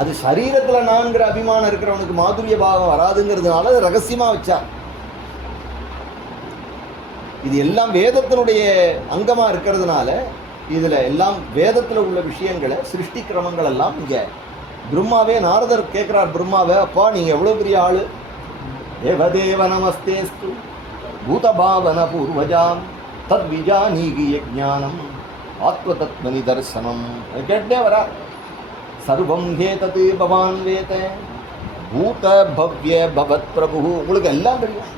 அது சரீரத்தில் நான்கிற அபிமானம் இருக்கிறவனுக்கு மாதுரிய பாவம் வராதுங்கிறதுனால அது ரகசியமாக வச்சார். இது எல்லாம் வேதத்தினுடைய அங்கமாக இருக்கிறதுனால இதில் எல்லாம் வேதத்தில் உள்ள விஷயங்களை சிருஷ்டி கிரமங்கள் எல்லாம் இங்கே பிரம்மாவே நாரதர் கேட்குறார் பிரம்மாவே, அப்பா நீங்கள் எவ்வளோ பெரிய ஆள், தேவதேவ நமஸ்தேஸ்து பூதபாவன பூர்வஜாம் தத் விஜானீகி ஞானம் ஆத்ம தத்மனி தரிசனம் கேட்டே வரா. சர்வம் ஹேதது பவான் வேத பூத பவ்ய பவத் பிரபு. உங்களுக்கு எல்லாம் தெரியும்,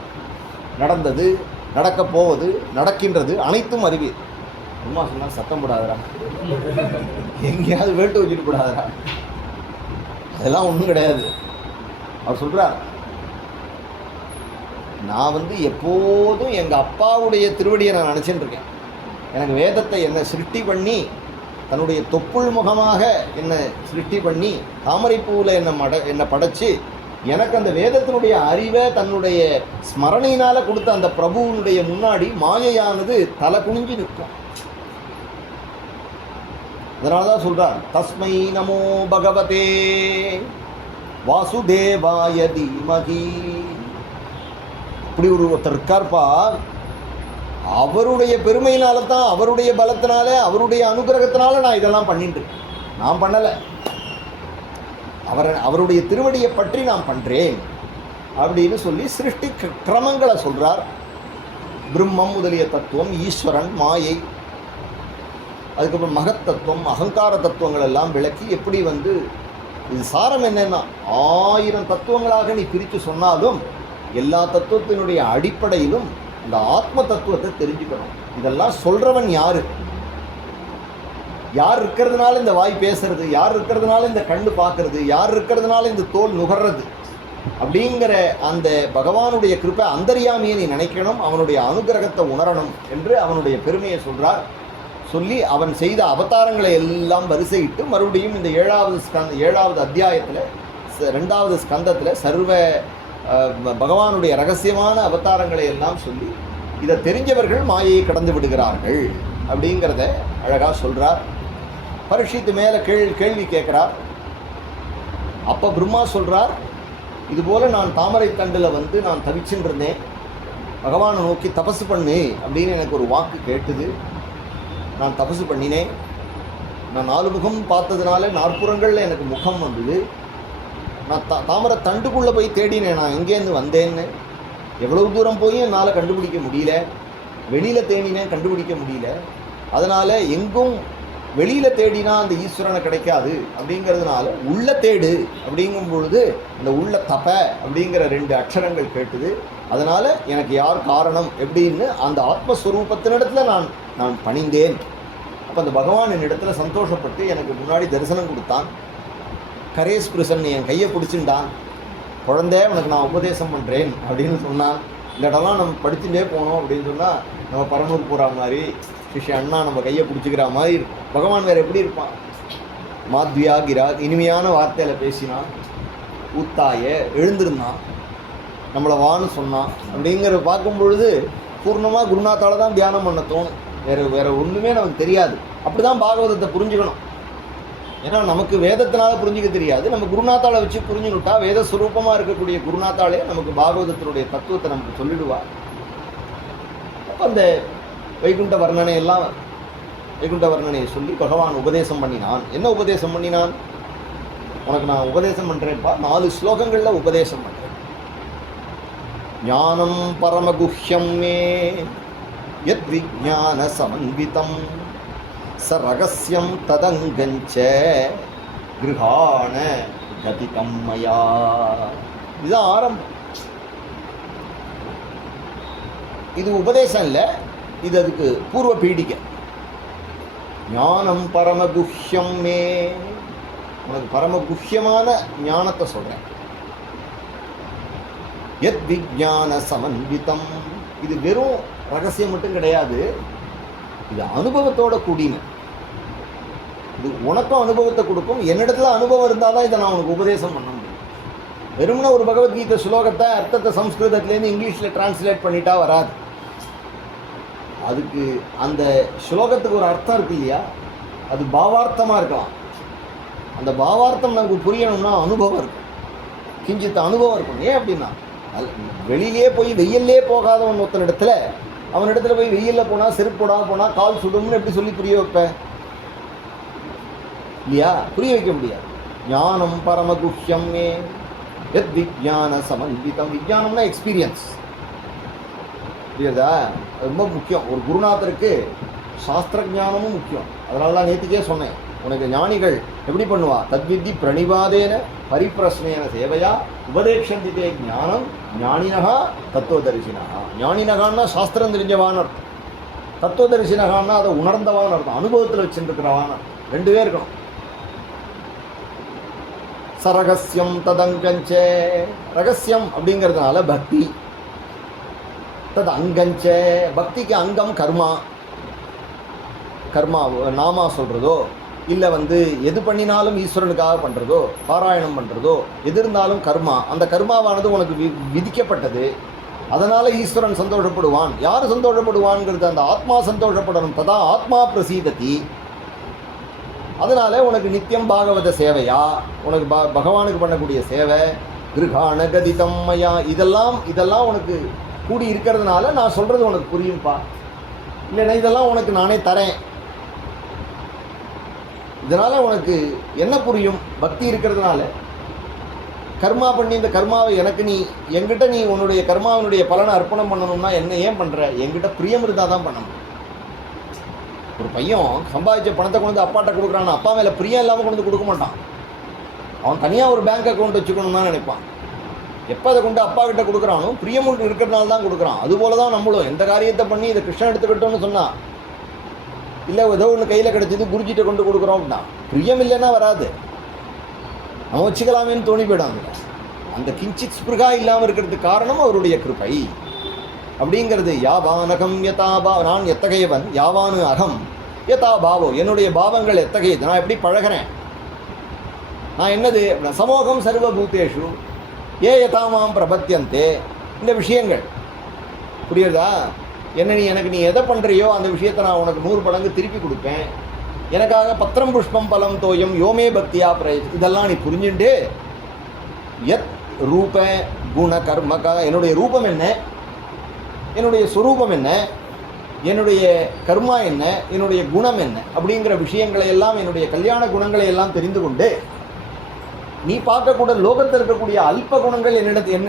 நடந்தது நடக்கப் போவது நடக்கின்றது அனைத்தும் அறிவீர். அம்மா சொன்னால் சத்தம் போடாதரா, எங்கேயாவது வேட்டு வச்சுட்டு போடாதரா, அதெல்லாம் ஒன்றும் கிடையாது. அவர் சொல்கிறார், நான் எப்போதும் எங்கள் அப்பாவுடைய திருவடியை நான் நினச்சிட்டு இருக்கேன். எனக்கு வேதத்தை என்னை சிருஷ்டி பண்ணி தன்னுடைய தொப்புள் முகமாக என்னை சிருஷ்டி பண்ணி தாமரைப்பூவில் என்னை படைச்சு எனக்கு அந்த வேதத்தினுடைய அறிவை தன்னுடைய ஸ்மரணையினால் கொடுத்த அந்த பிரபுவனுடைய முன்னாடி மாயையானது தலை குனிஞ்சு நிற்கும். அதனால தான் சொல்கிறார், தஸ்மை நமோ பகவதே வாசுதேவாய தீமகி. இப்படி ஒருத்தர் இருக்கார்ப்பா, அவருடைய பெருமையினால தான், அவருடைய பலத்தினால, அவருடைய அனுகிரகத்தினால நான் இதெல்லாம் பண்ணிட்டு இருக்கேன். நான் பண்ணலை, அவருடைய திருவடியை பற்றி நான் பண்ணுறேன் அப்படின்னு சொல்லி சிருஷ்டி கிரமங்களை சொல்கிறார். பிரம்மம் முதலிய தத்துவம், ஈஸ்வரன், மாயை, அதுக்கப்புறம் மகத்தத்துவம், அகங்கார தத்துவங்கள் எல்லாம் விளக்கி எப்படி இது சாரம் என்னன்னா, 1000 தத்துவங்களாக நீ பிரித்து சொன்னாலும் எல்லா தத்துவத்தினுடைய அடிப்படையிலும் இந்த ஆத்ம தத்துவத்தை தெரிஞ்சுக்கணும். இதெல்லாம் சொல்கிறவன் யார், யார் இருக்கிறதுனால இந்த வாய் பேசுறது, யார் இருக்கிறதுனால இந்த கண்ணு பார்க்கறது, யார் இருக்கிறதுனால இந்த தோல் நுகர்றது அப்படிங்கிற அந்த பகவானுடைய கிருப்பை அந்தர்யாமியை நீ நினைக்கணும், அவனுடைய அனுகிரகத்தை உணரணும் என்று அவனுடைய பெருமையை சொல்கிறார். சொல்லி அவன் செய்த அவதாரங்களை எல்லாம் வரிசையிட்டு மறுபடியும் இந்த 7வது அத்தியாயத்தில் 2வது ஸ்கந்தத்தில் சர்வ பகவானுடைய ரகசியமான அவதாரங்களை எல்லாம் சொல்லி இதை தெரிஞ்சவர்கள் மாயையை கடந்து விடுகிறார்கள் அப்படிங்கிறத அழகாக சொல்கிறார். பரீட்சித்து மேலே கேள்வி கேட்குறார். அப்போ பிரம்மா சொல்கிறார், இதுபோல் நான் தாமரை தண்டில் நான் தவிச்சுட்டு இருந்தேன், பகவானை நோக்கி தபசு பண்ணு அப்படின்னு எனக்கு ஒரு வாக்கு கேட்டுது. நான் தபசு பண்ணினேன். நான் 4 முகம் பார்த்ததுனால 4 புறங்களில் எனக்கு முகம் வந்தது. நான் தாமரை தண்டுக்குள்ளே போய் தேடினேன், நான் எங்கேருந்து வந்தேன்னு. எவ்வளவு தூரம் போய் என்னால் கண்டுபிடிக்க முடியல. வெளியில் தேடினேன், கண்டுபிடிக்க முடியல. அதனால் எங்கும் வெளியில் தேடினா அந்த ஈஸ்வரனை கிடைக்காது அப்படிங்கிறதுனால உள்ள தேடு அப்படிங்கும் பொழுது இந்த உள்ள தப அப்படிங்கிற 2 அக்ஷரங்கள் கேட்டுது. அதனால் எனக்கு யார் காரணம் எப்படின்னு அந்த ஆத்மஸ்வரூபத்தினிடத்தில் நான் பணிந்தேன். அப்போ அந்த பகவான் என்னிடத்தில் சந்தோஷப்பட்டு எனக்கு முன்னாடி தரிசனம் கொடுத்தான். கரேஸ்பிருசன் என் கையை பிடிச்சிண்டான். குழந்தை உனக்கு நான் உபதேசம் பண்ணுறேன் அப்படின்னு சொன்னான். இந்த இடம்லாம் நம்ம படிச்சுட்டே போனோம் அப்படின்னு சொன்னால் நம்ம பரமூர் போகிற மாதிரி சிஷ்ய அண்ணா நம்ம கையை பிடிச்சிக்கிற மாதிரி இருக்கும். பகவான் வேறு எப்படி இருப்பான்? மாத்வியா கிரா, இனிமையான வார்த்தையில் பேசினான். ஊத்தாய எழுந்திருந்தான், நம்மளை வான்னு சொன்னான். அப்படிங்கிற பார்க்கும் பொழுது பூர்ணமாக குருநாத்தால் தான் தியானம் பண்ண தோணும். வேறு ஒன்றுமே நமக்கு தெரியாது. அப்படி தான் பாகவதத்தை புரிஞ்சுக்கணும். ஏன்னா நமக்கு வேதத்தினால புரிஞ்சிக்க தெரியாது. நம்ம குருநாத்தாளை வச்சு புரிஞ்சுக்கிட்டா வேத சுரூபமாக இருக்கக்கூடிய குருநாத்தாலே நமக்கு பாகவதத்தினுடைய தத்துவத்தை நமக்கு சொல்லிடுவார். அப்போ அந்த வைகுண்ட வர்ணனையை சொல்லி பகவான் உபதேசம் பண்ணினான். என்ன உபதேசம் பண்ணினான்? உனக்கு நான் உபதேசம் பண்ணுறேன்ப்பா, 4 ஸ்லோகங்களில் உபதேசம் பண்ணுறேன். ஞானம் பரமகுஹ்யம் மே யத் விஜ்ஞான சமன்விதம் ச ரகசியம் ததங்கஞ்ச கிருஹாண கதிகம் மயா. இதுதான் ஆரம்பம். இது உபதேசம் இல்லை, இது அதுக்கு பூர்வ பீடிகை. ஞானம் பரமகுஹ்யம் மே, உனக்கு பரமகுஹ்யமான ஞானத்தை சொல்கிறேன். யத் விஜ்ஞான சமன்விதம், இது வெறும் ரகசியம் மட்டும் கிடையாது, இது அனுபவத்தோட கூடின. இது உனக்கும் அனுபவத்தை கொடுக்கும். என்னிடத்துல அனுபவம் இருந்தால் தான் இதை நான் உனக்கு உபதேசம் பண்ண முடியும். வெறும்னா ஒரு பகவத்கீதை ஸ்லோகத்தை அர்த்தத்தை சம்ஸ்கிருதத்துலேருந்து இங்கிலீஷில் டிரான்ஸ்லேட் பண்ணிட்டா வராது. அதுக்கு அந்த ஸ்லோகத்துக்கு ஒரு அர்த்தம் இருக்கு இல்லையா, அது பாவார்த்தமாக இருக்கலாம். அந்த பாவார்த்தம் நமக்கு புரியணும்னா அனுபவம் இருக்கும், கிஞ்சித்த அனுபவம் இருக்கும். ஏன் அப்படின்னா, வெளியிலே போய் வெயிலே போகாதவன் ஒருத்தனிடத்துல அவனிடத்துல போய் வெயிலில் போனால் செருப்பு போடாமல் போனால் கால் சுடும்னு எப்படி சொல்லி புரிய வைப்ப இல்லையா? புரிய வைக்க முடியாது. ஞானம் பரமகுஹ்யம் மே யத் விஜ்ஞான சமன்விதம். விஜ்ஞானம்னா எக்ஸ்பீரியன்ஸ், புரியுதா? ரொம்ப முக்கியம். ஒரு குருநாதருக்கு சாஸ்திர ஞானமும் முக்கியம். அதனால தான் நேற்றுக்கே சொன்னேன், உனக்கு ஞானிகள் எப்படி பண்ணுவா? தத்வித்தி பிரணிபாதேன பரிப்பிரஸ்னேன சேவையா உபதேக்ஷந்திதே ஞானம் ஞானினகா தத்துவதரிசினா. ஞானினகான்னா சாஸ்திரம் தெரிஞ்சவான் அர்த்தம். தத்துவதரிசனகான்னா அதை உணர்ந்தவான்னு அர்த்தம், அனுபவத்தில் வச்சுருக்கிறவான்னு ரெண்டு பேர் இருக்கணும். சரகசியம் ததங்கஞ்சே, ரகசியம் அப்படிங்கிறதுனால பக்தி, தது அங்கஞ்சே, பக்திக்கு அங்கம் கர்மா. கர்மா நாமா சொல்கிறதோ இல்லை எது பண்ணினாலும் ஈஸ்வரனுக்காக பண்ணுறதோ, பாராயணம் பண்ணுறதோ எது இருந்தாலும் கர்மா. அந்த கர்மாவானது உனக்கு விதிக்கப்பட்டது. அதனால் ஈஸ்வரன் சந்தோஷப்படுவான். யார் சந்தோஷப்படுவான்ங்கிறது அந்த ஆத்மா சந்தோஷப்படணும். ததா ஆத்மா பிரசீததி. அதனால் உனக்கு நித்தியம் பாகவத சேவையா, உனக்கு பகவானுக்கு பண்ணக்கூடிய சேவை, கிருகாண கதிதம் மயா, இதெல்லாம் உனக்கு கூடி இருக்கிறதுனால நான் சொல்கிறது உனக்கு புரியும்பா. இல்லைன்னா இதெல்லாம் உனக்கு நானே தரேன். இதனால் உனக்கு என்ன புரியும்? பக்தி இருக்கிறதுனால கர்மா பண்ணி இந்த கர்மாவை எனக்கு நீ என்கிட்ட நீ உன்னுடைய கர்மாவினுடைய பலனை அர்ப்பணம் பண்ணணும்னா என்ன ஏன் பண்ணுற? என்கிட்ட பிரியம் இருந்தால் தான் பண்ணணும். ஒரு பையன் சம்பாதிச்ச பணத்தை கொண்டு அப்பாட்ட கொடுக்குறான்னு அப்பா மேலே பிரியம் இல்லாமல் கொண்டு கொடுக்க மாட்டான். அவன் தனியாக ஒரு பேங்க் அக்கௌண்ட் வச்சுக்கணும் தான் நினைப்பான். எப்போ அதை கொண்டு அப்பா கிட்ட கொடுக்குறானோ பிரியம் இருக்கிறதுனால தான் கொடுக்குறான். அதுபோல தான் நம்மளும் எந்த காரியத்தை பண்ணி இதை கிருஷ்ணன் எடுத்துக்கிட்டோன்னு சொன்னால், இல்லை ஏதோ ஒன்று கையில் கிடச்சிது குருஜிட்ட கொண்டு கொடுக்குறோம் அப்படின்னா பிரியம் இல்லைன்னா வராது. நம்ம வச்சுக்கலாமேன்னு தோணி போயிடும். அந்த கிஞ்சித் ஸ்பிருகா இல்லாமல் இருக்கிறதுக்கு காரணம் அவருடைய கிருபை அப்படிங்கிறது. யாவானகம் யதாபா, நான் எத்தகையவன், யாவானு அகம் யதா பாவோ, என்னுடைய பாவங்கள் எத்தகையது, நான் எப்படி பழகிறேன், நான் என்னது, சமோகம் சர்வபூதேஷு ஏ யதாமாம் பிரபத்தியந்தே. இந்த விஷயங்கள் புரியுறதா? எனக்கு நீ எதை பண்ணுறியோ அந்த விஷயத்தை நான் உனக்கு 100 மடங்கு திருப்பி கொடுப்பேன். எனக்காக பத்திரம் புஷ்பம் பலம் தோயம் யோமே பக்தியா பிரயத். இதெல்லாம் நீ புரிஞ்சுட்டு யத் ரூப குண கர்மக, என்னுடைய ரூபம் என்ன, என்னுடைய சுரூபம் என்ன, என்னுடைய கர்மா என்ன, என்னுடைய குணம் என்ன அப்படிங்கிற விஷயங்களை எல்லாம், என்னுடைய கல்யாண குணங்களை எல்லாம் தெரிந்து கொண்டு நீ பார்க்கக்கூட லோகத்தில் இருக்கக்கூடிய அல்ப குணங்கள்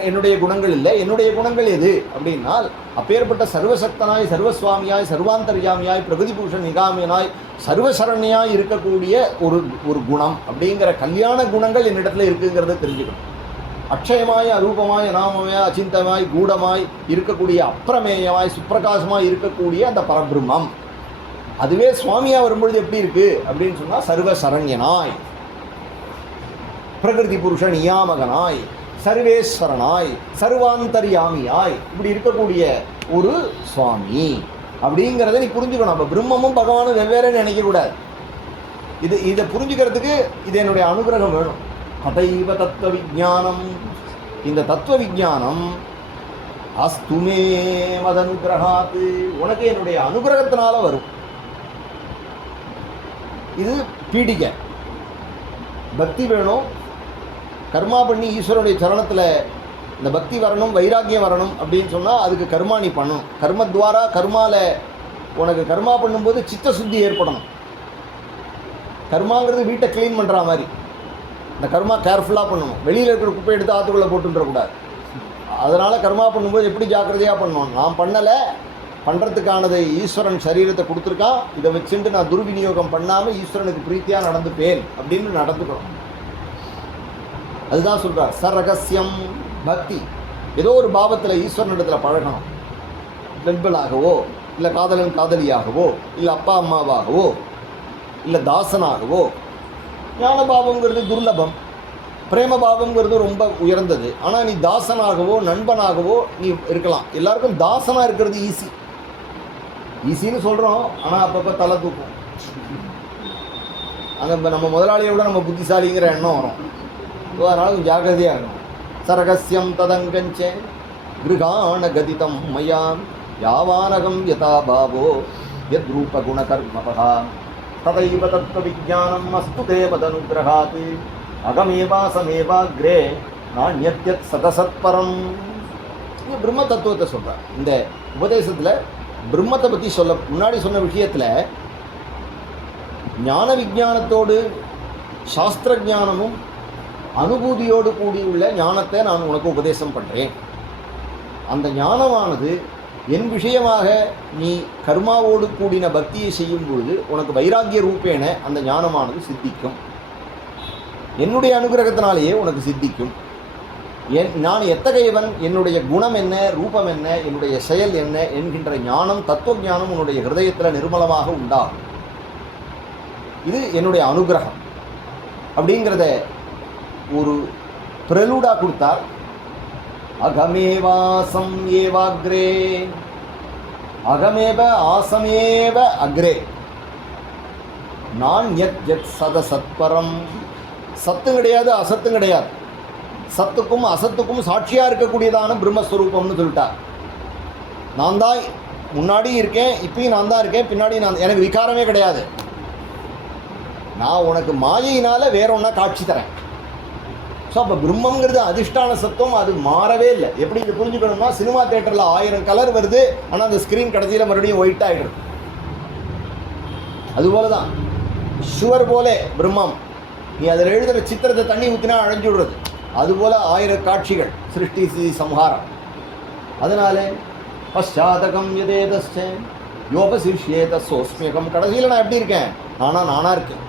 என்னுடைய குணங்கள் இல்லை, என்னுடைய குணங்கள் எது அப்படின்னால் அப்பேற்பட்ட சர்வசக்தனாய், சர்வசுவாமியாய், சர்வாந்தர்யாமியாய், பிரகதி பூஷன் நிகாமியனாய், சர்வசரண்யாய் இருக்கக்கூடிய ஒரு குணம் அப்படிங்கிற கல்யாண குணங்கள் என்னிடத்துல இருக்குங்கிறத தெரிஞ்சுக்கணும். அக்ஷயமாய், அரூபமாய், அநாமமாய், அச்சிந்தமாய், கூடமாய் இருக்கக்கூடிய, அப்பிரமேயமாய், சுப்பிரகாசமாய் இருக்கக்கூடிய அந்த பரபிரம்மம், அதுவே சுவாமியாக வரும்பொழுது எப்படி இருக்குது அப்படின்னு சொன்னால் சர்வசரண்யனாய், பிரகிருதி புருஷ நியாமகனாய், சர்வேஸ்வரனாய், சர்வாந்தர்யாமியாய் இப்படி இருக்கக்கூடிய ஒரு சுவாமி அப்படிங்கிறத நீ புரிஞ்சுக்கணும். அப்போ பிரம்மமும் பகவானும் வெவ்வேறு நினைக்கக்கூடாது. இதை புரிஞ்சுக்கிறதுக்கு இது என்னுடைய அனுகிரகம் வேணும். ததைவ தத்துவ விஜானம், இந்த தத்துவ விஜானம் அஸ்துமே மதனுகிரகாத்து, உனக்கு என்னுடைய அனுகிரகத்தினால வரும். இது பீடிகை. பக்தி வேணும், கர்மா பண்ணி ஈஸ்வரனுடைய சரணத்தில் இந்த பக்தி வரணும், வைராக்கியம் வரணும் அப்படின்னு சொன்னால் அதுக்கு கர்மா நீ பண்ணணும். கர்மத்வாரா கர்மாவில் உனக்கு கர்மா பண்ணும்போது சித்த சுத்தி ஏற்படணும். கர்மாங்கிறது வீட்டை க்ளீன் பண்ணுற மாதிரி இந்த கர்மா கேர்ஃபுல்லாக பண்ணணும். வெளியில் இருக்கிற குப்பை எடுத்து ஆற்றுக்குள்ளே போட்டுன்றக்கூடாது. அதனால் கர்மா பண்ணும்போது எப்படி ஜாக்கிரதையாக பண்ணணும். நான் பண்ணலை, பண்ணுறதுக்கானதை ஈஸ்வரன் சரீரத்தை கொடுத்துருக்கான், இதை வச்சுட்டு நான் துர்விநியோகம் பண்ணாமல் ஈஸ்வரனுக்கு பிரீத்தியாக நடந்துப்பேன் அப்படின்னு நடந்துக்கணும். அதுதான் சொல்கிறார் சரகசியம் பக்தி. ஏதோ ஒரு பாவத்தில் ஈஸ்வரனிடத்தில் பழகணும். நண்பனாகவோ, இல்லை காதலன் காதலியாகவோ, இல்லை அப்பா அம்மாவாகவோ, இல்லை தாசனாகவோ. ஞானபாவங்கிறது துர்லபம், பிரேமபாவங்கிறது ரொம்ப உயர்ந்தது. ஆனால் நீ தாசனாகவோ நண்பனாகவோ நீ இருக்கலாம். எல்லாருக்கும் தாசனாக இருக்கிறது ஈஸின்னு சொல்கிறோம், ஆனால் அப்பப்போ தலை தூக்கும். அங்கே நம்ம முதலாளியை விட நம்ம புத்திசாலிங்கிற எண்ணம் வரும். அதனால் கொஞ்சம் ஜாக்கிரதையாக இருக்கணும். சரகசியம் ததங்கஞ்சே கிருகாண கதிதம் மயா யாவானகம் யதா பாவோ யத் ரூப குண கர்மபகா ததைவ தத்துவ விஜானம் அஸ்து தே மதனுகிரகாத் அகமேவாசமேவாக்ரே நாண்யத்யத் சதசத்பரம். இந்த பிரம்ம தத்துவத்தை சொல்கிறார். இந்த உபதேசத்தில் பிரம்மத்தை பற்றி முன்னாடி சொன்ன விஷயத்தில் ஞான விஞ்ஞானத்தோடு சாஸ்திர ஞானமும் அனுபூதியோடு கூடியுள்ள ஞானத்தை நான் உனக்கு உபதேசம் பண்ணுறேன். அந்த ஞானமானது என் விஷயமாக நீ கர்மாவோடு கூடின பக்தியை செய்யும் பொழுது உனக்கு வைராக்கிய ரூபேன அந்த ஞானமானது சித்திக்கும். என்னுடைய அனுகிரகத்தினாலேயே உனக்கு சித்திக்கும். நான் எத்தகையவன், என்னுடைய குணம் என்ன, ரூபம் என்ன, என்னுடைய செயல் என்ன என்கின்ற ஞானம், தத்துவ ஞானம் உன்னுடைய ஹிருதயத்தில் நிர்மலமாக உண்டாகும். இது என்னுடைய அனுகிரகம் அப்படிங்கிறத ஒரு பிரலூடாக கொடுத்தார். அகமேவாசம் ஏவாக்ரே, அகமேவ ஆசமேவ அக்ரே, நான் யத் யத் சத சத்பரம். சத்தும் கிடையாது, அசத்தும் கிடையாது. சத்துக்கும் அசத்துக்கும் சாட்சியாக இருக்கக்கூடியதான பிரம்மஸ்வரூபம்னு சொல்லிட்டார். நான் தான் முன்னாடி இருக்கேன், இப்பயும் நான் தான் இருக்கேன், பின்னாடி எனக்கு விகாரமே கிடையாது. நான் உனக்கு மாயையினால் வேற ஒன்றா காட்சி தரேன். ஸோ அப்போ பிரம்மங்கிறது அதிஷ்டான சத்துவம், அது மாறவே இல்லை. எப்படி இது புரிஞ்சுக்கணும்னா, சினிமா தேட்டரில் 1000 கலர் வருது, ஆனால் அந்த ஸ்க்ரீன் கடைசியில் மறுபடியும் ஒயிட் ஆகிடுது. அதுபோல தான் ஷுவர் போலே பிரம்மம். நீ அதில் எழுதுகிற சித்திரத்தை தண்ணி ஊற்றினா அழைஞ்சு விடுறது. அதுபோல் 1000 காட்சிகள், சிருஷ்டி சம்ஹாரம். அதனால பஷாதகம் எதேதஸ்ச யோபசிஷ்யேத சோஸ்மியகம். கடைசியில் நான் எப்படி இருக்கேன்? நானாக இருக்கேன்.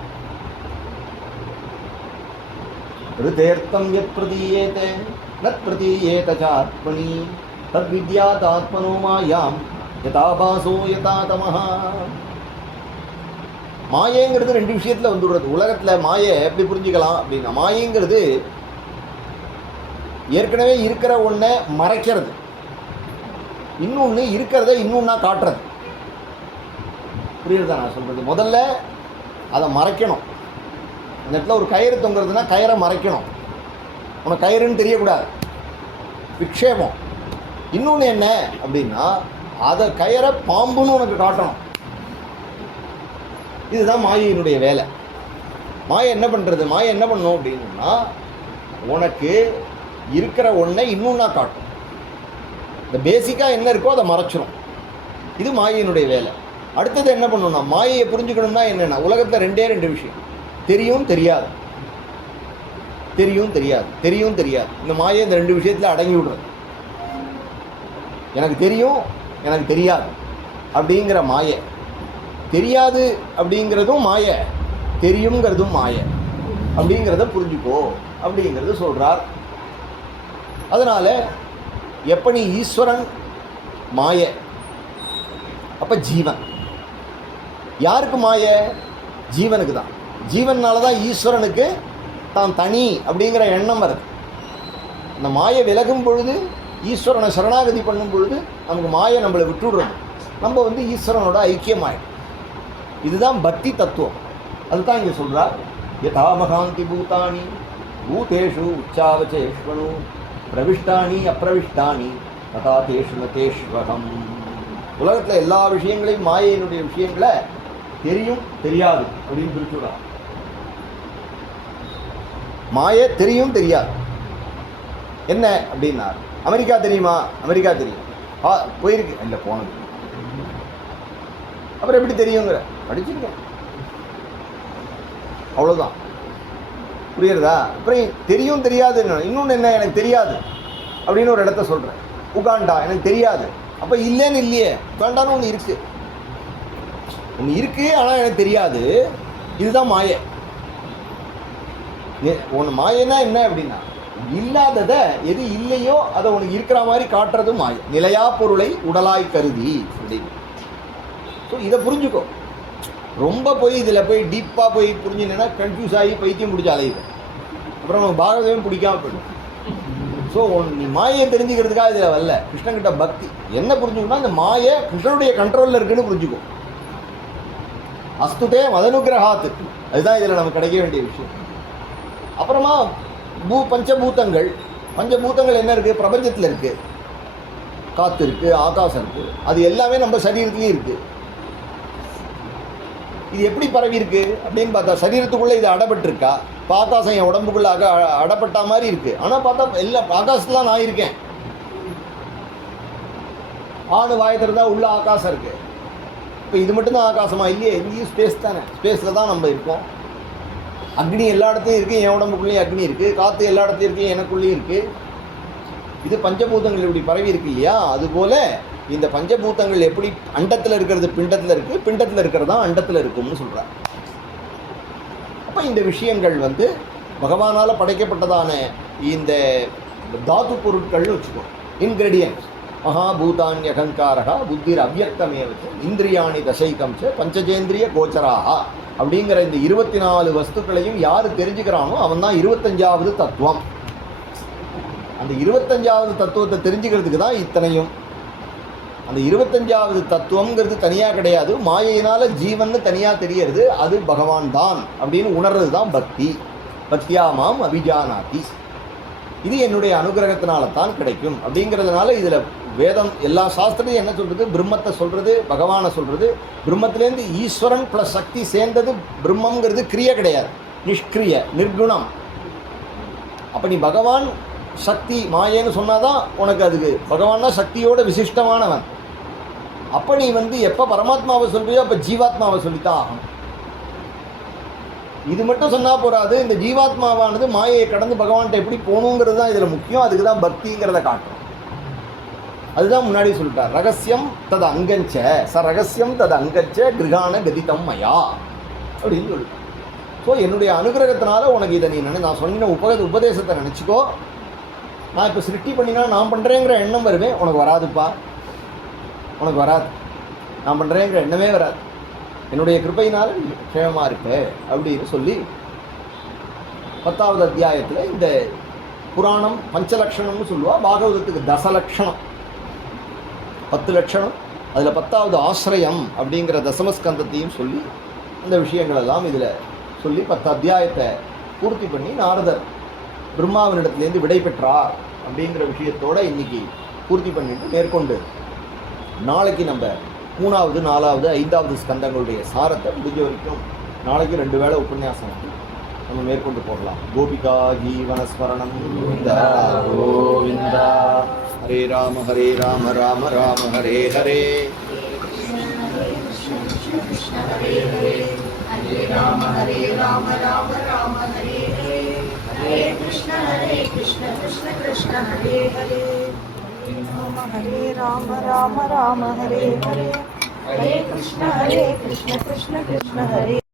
ரிதேர்த்தம் யத் பிரதீயேதே நத் பிரதீயேத சாத்மனி தத் வித்யாத் ஆத்மனோ மாயாம் யதா பாசோ யதா தமஹ. மாயைங்கிறது 2 விஷயத்தில் வந்துடுறது. உலகத்தில் மாயை எப்படி புரிஞ்சுக்கலாம் அப்படின்னா, மாயைங்கிறது ஏற்கனவே இருக்கிற ஒன்றை மறைக்கிறது, இன்னொன்று இருக்கிறத இன்னொன்னா காட்டுறது. புரியுறதா நான் சொல்கிறது? முதல்ல அதை மறைக்கணும். இந்த இடத்துல ஒரு கயிறு தொங்குறதுன்னா கயிறை மறைக்கணும், உனக்கு கயிறுன்னு தெரியக்கூடாது, விக்ஷேபம். இன்னொன்று என்ன அப்படின்னா, அதை கயிறை பாம்புன்னு உனக்கு காட்டணும். இதுதான் மாயையினுடைய வேலை. மாயை என்ன பண்ணுறது? மாயை என்ன பண்ணும் அப்படின்னா, உனக்கு இருக்கிற ஒன்றை இன்னொன்னா காட்டும். இந்த பேசிக்காக என்ன இருக்கோ அதை மறைச்சிடும். இது மாயையினுடைய வேலை. அடுத்தது என்ன பண்ணணும்னா, மாயையை புரிஞ்சுக்கணும்னா என்னென்னா, உலகத்தில் 2 விஷயம், தெரியும் தெரியாது, தெரியும் தெரியாது, தெரியும் தெரியாது. இந்த மாயை இந்த 2 விஷயத்தில் அடங்கி விடுறது. எனக்கு தெரியும், எனக்கு தெரியாது அப்படிங்கிற மாயை. தெரியாது அப்படிங்கிறதும் மாயை, தெரியுங்கிறதும் மாயை. அப்படிங்கிறத புரிஞ்சுக்கோ அப்படிங்கிறது சொல்கிறார். அதனால் எப்போ நீ ஈஸ்வரன் மாயை, அப்போ ஜீவன். யாருக்கு மாயை? ஜீவனுக்கு தான். ஜீவனால தான் ஈஸ்வரனுக்கு தான் தனி அப்படிங்கிற எண்ணம் வருது. இந்த மாயை விலகும் பொழுது, ஈஸ்வரனை சரணாகதி பண்ணும் பொழுது நமக்கு மாயை நம்மளை விட்டுடுறது. நம்ம ஈஸ்வரனோட ஐக்கியமாயிடும். இதுதான் பக்தி தத்துவம். அதுதான் இங்கே சொல்கிறார். யதா மகாந்தி பூதானி பூதேஷு உச்சாவச்சேஷ்வனு பிரவிஷ்டானி அப்பிரவிஷ்டானி ததா தேஷு நதேஷ்வகம். உலகத்தில் எல்லா விஷயங்களையும், மாயையினுடைய விஷயங்களை தெரியும் தெரியாது அப்படின்னு பிரிச்சுடுறார். மாயை தெரியும் தெரியாது. என்ன அப்படின்னா, அமெரிக்கா தெரியுமா? அமெரிக்கா தெரியும். போயிருக்கு, இல்லை போனது. அப்புறம் எப்படி தெரியுங்கிற? படிச்சிருக்கேன், அவ்வளோதான். புரியுறதா? அப்புறம் தெரியும் தெரியாது. இன்னொன்று என்ன? எனக்கு தெரியாது அப்படின்னு ஒரு இடத்த சொல்கிறேன். உகாண்டா எனக்கு தெரியாது. அப்போ இல்லைன்னு இல்லையே, உகாண்டான்னு ஒன்று இருக்குது. ஒன்று இருக்குது, ஆனால் எனக்கு தெரியாது. இதுதான் மாயை. ஒன்று மாயைன்னா என்ன அப்படின்னா, இல்லாததை எது இல்லையோ அதை உனக்கு இருக்கிற மாதிரி காட்டுறது மாயை. நிலையா பொருளை உடலாய் கருதி அப்படின்னு. ஸோ இதை புரிஞ்சுக்கோ. ரொம்ப போய் இதில் போய் டீப்பாக போய் புரிஞ்சுனா கன்ஃபியூஸ் ஆகி பைத்தியம் பிடிச்சி அலையுது. அப்புறம் உனக்கு பாகவதமே பிடிக்காம போயிடும். ஸோ நீ மாயை தெரிஞ்சுக்கிறதுக்காக இதில் வரல. கிருஷ்ணன்கிட்ட பக்தி என்ன புரிஞ்சுக்கணும்னா, இந்த மாயை கிருஷ்ணனுடைய கண்ட்ரோலில் இருக்குன்னு புரிஞ்சுக்கோ. அஸ்துதே மதனுகிரகாத்து, அதுதான் இதில் நமக்கு கிடைக்க வேண்டிய விஷயம். அப்புறமா பஞ்சபூதங்கள். பஞ்சபூதங்கள் என்ன இருக்குது? பிரபஞ்சத்தில் இருக்குது. காற்று இருக்குது, ஆகாசம் இருக்குது. அது எல்லாமே நம்ம சரீரத்துலேயும் இருக்குது. இது எப்படி பரவி இருக்கு அப்படின்னு பார்த்தா, சரீரத்துக்குள்ளே இது அடப்பட்டிருக்கா? இப்போ ஆகாசம் என் உடம்புக்குள்ளே அடப்பட்ட மாதிரி இருக்குது. ஆனால் பார்த்தா எல்லா ஆகாசத்துலாம் நான் இருக்கேன். ஆணு வாய் திறந்தா உள்ள ஆகாசம் இருக்குது. இப்போ இது மட்டும்தான் ஆகாசமா? இல்லையே, எங்கேயும் ஸ்பேஸ் தானே. ஸ்பேஸில் தான் நம்ம இருக்கோம். அக்னி எல்லா இடத்துலையும் இருக்குது, என் உடம்புக்குள்ளேயும் அக்னி இருக்குது. காற்று எல்லா இடத்துலையும் இருக்குது, எனக்குள்ளேயும் இருக்குது. இது பஞ்சபூதங்கள் இப்படி பரவி இருக்கு இல்லையா? அதுபோல் இந்த பஞ்சபூதங்கள் எப்படி அண்டத்தில் இருக்கிறது பிண்டத்தில் இருக்குது, பிண்டத்தில் இருக்கிறது தான் அண்டத்தில் இருக்கும்னு சொல்கிறார். அப்போ இந்த விஷயங்கள் பகவானால் படைக்கப்பட்டதான இந்த இந்த தாத்து பொருட்கள்னு வச்சுக்கோ, இன்கிரெடியன்ஸ். மகாபூதான்யகங்காரா புத்திர் அவ்யக்தமேவச்சு இந்திரியாணி தசைகம் ச பஞ்சஜேந்திரிய கோச்சராக அப்படிங்கிற இந்த 24 வஸ்துக்களையும் யார் தெரிஞ்சுக்கிறானோ அவன் தான் 25வது தத்துவம். அந்த 25வது தத்துவத்தை தெரிஞ்சுக்கிறதுக்கு தான் இத்தனையும். அந்த 25வது தத்துவங்கிறது தனியாக கிடையாது, மாயையினால் ஜீவன் தனியாக தெரியறது, அது பகவான் தான் அப்படின்னு உணர்றது தான் பக்தி. பக்தியாமாம் அபிஜானாதி. இது என்னுடைய அனுகிரகத்தினால தான் கிடைக்கும் அப்படிங்கிறதுனால இதில் வேதம் எல்லா சாஸ்திரத்தையும் என்ன சொல்கிறது, பிரம்மத்தை சொல்கிறது, பகவானை சொல்கிறது. பிரம்மத்திலேருந்து ஈஸ்வரன் ப்ளஸ் சக்தி சேர்ந்தது பிரம்மங்கிறது கிரியை கிடையாது, நிஷ்கிரிய நிர்குணம். அப்போ நீ பகவான் சக்தி மாயேன்னு சொன்னாதான் உனக்கு அதுக்கு பகவான்னா சக்தியோட விசிஷ்டமானவன். அப்போ நீ எப்போ பரமாத்மாவை சொல்றியோ அப்போ ஜீவாத்மாவை சொல்லித்தான் ஆகணும். இது மட்டும் சொன்னால் போகாது, இந்த ஜீவாத்மாவானது மாயையை கடந்து பகவான்கிட்ட எப்படி போகணுங்கிறது தான் இதில் முக்கியம். அதுக்கு தான் பக்திங்கிறத காட்டும். அதுதான் முன்னாடி சொல்லிட்டார், ரகசியம் தது அங்கஞ்ச ச ரகசியம் தது அங்கஞ்ச கிருகான கதிதம் மயா அப்படின்னு சொல்லிட்டார். ஸோ என்னுடைய அனுகிரகத்தினால உனக்கு இதை நீ நான் சொன்ன உபதேசத்தை நினச்சிக்கோ. நான் இப்போ சிருஷ்டி பண்ணினா நான் பண்ணுறேங்கிற எண்ணம் வருவேன், உனக்கு வராதுப்பா, உனக்கு வராது. நான் பண்ணுறேங்கிற எண்ணமே வராது. என்னுடைய கிருபையினால் க்ஷேமமாக இருப்பே அப்படின்னு சொல்லி 10வது அத்தியாயத்தில் இந்த புராணம் பஞ்சலக்ஷணம்னு சொல்லுவா. பாகவதத்துக்கு தசலக்ஷணம், 10 லட்சணம். அதில் 10வது ஆசிரியம் அப்படிங்கிற தசமஸ்கந்தத்தையும் சொல்லி இந்த விஷயங்களெல்லாம் இதில் சொல்லி 10 அத்தியாயத்தை பூர்த்தி பண்ணி நாரதர் பிரம்மாவினிடத்துலேருந்து விடை பெற்றார் அப்படிங்கிற விஷயத்தோடு இன்றைக்கி பூர்த்தி பண்ணிட்டு மேற்கொண்டு நாளைக்கு நம்ம 3வது 4வது 5வது ஸ்கந்தங்களுடைய சாரத்தை முடிஞ்ச வரைக்கும் நாளைக்கு 2 வேளை உபன்யாசம் நம்ம மேற்கொண்டு போகலாம். கோபிகா ஜீவனஸ்மரணம் கோவிந்தா கோவிந்தா. ஹரே ராம ராம ராம ஹரே ஹரே. हरे राम राम राम हरे हरे. हरे कृष्ण कृष्ण कृष्ण हरे हरे. हरे राम राम हरे हरे. हरे कृष्ण कृष्ण कृष्ण हरे.